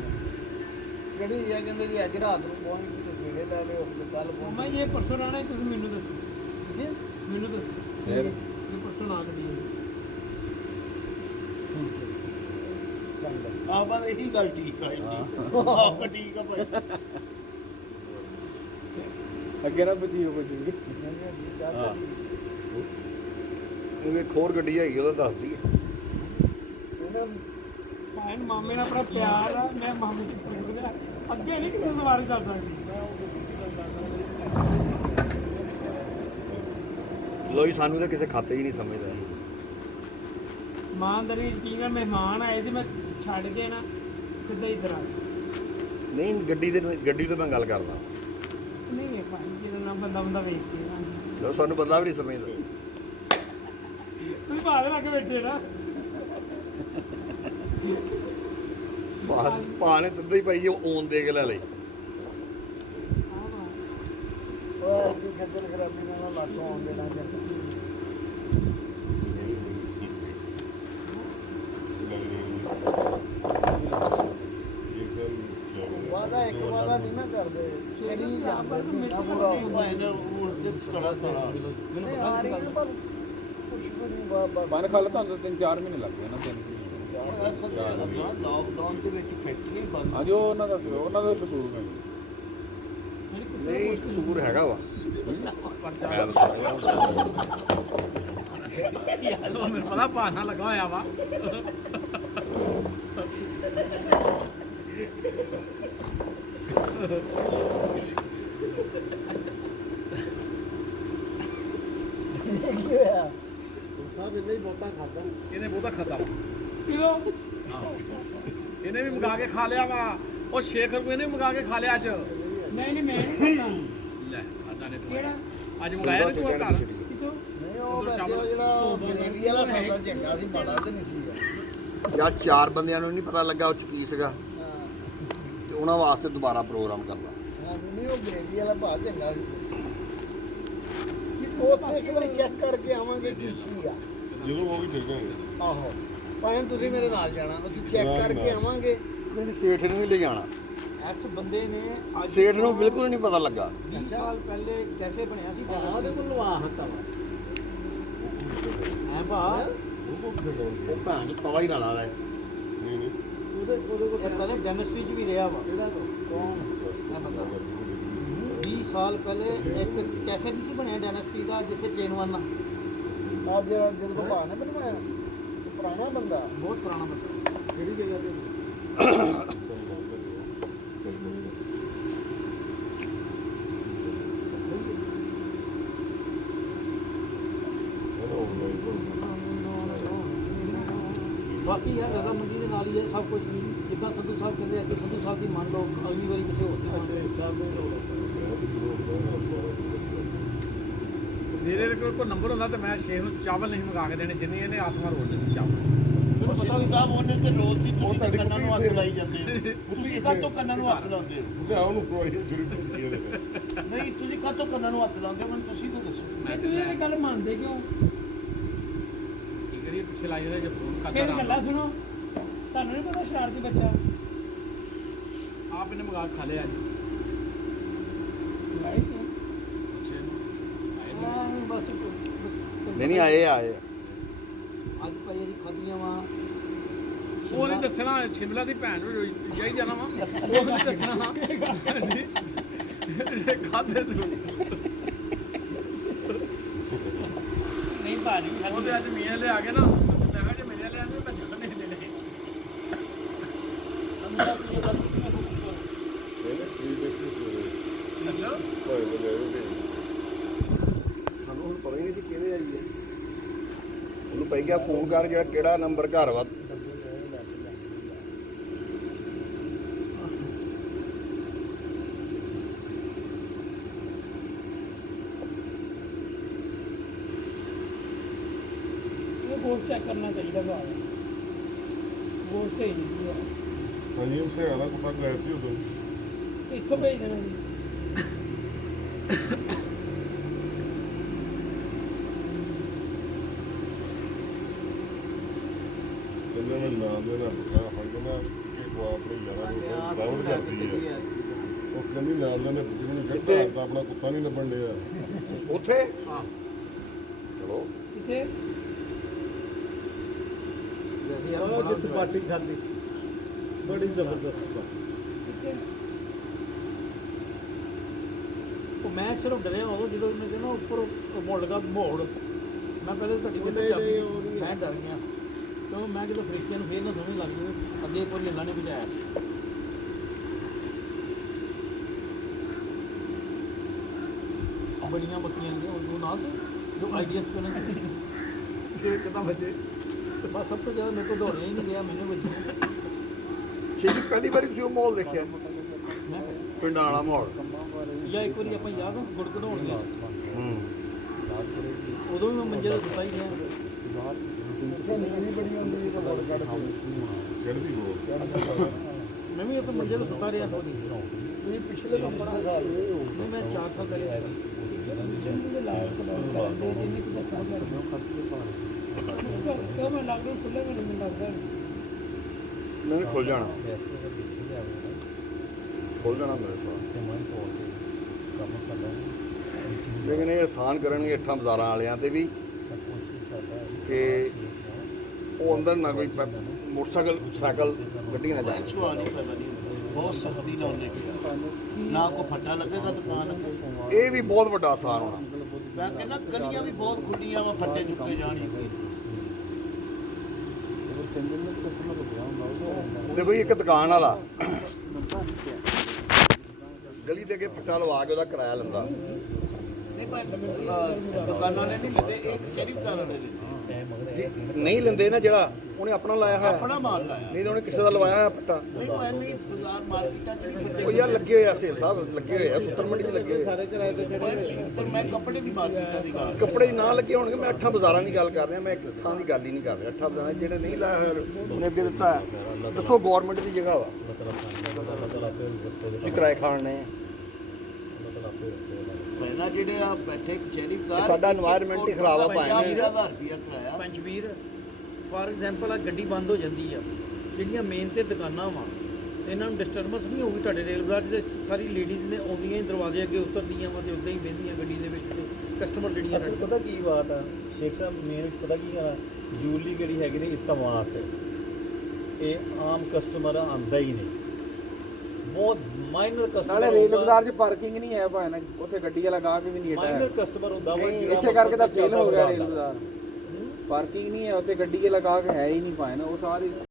ਜਿਹੜੀ ਇਹ ਕਹਿੰਦੇ ਜੀ ਅੱਜ ਰਾਤ ਨੂੰ ਪਹੁੰਚ ਗਈ ਤੇ ਸਵੇਰੇ ਲੈ ਲਿਓ ਤੇ ਕੱਲ ਮੈਂ ਇਹ ਪਰਸੋਂ ਰਹਿਣਾ ਹੈ, ਤੁਸੀਂ ਮੈਨੂੰ ਦੱਸੋ ਜੀ ਮੈਨੂੰ ਦੱਸੋ ਫਿਰ ਇਹ ਪਰਸੋਂ ਨਾ ਕਦੀ ਆਹ ਬਸ ਇਹੀ ਗੱਲ ਠੀਕ ਆ ਆਹ ਠੀਕ ਆ ਭਾਈ ਅੱਗੇ ਨਾ ਬਚੀਓ ਕੁਝ ਵੀ ਉਹ ਇੱਕ ਹੋਰ ਗੱਡੀ ਹੈਗੀ ਉਹਦਾ ਦੱਸਦੀ ਹੈ ਭੈਣ ਮਾਮੇ ਨਾਲ ਆਪਣਾ ਪਿਆਰ ਆ ਮੈਂ ਮਾਮੇ ਦੀ ਪੁੱਛ ਰਿਹਾ ਅੱਗੇ ਨਹੀਂ ਕਿਸੇ ਸਵਾਰੀ ਕਰ ਸਕਦੀ ਲੋ ਜੀ ਸਾਨੂੰ ਤਾਂ ਕਿਸੇ ਖਾਤੇ ਹੀ ਨਹੀਂ ਸਮਝਦਾ ਇਮਾਨਦਾਰੀ ਠੀਕ ਆ ਮਹਿਮਾਨ ਆਏ ਸੀ ਮੈਂ ਛੱਡ ਕੇ ਨਾ ਸਿੱਧਾ ਹੀ ਇੱਧਰ ਆ ਗਿਆ। ਨਹੀਂ ਗੱਡੀ ਤੇ ਮੈਂ ਗੱਲ ਕਰਦਾ ਨਹੀਂ ਹੈ ਭਾਈ ਜਿਹਦਾ ਨਾਮ ਬੰਦਾ ਵੇਖ ਕੇ ਨਾ ਲੋ ਸਾਨੂੰ ਬੰਦਾ ਵੀ ਨਹੀਂ ਸਮਝਦਾ ਤੁਸੀਂ ਬਾਹਰ ਲਾ ਕੇ ਬੈਠੇ ਨਾ ਪਾਣੇ ਤੱਦਾ ਹੀ ਭਾਈ ਉਹ ਓਨ ਦੇ ਕੇ ਲੈ ਲਈ ਉਹ ਕੀ ਖੱਜਲ ਖਰਾਬੀ ਨਾਲ ਲਾਟੋਂ ਆਉਂਦੇ ਨਾ ਵਾਦਾ ਇੱਕ ਵਾਦਾ ਨਹੀਂ ਨਾ ਕਰਦੇ ਕਿਹੜੀ ਜਾਂਦੇ ਮਹੀਨਾ ਪੂਰਾ ਭਾਈ ਨੇ ਉਸ ਤੇ ਤੜਾ ਨਹੀਂ ਆ ਰਹੀ ਹੈ ਪਰ ਕੁਛ ਵੀ ਨਹੀਂ ਬਾਬਾ ਬਨ ਖਲ ਤੁਹਾਨੂੰ 3-4 ਮਹੀਨੇ ਲੱਗ ਗਏ ਨਾ ਤਿੰਨ ਲਾਕਡਾਊਨ ਦੇ ਵਿੱਚ ਫੈਕਟਰੀ ਬੰਦ ਹਾਂ ਜੋ ਉਹਨਾਂ ਦਾ ਕਸੂਰ ਨਹੀਂ ਨਹੀਂ ਕਸੂਰ ਹੈਗਾ ਵਾ ਮੈਂ ਦੱਸਾਂ ਯਾਰ ਉਹ ਮੈਨੂੰ ਪਤਾ ਪਾਣਾ ਲੱਗਾ ਹੋਇਆ ਵਾ ਕੀ ਹੋਇਆ ਸਾਹਿਬ ਇਹਨੇ ਹੀ ਬਹੁਤਾ ਖਾਦਾ ਇਹਨੇ ਬਹੁਤਾ ਖਾਦਾ ਵਾ ਪੀਓ ਇਹਨੇ ਵੀ ਮੰਗਾ ਕੇ ਖਾ ਲਿਆ ਵਾ ਉਹ 6 ਰੁਪਏ ਨੇ ਮੰਗਾ ਕੇ ਖਾ ਲਿਆ ਅੱਜ ਨਹੀਂ ਨਹੀਂ ਮੈਂ ਨਹੀਂ ਖਾਂਦਾ ਲੈ ਖਾਦਾ ਨੇ ਕਿਹੜਾ ਅੱਜ ਮੰਗਾਇਆ ਨੇ ਤੂੰ ਘਰ ਕਿਥੋਂ ਨਹੀਂ ਉਹ ਜਿਹੜਾ ਗ੍ਰੇਵੀ ਵਾਲਾ ਖਾਦਾ ਚੰਗਾ ਸੀ ਬੜਾ ਤੇ ਨਹੀਂ ਸੀਗਾ ਯਾਰ 4 ਬੰਦਿਆਂ ਨੂੰ ਨਹੀਂ ਪਤਾ ਲੱਗਾ ਉਹ 'ਚ ਕੀ ਸੀਗਾ ਤੇ ਉਹਨਾਂ ਵਾਸਤੇ ਦੁਬਾਰਾ ਪ੍ਰੋਗਰਾਮ ਕਰਨਾ ਨਹੀਂ ਉਹ ਗ੍ਰੇਵੀ ਵਾਲਾ ਭਾਅ ਚੰਗਾ ਸੀ ਉੱਥੇ ਇੱਕ ਵਾਰੀ ਚੈੱਕ ਕਰਕੇ ਆਵਾਂਗੇ ਕੀ ਕੀ ਆ ਜਦੋਂ ਉਹ ਵੀ ਚੱਲਾਂਗੇ ਆਹੋ ਭਾਵੇਂ ਤੁਸੀਂ ਮੇਰੇ ਨਾਲ ਜਾਣਾ ਉੱਥੇ ਚੈੱਕ ਕਰਕੇ ਆਵਾਂਗੇ ਨਹੀਂ ਸੇਠ ਨੂੰ ਵੀ ਲੈ ਜਾਣਾ ਇਸ ਬੰਦੇ ਨੇ ਸੇਠ ਨੂੰ ਬਿਲਕੁਲ ਨਹੀਂ ਪਤਾ ਲੱਗਾ 20 ਸਾਲ ਪਹਿਲੇ ਕੈਫੇ ਬਣਿਆ ਸੀ ਉਹਦੇ ਕੋਲ ਲਵਾ ਹੱਤਾ ਵਾ ਐ ਭਾ ਉਹ ਕਹਾਣੀ ਪਵਾ ਹੀ ਨਾ ਲਾ ਲੈ ਨਹੀਂ ਨਹੀਂ ਉਹਦੇ ਕੋਲ ਪਹਿਲੇ ਡੈਮਿਸਟਰੀ ਚ ਵੀ ਰਿਹਾ ਵਾ ਕਿਹੜਾ ਤੋਂ ਕੌਣ ਇਹ ਬੰਦਾ 20 ਸਾਲ ਪਹਿਲੇ ਇੱਕ ਕੈਫੇ ਨਹੀਂ ਸੀ ਬਣਿਆ ਡੈਮਿਸਟਰੀ ਦਾ ਜਿੱਥੇ ਚੇਨ ਵਨ ਆ ਜਿਹੜਾ ਜਦੋਂ ਭਾ ਨੇ ਬਣਾਇਆ ਪੁਰਾਣਾ ਬੰਦਾ ਬਹੁਤ ਪੁਰਾਣਾ ਬੰਦਾ ਕਿਹੜੀ ਜਗ੍ਹਾ ਤੇ ਬਾਕੀ ਯਾਰ ਰਗਾ ਮੰਡੀ ਦੇ ਨਾਲ ਹੀ ਹੈ ਸਭ ਕੁਝ ਜਿੱਦਾਂ ਸੰਧੂ ਸਾਹਿਬ ਕਹਿੰਦੇ ਅੱਗੇ ਸੰਧੂ ਸਾਹਿਬ ਦੀ ਮੰਨ ਲਓ ਅਗਲੀ ਵਾਰੀ ਕਿਸੇ ਹੋਰ ਮੇਰੇ ਕੋਲ ਕੋਈ ਨੰਬਰ ਹੁੰਦਾ ਤਾਂ ਮੈਂ ਸ਼ੇਖ ਨੂੰ ਚਾਵਲ ਨਹੀਂ ਮੰਗਾ ਕੇ ਦੇਣੇ ਜਿੰਨੀ ਇਹਨੇ ਆਤਮਾ ਰੋਲ ਦੇਣੀ ਚਾਵਲ ਮੈਨੂੰ ਪਤਾ ਵੀ ਸਾਹਿਬ ਉਹਨੇ ਤੇ ਰੋਜ਼ ਦੀ ਤੁਸੀਂ ਕੰਨਾਂ ਨੂੰ ਹੱਥ ਲਾਈ ਜਾਂਦੇ ਤੁਸੀਂ ਕਾਹਤੋਂ ਕੰਨਾਂ ਨੂੰ ਹੱਥ ਲਾਉਂਦੇ ਹੋ ਤੇ ਉਹਨੂੰ ਕੋਈ ਸ਼ੁਰੂ ਕੀਤੀ ਇਹਦੇ ਨਹੀਂ ਤੁਸੀਂ ਕਾਹਤੋਂ ਕੰਨਾਂ ਨੂੰ ਹੱਥ ਲਾਉਂਦੇ ਹੋ ਮੈਨੂੰ ਤੁਸੀਂ ਤਾਂ ਦੱਸੋ ਮੈਂ ਤੁਸੀਂ ਇਹ ਗੱਲ ਮੰਨਦੇ ਕਿਉਂ ਕੀ ਕਰੀਏ ਪਿੱਛੇ ਲਾਈ ਜਾਂਦੇ ਜੇ ਫੋਨ ਫਿਰ ਗੱਲਾਂ ਸੁਣੋ ਤੁਹਾਨੂੰ ਨਹੀਂ ਪਤਾ ਸ਼ਰਾਰਤੀ ਬੱਚਾ ਆਪ ਇਹਨੇ ਮੰਗਾ ਕੇ ਖਾ ਲਿਆ ਅੱਜ ਲਾਈ ਸੀ ਬਸ ਨਹੀਂ ਆਏ ਆਏ ਅੱਜ ਭਾਈ ਇਹਦੀ ਖਾਦੀਆਂ ਵਾ ਉਹ ਨਹੀਂ ਦੱਸਣਾ ਸ਼ਿਮਲਾ ਦੀ ਭੈਣ ਨੂੰ ਜਾਈ ਜਾਣਾ ਵਾ ਉਹ ਨਹੀਂ ਦੱਸਣਾ ਖਾਦੇ ਤੂੰ ਨਹੀਂ ਭਾਜੀ ਉਹਦੇ ਅੱਜ ਮੀਆਂ ਲਿਆ ਕੇ ਨਾ ਮੈਂ ਕਿਹਾ ਜੇ ਮੇਰੇ ਲਿਆ ਮੈਂ ਛੱਡ ਨਹੀਂ ਦੇਣੇ ਅੱਛਾ ਕੋਈ ਬਲੇ ਸਾਨੂੰ ਹੁਣ ਪਤਾ ਹੀ ਨਹੀਂ ਸੀ ਕਿਹਦੇ ਆਈ ਹੈ ਉਹਨੂੰ ਪੈ ਗਿਆ ਫੋਨ ਕਰ ਜਿਹੜਾ ਕਿਹੜਾ ਨੰਬਰ ਘਰ ਵਾ ਇਹ ਗੋਸ਼ਟ ਚੈੱਕ ਕਰਨਾ ਚਾਹੀਦਾ ਬਾਅਦ ਗੋਸ਼ਟ ਸਹੀ ਨਹੀਂ ਸੀ ਯਾਰ। ਹਾਂਜੀ ਉਸੇ ਆਲਾ ਕੁੱਤਾ ਗਾਇਬ ਸੀ ਉਦੋਂ ਇੱਥੋਂ ਭੇਜ ਦੇਣਾ ਜੀ ਕਹਿੰਦੇ ਮੈਂ ਨਾਮ ਦੇ ਨਾ ਪੱਕਾ ਫੰਗਣਾ ਕਿ ਕੋ ਆਪਣੇ ਯਾਰਾਂ ਨੂੰ ਦਾਵਤ ਕਰਦੀ ਹੈ ਉਹ ਕਹਿੰਦੀ ਨਾਲ ਦਾ ਨੇ ਜਿਹਨੂੰ ਘੱਟਾ ਤਾਂ ਆਪਣਾ ਕੁੱਤਾ ਨਹੀਂ ਲੱਭਣ ਲਿਆ ਉੱਥੇ ਹਾਂ ਚਲੋ ਕਿੱਥੇ ਉਹ ਜਿੱਤ ਪਾਰਟੀ ਖਾਦੀ ਬੜੀ ਜ਼ਬਰਦਸਤ ਕਿੱਥੇ ਉਹ ਮੈਂ ਸਿਰਫ ਡਰਿਆ ਉਦੋਂ ਜਦੋਂ ਮੈਂ ਕਹਿੰਦਾ ਉੱਪਰ ਮੋੜ ਲਗਾ ਮੋੜ ਮੈਂ ਪਹਿਲੇ ਤੁਹਾਡੀ ਕਿਤੇ ਮੈਂ ਡਰ ਗਿਆ ਕਿਉਂ ਮੈਂ ਕਿਤੇ ਫਰਿਸ਼ਤਿਆਂ ਨੂੰ ਫੇਰ ਨਾ ਸਮਝ ਲੱਗ ਗਈ ਅੱਗੇ ਇੱਕ ਵਾਰੀ ਅੱਲਾ ਨੇ ਬਚਾਇਆ ਸੀ ਬੜੀਆਂ ਬੱਕੀਆਂ ਨੇ ਉਹ ਨਾਲ ਸੀ ਜੋ ਆਈਡੀਐਸ ਕੋਲ ਕਿ ਕਿਤਾ ਬਚੇ ਬਸ ਸਭ ਤੋਂ ਜ਼ਿਆਦਾ ਮੇਰੇ ਕੋਲ ਦੌੜਿਆ ਹੀ ਨਹੀਂ ਗਿਆ ਮੈਨੂੰ ਬੱਚੇ ਸ਼ੇਜੀ ਪਹਿਲੀ ਵਾਰੀ ਤੁਸੀਂ ਉਹ ਮਾਹੌਲ ਦੇਖਿਆ ਮੈਂ ਪਿੰਡਾਂ ਵਾਲਾ ਮਾਹੌਲ ਜਾਂ ਇੱਕ ਵਾਰੀ ਆਪਾਂ ਯਾਦ ਆ ਗੁੜ ਕਢਾਉਣ ਗਿਆ ਹੂੰ ਉਦੋਂ ਵੀ ਮੈਂ ਮੰਜੇ ਤੇ ਸੁੱਤਾ ਹੀ ਰਿਹਾ ਚੜਦੀ ਹੋ ਮੈਂ ਵੀ ਉੱਥੇ ਮੰਜੇ ਤੇ ਸੁੱਤਾ ਰਿਹਾ ਤੁਸੀਂ ਪਿਛਲੇ ਨੰਬਰ ਦਾ ਸਾਲ ਨਹੀਂ ਮੈਂ 4 ਸਾਲ ਪਹਿਲੇ ਆਇਆ ਕਿਉਂ ਮੈਂ ਲਾਕਡਾਊਨ ਖੁੱਲੇ ਮੈਨੂੰ ਲੱਗਦਾ ਨਹੀਂ ਖੁੱਲ ਜਾਣਾ ਖੁੱਲ ਜਾਣਾ ਮੇਰੇ ਸਾਹ ਲੇਕਿਨ ਇਹ ਆਸਾਨ ਕਰਨਗੇ ਇੱਥਾਂ ਬਾਜ਼ਾਰਾਂ ਵਾਲਿਆਂ ਤੇ ਵੀ ਕਿ ਉਹ ਅੰਦਰ ਨਾ ਕੋਈ ਮੋਟਰਸਾਈਕਲ ਸਾਈਕਲ ਗੱਡੀ ਨਾ ਜਾਣ ਬਹੁਤ ਸਖਤੀ ਨਾਲ ਉਹਨੇ ਕੀਤਾ ਨਾ ਕੋ ਫੱਟਾ ਲੱਗੇਗਾ ਦੁਕਾਨ ਅੱਗੇ ਇਹ ਵੀ ਬਹੁਤ ਵੱਡਾ ਆਸਾਨ ਹੋਣਾ ਮੈਂ ਕਹਿੰਦਾ ਗਲੀਆਂ ਵੀ ਬਹੁਤ ਖੁੱਲੀਆਂ ਵਾ ਫੱਟੇ ਚੁੱਕੇ ਜਾਣਗੇ ਦੇਖੋ ਜੀ ਇੱਕ ਦੁਕਾਨ ਵਾਲਾ ਗਲੀ ਦੇ ਅੱਗੇ ਫੱਟਾ ਲਵਾ ਕੇ ਉਹਦਾ ਕਿਰਾਇਆ ਲੈਂਦਾ ਨਹੀਂ ਭਾਈ ਦੁਕਾਨਾਂ ਨੇ ਨਹੀਂ ਲੈਂਦੇ, ਇਹ ਕਚਹਿਰੀ ਬਜ਼ਾਰਾਂ ਨੇ ਲੈਂਦੇ ਨਹੀਂ ਲੈਂਦੇ ਨਾ ਜਿਹੜਾ ਉਹਨੇ ਆਪਣਾ ਲਾਇਆ ਹੋਇਆ, ਆਪਣਾ ਮਾਲ ਲਾਇਆ। ਨਹੀਂ ਤਾਂ ਉਹਨੇ ਕਿਸੇ ਦਾ ਲਵਾਇਆ ਹੋਇਆ ਪੱਟਾ। ਨਹੀਂ ਉਹ ਐਨੀ ਬਾਜ਼ਾਰ ਮਾਰਕੀਟਾਂ 'ਚ ਨਹੀਂ ਵੱਡੇ ਉਹ ਯਾਰ ਲੱਗੇ ਹੋਏ ਆ ਸੇਲ ਸਾਹਿਬ, ਲੱਗੇ ਹੋਏ ਆ ਸੁੱਤਰ ਮੰਡੀ 'ਚ ਲੱਗੇ ਹੋਏ ਆ। ਸਾਰੇ ਕਿਰਾਏ ਤੇ ਜਿਹੜੇ ਪਰ ਮੈਂ ਕੱਪੜੇ ਦੀ ਮਾਰਕੀਟਾਂ ਦੀ ਗੱਲ ਕੱਪੜੇ ਦੀ ਨਾ ਲੱਗੇ ਹੋਣਗੇ, ਮੈਂ 8 ਬਾਜ਼ਾਰਾਂ ਦੀ ਗੱਲ ਕਰ ਰਿਹਾ, ਮੈਂ ਇੱਕ ਥਾਂ ਦੀ ਗੱਲ ਹੀ ਨਹੀਂ ਕਰ ਰਿਹਾ। 8 ਬਾਜ਼ਾਰਾਂ ਜਿਹੜੇ ਨਹੀਂ ਲਾਇਆ ਹੋਇਆ ਉਹਨੇ ਅੱਗੇ ਦਿੱਤਾ ਹੈ। ਦੱਸੋ ਗਵਰਨਮੈਂਟ ਦੀ ਜਗ੍ਹਾ ਵਾ, ਤੁਸੀਂ ਕਿਰਾਏ ਖਾਣੇ ਪਹਿਲਾਂ ਜਿਹੜੇ ਆ ਬੈਠੇ ਕਚਹਿਰੀ ਬਾਜ਼ਾਰ ਸਾਡਾ environment ਹੀ ਖਰਾਬ ਆ ਭਾਵੇਂ। 50,000 ਰੁਪਇਆ ਕਿਰਾਇਆ। ਪੰਜਵੀਰ ਫਾਰ ਐਗਜ਼ਾਮਪਲ ਆ ਗੱਡੀ ਬੰਦ ਹੋ ਜਾਂਦੀ ਆ, ਜਿਹੜੀਆਂ ਮੇਨ ਤੇ ਦੁਕਾਨਾਂ ਵਾ ਇਹਨਾਂ ਨੂੰ ਡਿਸਟਰਬੈਂਸ ਨਹੀਂ ਹੋਊਗੀ ਤੁਹਾਡੇ ਰੇਲ ਬਾਜ਼ਾਰ ਦੇ ਸਾਰੀ ਲੇਡੀਜ਼ ਨੇ ਆਉਂਦੀਆਂ ਹੀ ਦਰਵਾਜ਼ੇ ਅੱਗੇ ਉਤਰਦੀਆਂ ਵਾ ਤੇ ਉੱਦਾਂ ਹੀ ਬਹਿੰਦੀਆਂ ਗੱਡੀ ਦੇ ਵਿੱਚ ਤੇ ਕਸਟਮਰ ਜਿਹੜੀਆਂ ਅਸਲ ਪਤਾ ਕੀ ਬਾਤ ਆ ਸ਼ੇਖ ਸਾਹਿਬ, ਮੇਨ ਪਤਾ ਕੀ ਆ, ਜੂਲੀ ਜਿਹੜੀ ਹੈਗੀ ਨੇ ਇਤਮਾਦ ਤੇ ਇਹ ਆਮ ਕਸਟਮਰ ਆਂਦਾ ਹੀ ਨਹੀਂ, ਬਹੁਤ ਮਾਈਨਰ ਕਸਟਮਰ। ਨਾਲੇ ਰੇਲ ਬਾਜ਼ਾਰ 'ਚ ਪਾਰਕਿੰਗ ਨਹੀਂ ਹੈ ਭਾਵੇਂ, ਉੱਥੇ ਗੱਡੀਆਂ ਲਗਾ ਕੇ ਵੀ ਨਹੀਂ ਮਾਈਨਰ ਹਟਾਇਆ। ਕਸਟਮਰ ਹੁੰਦਾ ਵਾ, ਇਸੇ ਕਰਕੇ ਤਾਂ ਫੇਲ ਹੋ ਗਿਆ ਰੇਲ ਬਾਜ਼ਾਰ, ਪਾਰਕਿੰਗ ਨਹੀਂ ਹੈ ਉੱਥੇ, ਗੱਡੀ ਲਗਾ ਕੇ ਹੈ ਹੀ ਨਹੀਂ ਭਾਵੇਂ ਉਹ ਸਾਰੀ